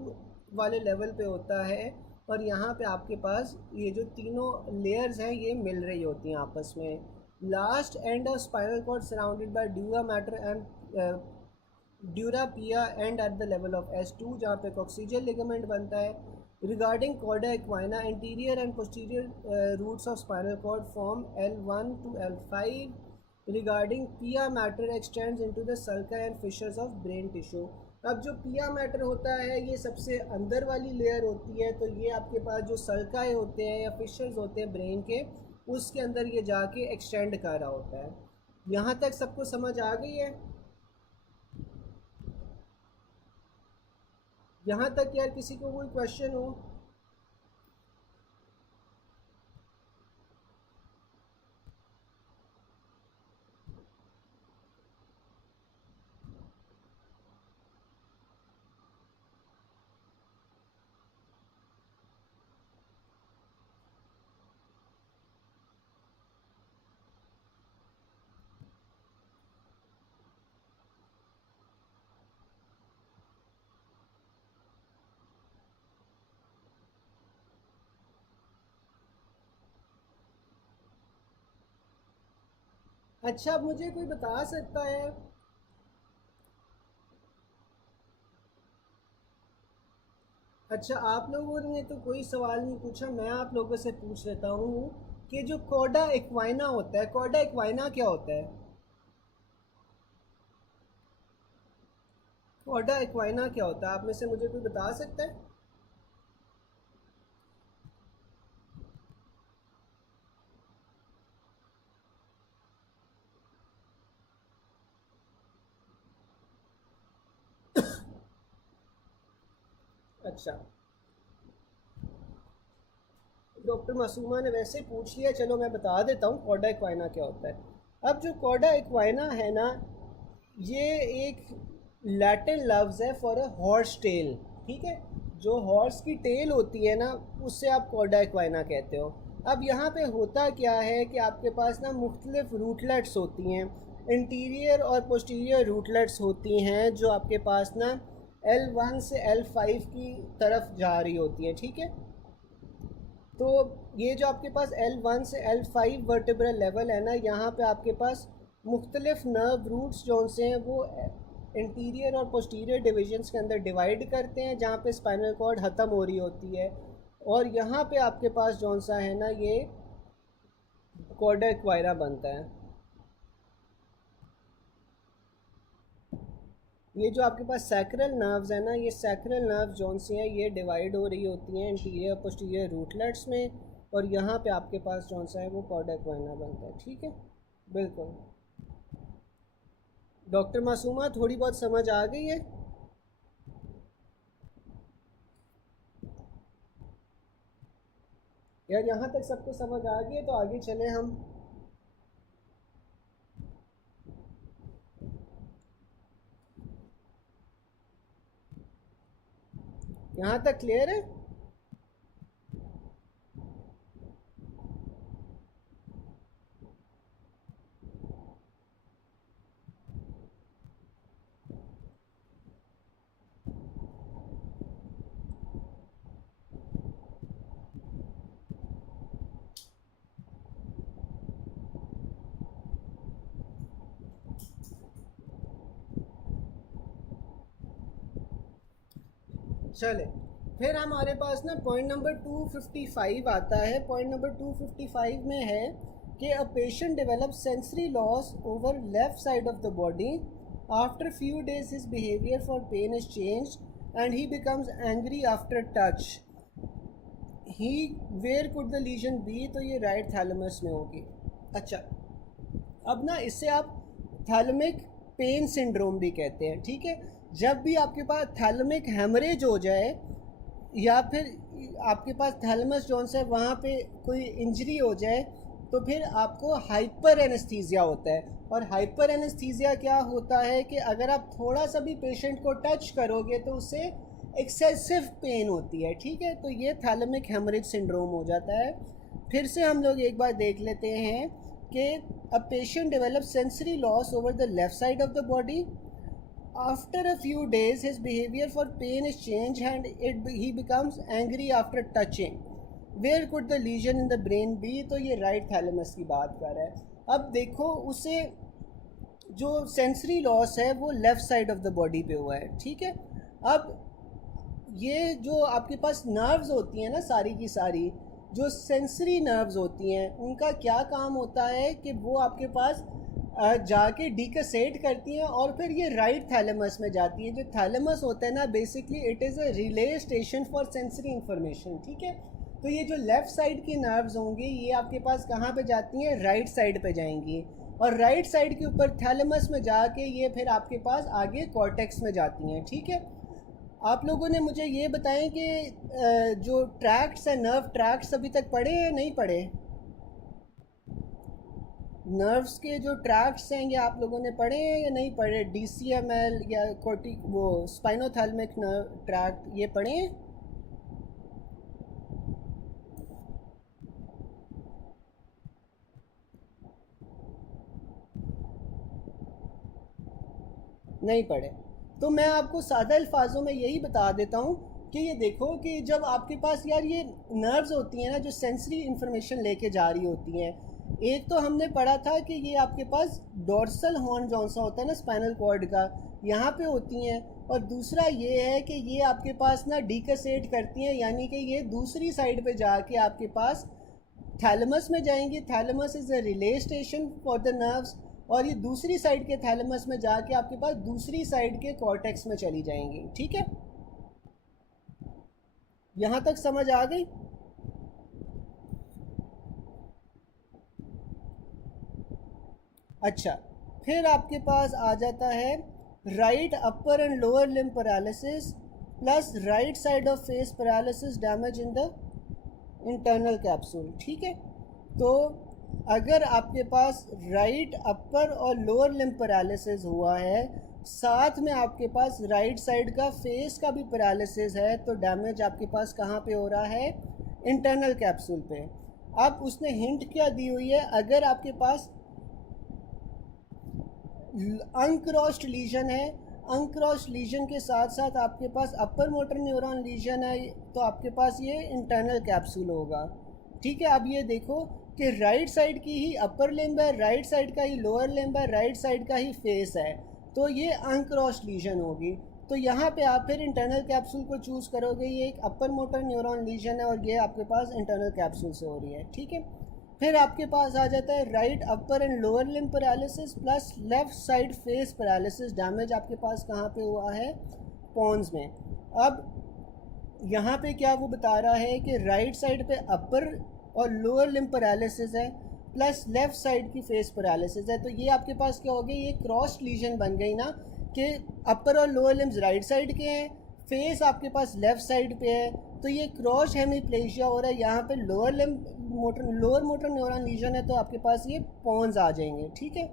वाले लेवल पे होता है। और यहाँ पे आपके पास ये जो तीनों लेयर्स हैं ये मिल रही होती हैं आपस में। Last end of spinal cord surrounded by dura mater and dura pia and at the level of S2 जहाँ पे कॉक्सीजियल लिगामेंट बनता है। Regarding cauda equina interior and posterior roots of spinal cord form L1 to L5। Regarding pia mater extends into the sulci and fissures of brain tissue. अब जो पिया matter होता है ये सबसे अंदर वाली लेयर होती है, तो ये आपके पास जो सल्काए होते हैं या फिशर्स होते हैं ब्रेन के, उसके अंदर ये जाके एक्सटेंड कर रहा होता है। यहाँ तक सबको समझ आ गई है? यहाँ तक यार किसी को कोई क्वेश्चन हो? अच्छा, अब मुझे कोई बता सकता है, अच्छा आप लोगों ने तो कोई सवाल नहीं पूछा, मैं आप लोगों से पूछ लेता हूँ कि जो कॉर्डा एक्वाइना होता है, कॉर्डा एक्वाइना क्या होता है? कॉर्डा एक्वाइना क्या होता है, आप में से मुझे कोई बता सकता है? अच्छा, डॉक्टर मासूमा ने वैसे पूछ लिया, चलो मैं बता देता हूँ कॉर्डा एक्वाइना क्या होता है। अब जो कॉर्डा एक्वाइना है ना, ये एक लैटिन लफ्ज़ है फॉर अ हॉर्स टेल। ठीक है, जो हॉर्स की टेल होती है ना, उससे आप कॉर्डा एक्वाइना कहते हो। अब यहाँ पे होता क्या है कि आपके पास ना मुख्तलिफ रूटलेट्स होती हैं, इंटीरियर और पोस्टीरियर रूटलेट्स होती हैं, जो आपके पास ना L1 से L5 की तरफ जा रही होती हैं। ठीक है, तो ये जो आपके पास L1 से L5 वर्टिब्रल लेवल है ना, यहाँ पे आपके पास मुख्तलिफ नर्व रूट्स जो से हैं वो इंटीरियर और पोस्टीरियर डिविजन्स के अंदर डिवाइड करते हैं, जहाँ पे स्पाइनल कॉर्ड ख़त्म हो रही होती है। और यहाँ पे आपके पास जौन सा है ना, ये कॉर्डा एक्वायरा बनता है। ये जो आपके पास सैक्रल नर्व्स है ना, ये सैक्रल नर्व जौन सी हैं ये डिवाइड हो रही होती हैं इंटीरियर पोस्टीरियर रूटलेट्स में, और यहाँ पे आपके पास जौन सा है वो कॉर्डा एक्वाइना बनता है। ठीक है, बिल्कुल। डॉक्टर मासूमा थोड़ी बहुत समझ आ गई है? यार यहाँ तक सबको समझ आ गई है तो आगे चले हम। यहाँ तक क्लियर है? चले, फिर हमारे पास ना पॉइंट नंबर 255 आता है। पॉइंट नंबर 255 में है कि a patient develop sensory loss over left side of the body after few days his behaviour for pain is change and he becomes angry after touch. He where could the lesion be, तो ये right thalamus में होगी। अच्छा, अब ना इसे आप thalamic pain syndrome भी कहते हैं। ठीक है, जब भी आपके पास थैलेमिक हेमरेज हो जाए या फिर आपके पास थैलेमस जोन से वहाँ पे कोई इंजरी हो जाए, तो फिर आपको हाइपर एनेस्थीसिया होता है। और हाइपर एनेस्थीसिया क्या होता है कि अगर आप थोड़ा सा भी पेशेंट को टच करोगे तो उससे एक्सेसिव पेन होती है। ठीक है, तो ये थैलेमिक हेमरेज सिंड्रोम हो जाता है। फिर से हम लोग एक बार देख लेते हैं कि a patient develop sensory loss over the left side of the body after a few days his behavior for pain is changed and he becomes angry after touching, where could the lesion in the brain be, तो ये right thalamus की बात कर रहा है। अब देखो, उसे जो सेंसरी लॉस है वो left side of the body पे हुआ है। ठीक है, अब ये जो आपके पास नर्व्स होती हैं ना, सारी की सारी जो सेंसरी नर्व्स होती हैं, उनका क्या काम होता है कि वो आपके पास जाके डिकसेट करती हैं और फिर ये राइट थैलेमस में जाती है। जो थैलेमस होता है ना, basically it is a relay station for sensory information. ठीक है, तो ये जो लेफ़्ट साइड की नर्व्स होंगी ये आपके पास कहाँ पे जाती हैं, राइट साइड पे जाएंगी, और राइट साइड के ऊपर थैलेमस में जाके ये फिर आपके पास आगे कॉर्टेक्स में जाती हैं। ठीक है, आप लोगों ने मुझे ये बताएं कि जो ट्रैक्ट्स हैं, नर्व ट्रैक्ट्स अभी तक पढ़े हैं नहीं पढ़े? नर्व्स के जो ट्रैक्ट्स हैं ये आप लोगों ने पढ़े हैं या नहीं पढ़े? DCML या कोर्टिक वो स्पाइनोथैलेमिक नर्व ट्रैक्ट ये पढ़े हैं? नहीं पढ़े? तो मैं आपको सादा अल्फाजों में यही बता देता हूँ कि ये देखो कि जब आपके पास यार ये नर्व्स होती हैं ना, जो सेंसरी इंफॉर्मेशन लेके जा रही होती हैं, एक तो हमने पढ़ा था कि ये आपके पास डोर्सल हॉर्न जौन सा होता है ना स्पाइनल कॉर्ड का, यहाँ पे होती हैं, और दूसरा ये है कि ये आपके पास ना डिकसेट करती हैं, यानी कि ये दूसरी साइड पे जाके आपके पास थैलेमस में जाएंगी। Thalamus is a relay station for the nerves, और ये दूसरी साइड के थैलेमस में जाके आपके पास दूसरी साइड के कॉर्टेक्स में चली जाएंगी। ठीक है, यहाँ तक समझ आ गई? अच्छा, फिर आपके पास आ जाता है right upper and lower limb paralysis plus right side of face paralysis damage in the internal capsule. ठीक है, तो अगर आपके पास राइट अपर और लोअर लिम्ब पैरालिसिस हुआ है, साथ में आपके पास राइट साइड का फेस का भी पैरालिसिस है, तो डैमेज आपके पास कहाँ पे हो रहा है? इंटरनल कैप्सूल पे। अब उसने हिंट क्या दी हुई है, अगर आपके पास अनक्रॉस्ड लीजन है, अनक्रॉस्ड लीजन के साथ साथ आपके पास अपर मोटर न्यूरॉन लीजन है, तो आपके पास ये इंटरनल कैप्सूल होगा। ठीक है, अब ये देखो कि राइट साइड की ही अपर लिम्ब है, राइट साइड का ही लोअर लिम्ब है, राइट साइड का ही फेस है, तो ये अनक्रॉस्ड लीजन होगी। तो यहाँ पे आप फिर इंटरनल कैप्सूल को चूज़ करोगे, ये एक अपर मोटर न्यूरॉन लीजन है और ये आपके पास इंटरनल कैप्सूल से हो रही है। ठीक है, फिर आपके पास आ जाता है right upper and lower limb paralysis plus left side face paralysis. Damage आपके पास कहाँ पे हुआ है? पॉन्स में। अब यहाँ पे क्या वो बता रहा है कि राइट साइड पे अपर और लोअर लिम्ब पैरालिसिस है प्लस लेफ्ट साइड की फेस पैरालिसिस है, तो ये आपके पास क्या हो गई? ये क्रॉस लीजन बन गई ना, कि अपर और लोअर लिम्स राइट साइड के हैं, फेस आपके पास लेफ्ट साइड पे है, तो ये क्रॉस हेमीप्लेजिया हो रहा है। यहाँ पे लोअर मोटर न्यूरॉन लीजन है, तो आपके पास ये पॉन्स आ जाएंगे। ठीक है,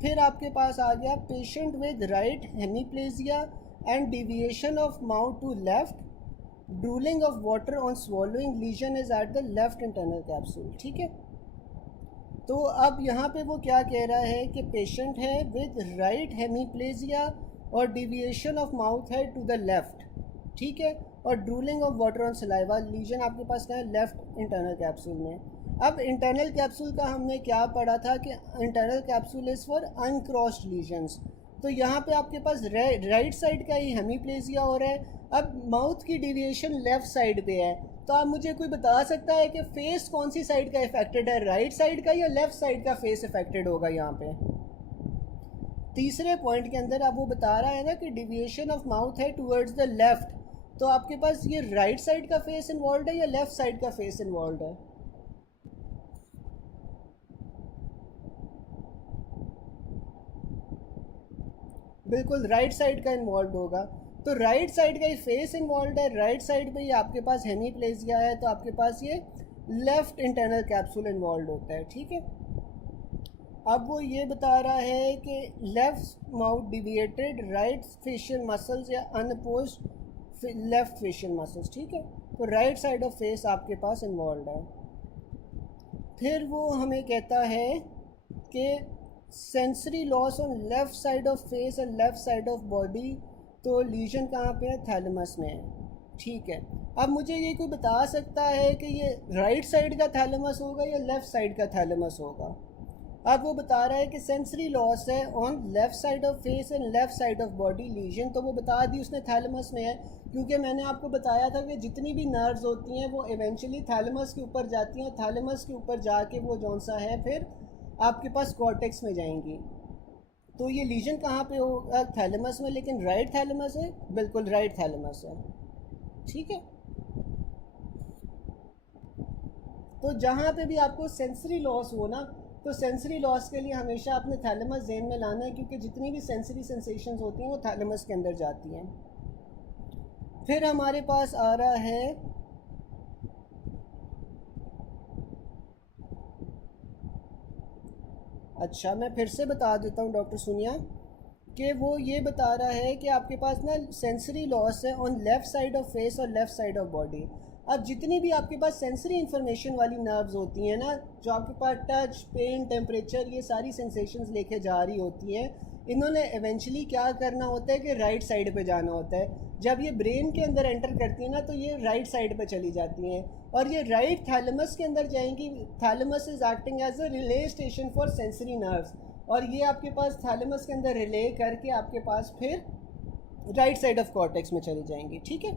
फिर आपके पास आ गया patient with right hemiplegia and deviation of mouth to left, drooling of water on swallowing, lesion is at the left internal capsule. ठीक है, तो अब यहाँ पे वो क्या कह रहा है कि पेशेंट है विद राइट हेमीप्लेजिया और डिविएशन ऑफ माउथ है टू द लेफ्ट। ठीक है, और drooling of water on saliva, lesion आपके पास क्या है? लेफ्ट इंटरनल कैप्सूल में। अब इंटरनल कैप्सूल का हमने क्या पढ़ा था कि internal capsule is for uncrossed lesions, तो यहाँ पे आपके पास राइट साइड का ही हेमीप्लेजिया हो रहा है। अब माउथ की डिविएशन लेफ्ट साइड पे है, तो आप मुझे कोई बता सकता है कि फेस कौन सी साइड का इफेक्टेड है, राइट साइड का या लेफ्ट साइड का फेस इफेक्टेड होगा? यहाँ पे तीसरे पॉइंट के अंदर अब वो बता रहा है ना कि डिविएशन ऑफ माउथ है टूवर्ड्स द लेफ्ट, तो आपके पास ये राइट साइड का फेस इन्वॉल्व है या लेफ्ट साइड का फेस इन्वॉल्व है? बिल्कुल राइट साइड का इन्वॉल्व होगा, तो राइट साइड का ही फेस इन्वॉल्व है, राइट साइड पे ही आपके पास हेमीप्लेजिया है, तो आपके पास ये लेफ्ट इंटरनल कैप्सूल इन्वॉल्व होता है। ठीक है, अब वो ये बता रहा है कि left mouth deviated right facial muscles या अनअपोज्ड लेफ्ट फेशियल मसल्स। ठीक है, तो राइट साइड ऑफ फेस आपके पास इन्वॉल्व है। फिर वो हमें कहता है कि sensory loss on left side of face and left side of body, तो लीजन कहाँ पे है? थैलेमस में है। ठीक है, अब मुझे ये कोई बता सकता है कि ये राइट साइड का थैलेमस होगा या लेफ़्ट साइड का थैलेमस होगा? अब वो बता रहा है कि सेंसरी लॉस है on left side of face and left side of body lesion, तो वो बता दी उसने थैलेमस में है, क्योंकि मैंने आपको बताया था कि जितनी भी नर्व्स होती हैं वो इवेंचुअली थैलेमस के ऊपर जाती हैं, थैलेमस के ऊपर जाके वो जौन सा है फिर आपके पास कॉर्टेक्स में जाएंगी। तो ये लीजन कहाँ पे होगा? थैलेमस में, लेकिन राइट थैलेमस है? बिल्कुल राइट थैलेमस है। ठीक है, तो जहाँ पे भी आपको सेंसरी लॉस हो ना, तो सेंसरी लॉस के लिए हमेशा अपने थैलेमस ज़हन में लाना है, क्योंकि जितनी भी सेंसरी सेंसेशंस होती हैं वो थैलेमस के अंदर जाती हैं। फिर हमारे पास आ रहा है अच्छा, मैं फिर से बता देता हूँ डॉक्टर सुनिया, कि वो ये बता रहा है कि आपके पास ना सेंसरी लॉस है on left side of face और लेफ़्ट साइड ऑफ बॉडी। अब जितनी भी आपके पास सेंसरी इन्फॉर्मेशन वाली नर्व्स होती हैं ना, जो आपके पास टच, पेन, टेम्परेचर, ये सारी सेंसेशंस लेके जा रही होती हैं, इन्होंने एवेंचुअली क्या करना होता है कि राइट साइड पे जाना होता है। जब ये ब्रेन के अंदर एंटर करती है ना, तो ये राइट साइड पे चली जाती हैं और ये राइट थैलेमस के अंदर जाएंगी। Thalamus is acting as a relay station for sensory nerves, और ये आपके पास थैलेमस के अंदर रिले करके आपके पास फिर राइट साइड ऑफ कॉर्टेक्स में चली जाएंगी। ठीक है,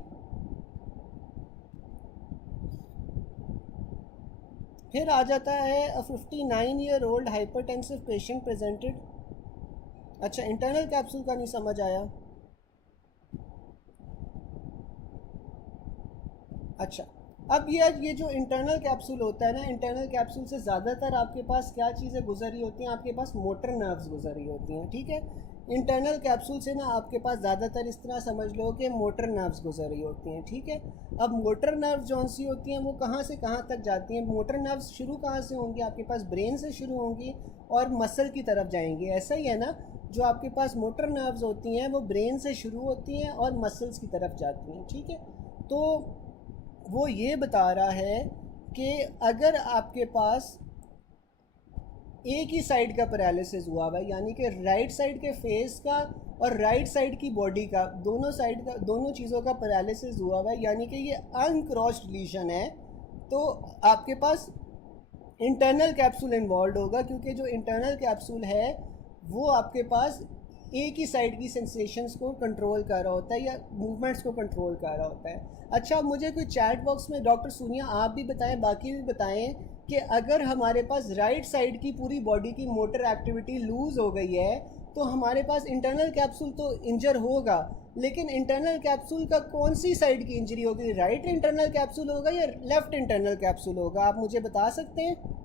फिर आ जाता है अ 59-year-old हाइपरटेंसिव पेशेंट प्रेजेंटेड। अच्छा, इंटरनल कैप्सूल का नहीं समझ आया। अच्छा, अब ये जो इंटरनल कैप्सूल होता है ना, इंटरनल कैप्सूल से ज़्यादातर आपके पास क्या चीज़ें गुजर रही होती हैं, आपके पास मोटर नर्व्स गुजर रही होती हैं। ठीक है, इंटरनल कैप्सूल से ना आपके पास ज़्यादातर इस तरह समझ लो कि मोटर नर्व्स गुजर रही होती हैं। ठीक है, अब मोटर नर्व्स जौन सी होती हैं वो कहाँ से कहाँ तक जाती हैं? मोटर नर्व्स शुरू कहाँ से होंगी? आपके पास ब्रेन से शुरू होंगी और मसल की तरफ जाएंगी। ऐसा ही है ना, जो आपके पास मोटर नर्व्स होती हैं वो ब्रेन से शुरू होती हैं और मसल्स की तरफ जाती हैं। ठीक है, तो वो ये बता रहा है कि अगर आपके पास एक ही साइड का पैरालिसिस हुआ हुआ है, यानी कि राइट साइड के फेस का और राइट साइड की बॉडी का, दोनों साइड का, दोनों चीज़ों का पैरालिसिस हुआ हुआ है, यानी कि ये अनक्रॉस्ड लीशन है, तो आपके पास इंटरनल कैप्सूल इन्वॉल्व होगा, क्योंकि जो इंटरनल कैप्सूल है वो आपके पास एक ही साइड की सेंसेशंस को कंट्रोल कर रहा होता है या मूवमेंट्स को कंट्रोल कर रहा होता है। अच्छा, मुझे कोई चैट बॉक्स में डॉक्टर सोनिया आप भी बताएं, बाकी भी बताएं कि अगर हमारे पास राइट साइड की पूरी बॉडी की मोटर एक्टिविटी लूज़ हो गई है तो हमारे पास इंटरनल कैप्सूल तो इंजर होगा, लेकिन इंटरनल कैप्सूल का कौन सी साइड की इंजरी होगी? राइट इंटरनल कैप्सूल होगा या लेफ़्ट इंटरनल कैप्सूल होगा? आप मुझे बता सकते हैं?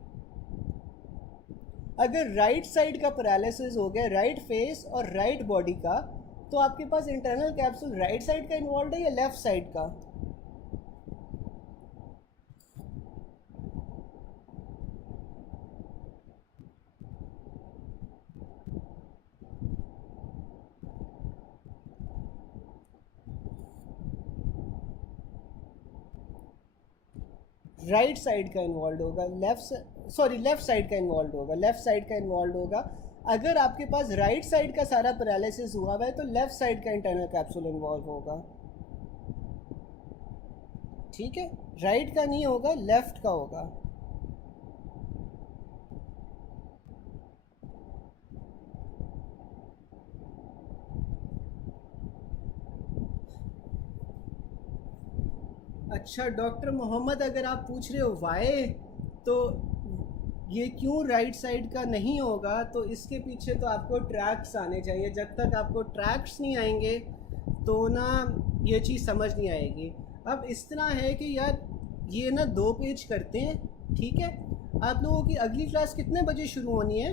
अगर राइट साइड का पैरालिसिस हो गया, राइट फेस और राइट बॉडी का, तो आपके पास इंटरनल कैप्सूल राइट साइड का इन्वॉल्व है या लेफ्ट साइड का? राइट साइड का इन्वॉल्व होगा, लेफ्ट साइड का इन्वॉल्व होगा, लेफ्ट साइड का इन्वॉल्व होगा। अगर आपके पास राइट साइड का सारा पैरालिसिस हुआ हुआ है तो लेफ्ट साइड का इंटरनल कैप्सूल इन्वॉल्व होगा। ठीक है, राइट का नहीं होगा, लेफ्ट का होगा। अच्छा डॉक्टर मोहम्मद, अगर आप पूछ रहे हो वाई, तो ये क्यों राइट साइड का नहीं होगा, तो इसके पीछे तो आपको ट्रैक्स आने चाहिए। जब तक आपको ट्रैक्स नहीं आएंगे तो ना ये चीज़ समझ नहीं आएगी। अब इस तरह है कि यार ये ना 2 पेज करते हैं। ठीक है, आप लोगों की अगली क्लास कितने बजे शुरू होनी है?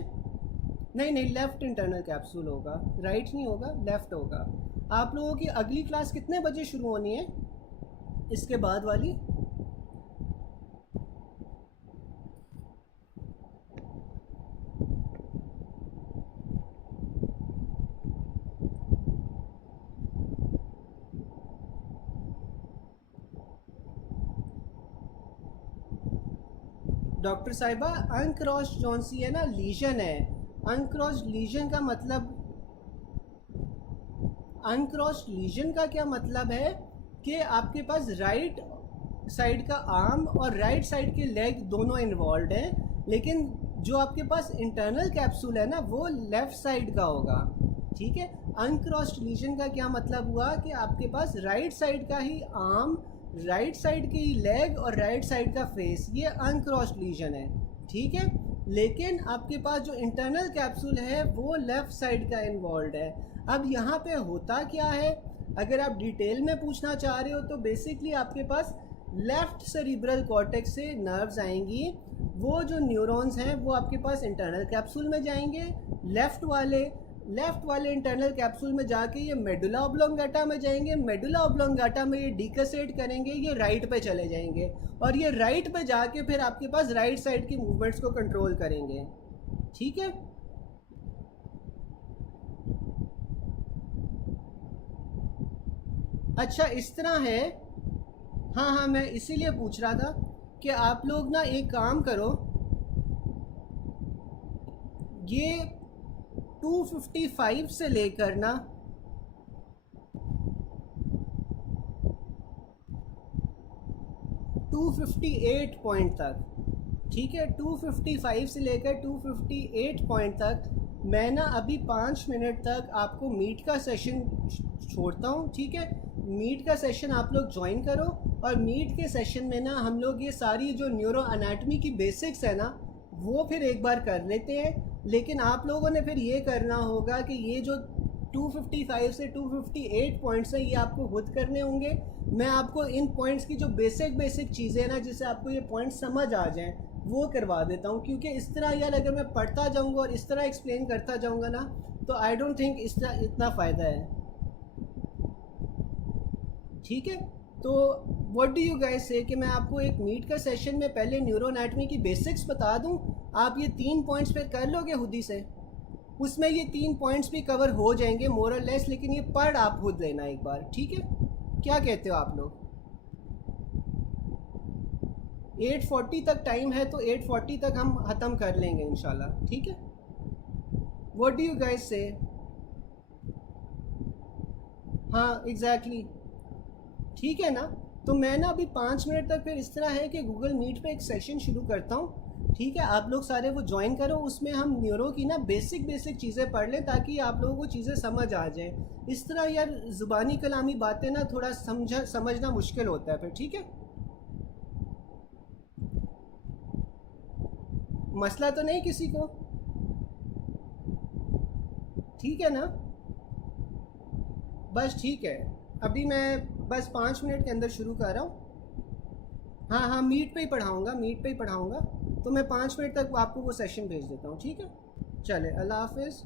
नहीं नहीं, लेफ़्ट इंटरनल कैप्सूल होगा, राइट नहीं होगा, लेफ़्ट होगा। आप लोगों की अगली क्लास कितने बजे शुरू होनी है इसके बाद वाली? डॉक्टर साहिबा, अनक्रॉस्ड जौन सी है ना लीजन है, अनक्रॉस्ड लीजन का मतलब, अनक्रॉस्ड लीजन का क्या मतलब है कि आपके पास राइट साइड का आर्म और राइट साइड के लेग दोनों इन्वॉल्व हैं, लेकिन जो आपके पास इंटरनल कैप्सूल है ना वो लेफ़्ट साइड का होगा। ठीक है, अनक्रॉस्ड लीजन का क्या मतलब हुआ कि आपके पास राइट साइड का ही आर्म, राइट साइड की लेग और राइट साइड का फेस, ये अनक्रॉस्ड लीजन है। ठीक है, लेकिन आपके पास जो इंटरनल कैप्सूल है वो लेफ़्ट साइड का इन्वॉल्व है। अब यहाँ पे होता क्या है, अगर आप डिटेल में पूछना चाह रहे हो तो बेसिकली आपके पास लेफ़्ट सेरिब्रल कॉर्टेक्स से नर्व्स आएंगी, वो जो न्यूरॉन्स हैं वो आपके पास इंटरनल कैप्सूल में जाएंगे, लेफ़्ट वाले इंटरनल कैप्सूल में जाके ये मेडुला ऑब्लोंगेटा में जाएंगे, मेडुला ऑब्लोंगेटा में ये डिकसेट करेंगे, ये राइट पे चले जाएंगे और ये राइट पे जाके फिर आपके पास राइट साइड की मूवमेंट्स को कंट्रोल करेंगे। ठीक है, अच्छा इस तरह है। हाँ हाँ, मैं इसीलिए पूछ रहा था कि आप लोग ना एक काम करो, ये 255 से लेकर ना 258 पॉइंट तक, ठीक है, 255 से लेकर 258 पॉइंट तक मैं ना अभी 5 मिनट तक आपको मीट का सेशन छोड़ता हूँ, ठीक है। मीट का सेशन आप लोग ज्वाइन करो, और मीट के सेशन में ना हम लोग ये सारी जो न्यूरो एनाटमी की बेसिक्स है ना वो फिर एक बार कर लेते हैं। लेकिन आप लोगों ने फिर ये करना होगा कि ये जो 255 से 258 पॉइंट्स हैं ये आपको खुद करने होंगे। मैं आपको इन पॉइंट्स की जो बेसिक चीज़ें हैं ना, जिससे आपको ये पॉइंट्स समझ आ जाएं, वो करवा देता हूँ। क्योंकि इस तरह यार अगर मैं पढ़ता जाऊँगा और इस तरह एक्सप्लेन करता जाऊँगा ना, तो आई डोंट थिंक इसका इतना फ़ायदा है, ठीक है। तो व्हाट डू यू गाइस से कि मैं आपको एक मीट का सेशन में पहले न्यूरो एनाटमी की बेसिक्स बता दूं, आप ये 3 पॉइंट्स पे कर लोगे खुद से, उसमें ये 3 पॉइंट्स भी कवर हो जाएंगे मोर और लेस, लेकिन ये पढ़ आप खुद लेना एक बार, ठीक है। क्या कहते हो आप लोग? 8:40 तक टाइम है, तो 8:40 तक हम ख़त्म कर लेंगे इंशाल्लाह, ठीक है। व्हाट डू यू गाइस से? हाँ एग्जैक्टली, ठीक है ना। तो मैं ना अभी 5 मिनट तक फिर इस तरह है कि गूगल मीट पे एक सेशन शुरू करता हूँ, ठीक है। आप लोग सारे वो ज्वाइन करो, उसमें हम न्यूरो की ना बेसिक चीज़ें पढ़ लें ताकि आप लोगों को चीज़ें समझ आ जाएं। इस तरह यार ज़ुबानी कलामी बातें ना थोड़ा समझना मुश्किल होता है फिर, ठीक है। मसला तो नहीं किसी को, ठीक है ना। बस ठीक है, अभी मैं बस 5 मिनट के अंदर शुरू कर रहा हूँ। हाँ हाँ, मीट पे ही पढ़ाऊँगा, मीट पे ही पढ़ाऊँगा। तो मैं 5 मिनट तक आपको वो सेशन भेज देता हूँ, ठीक है। चले, अल्लाह हाफिज़।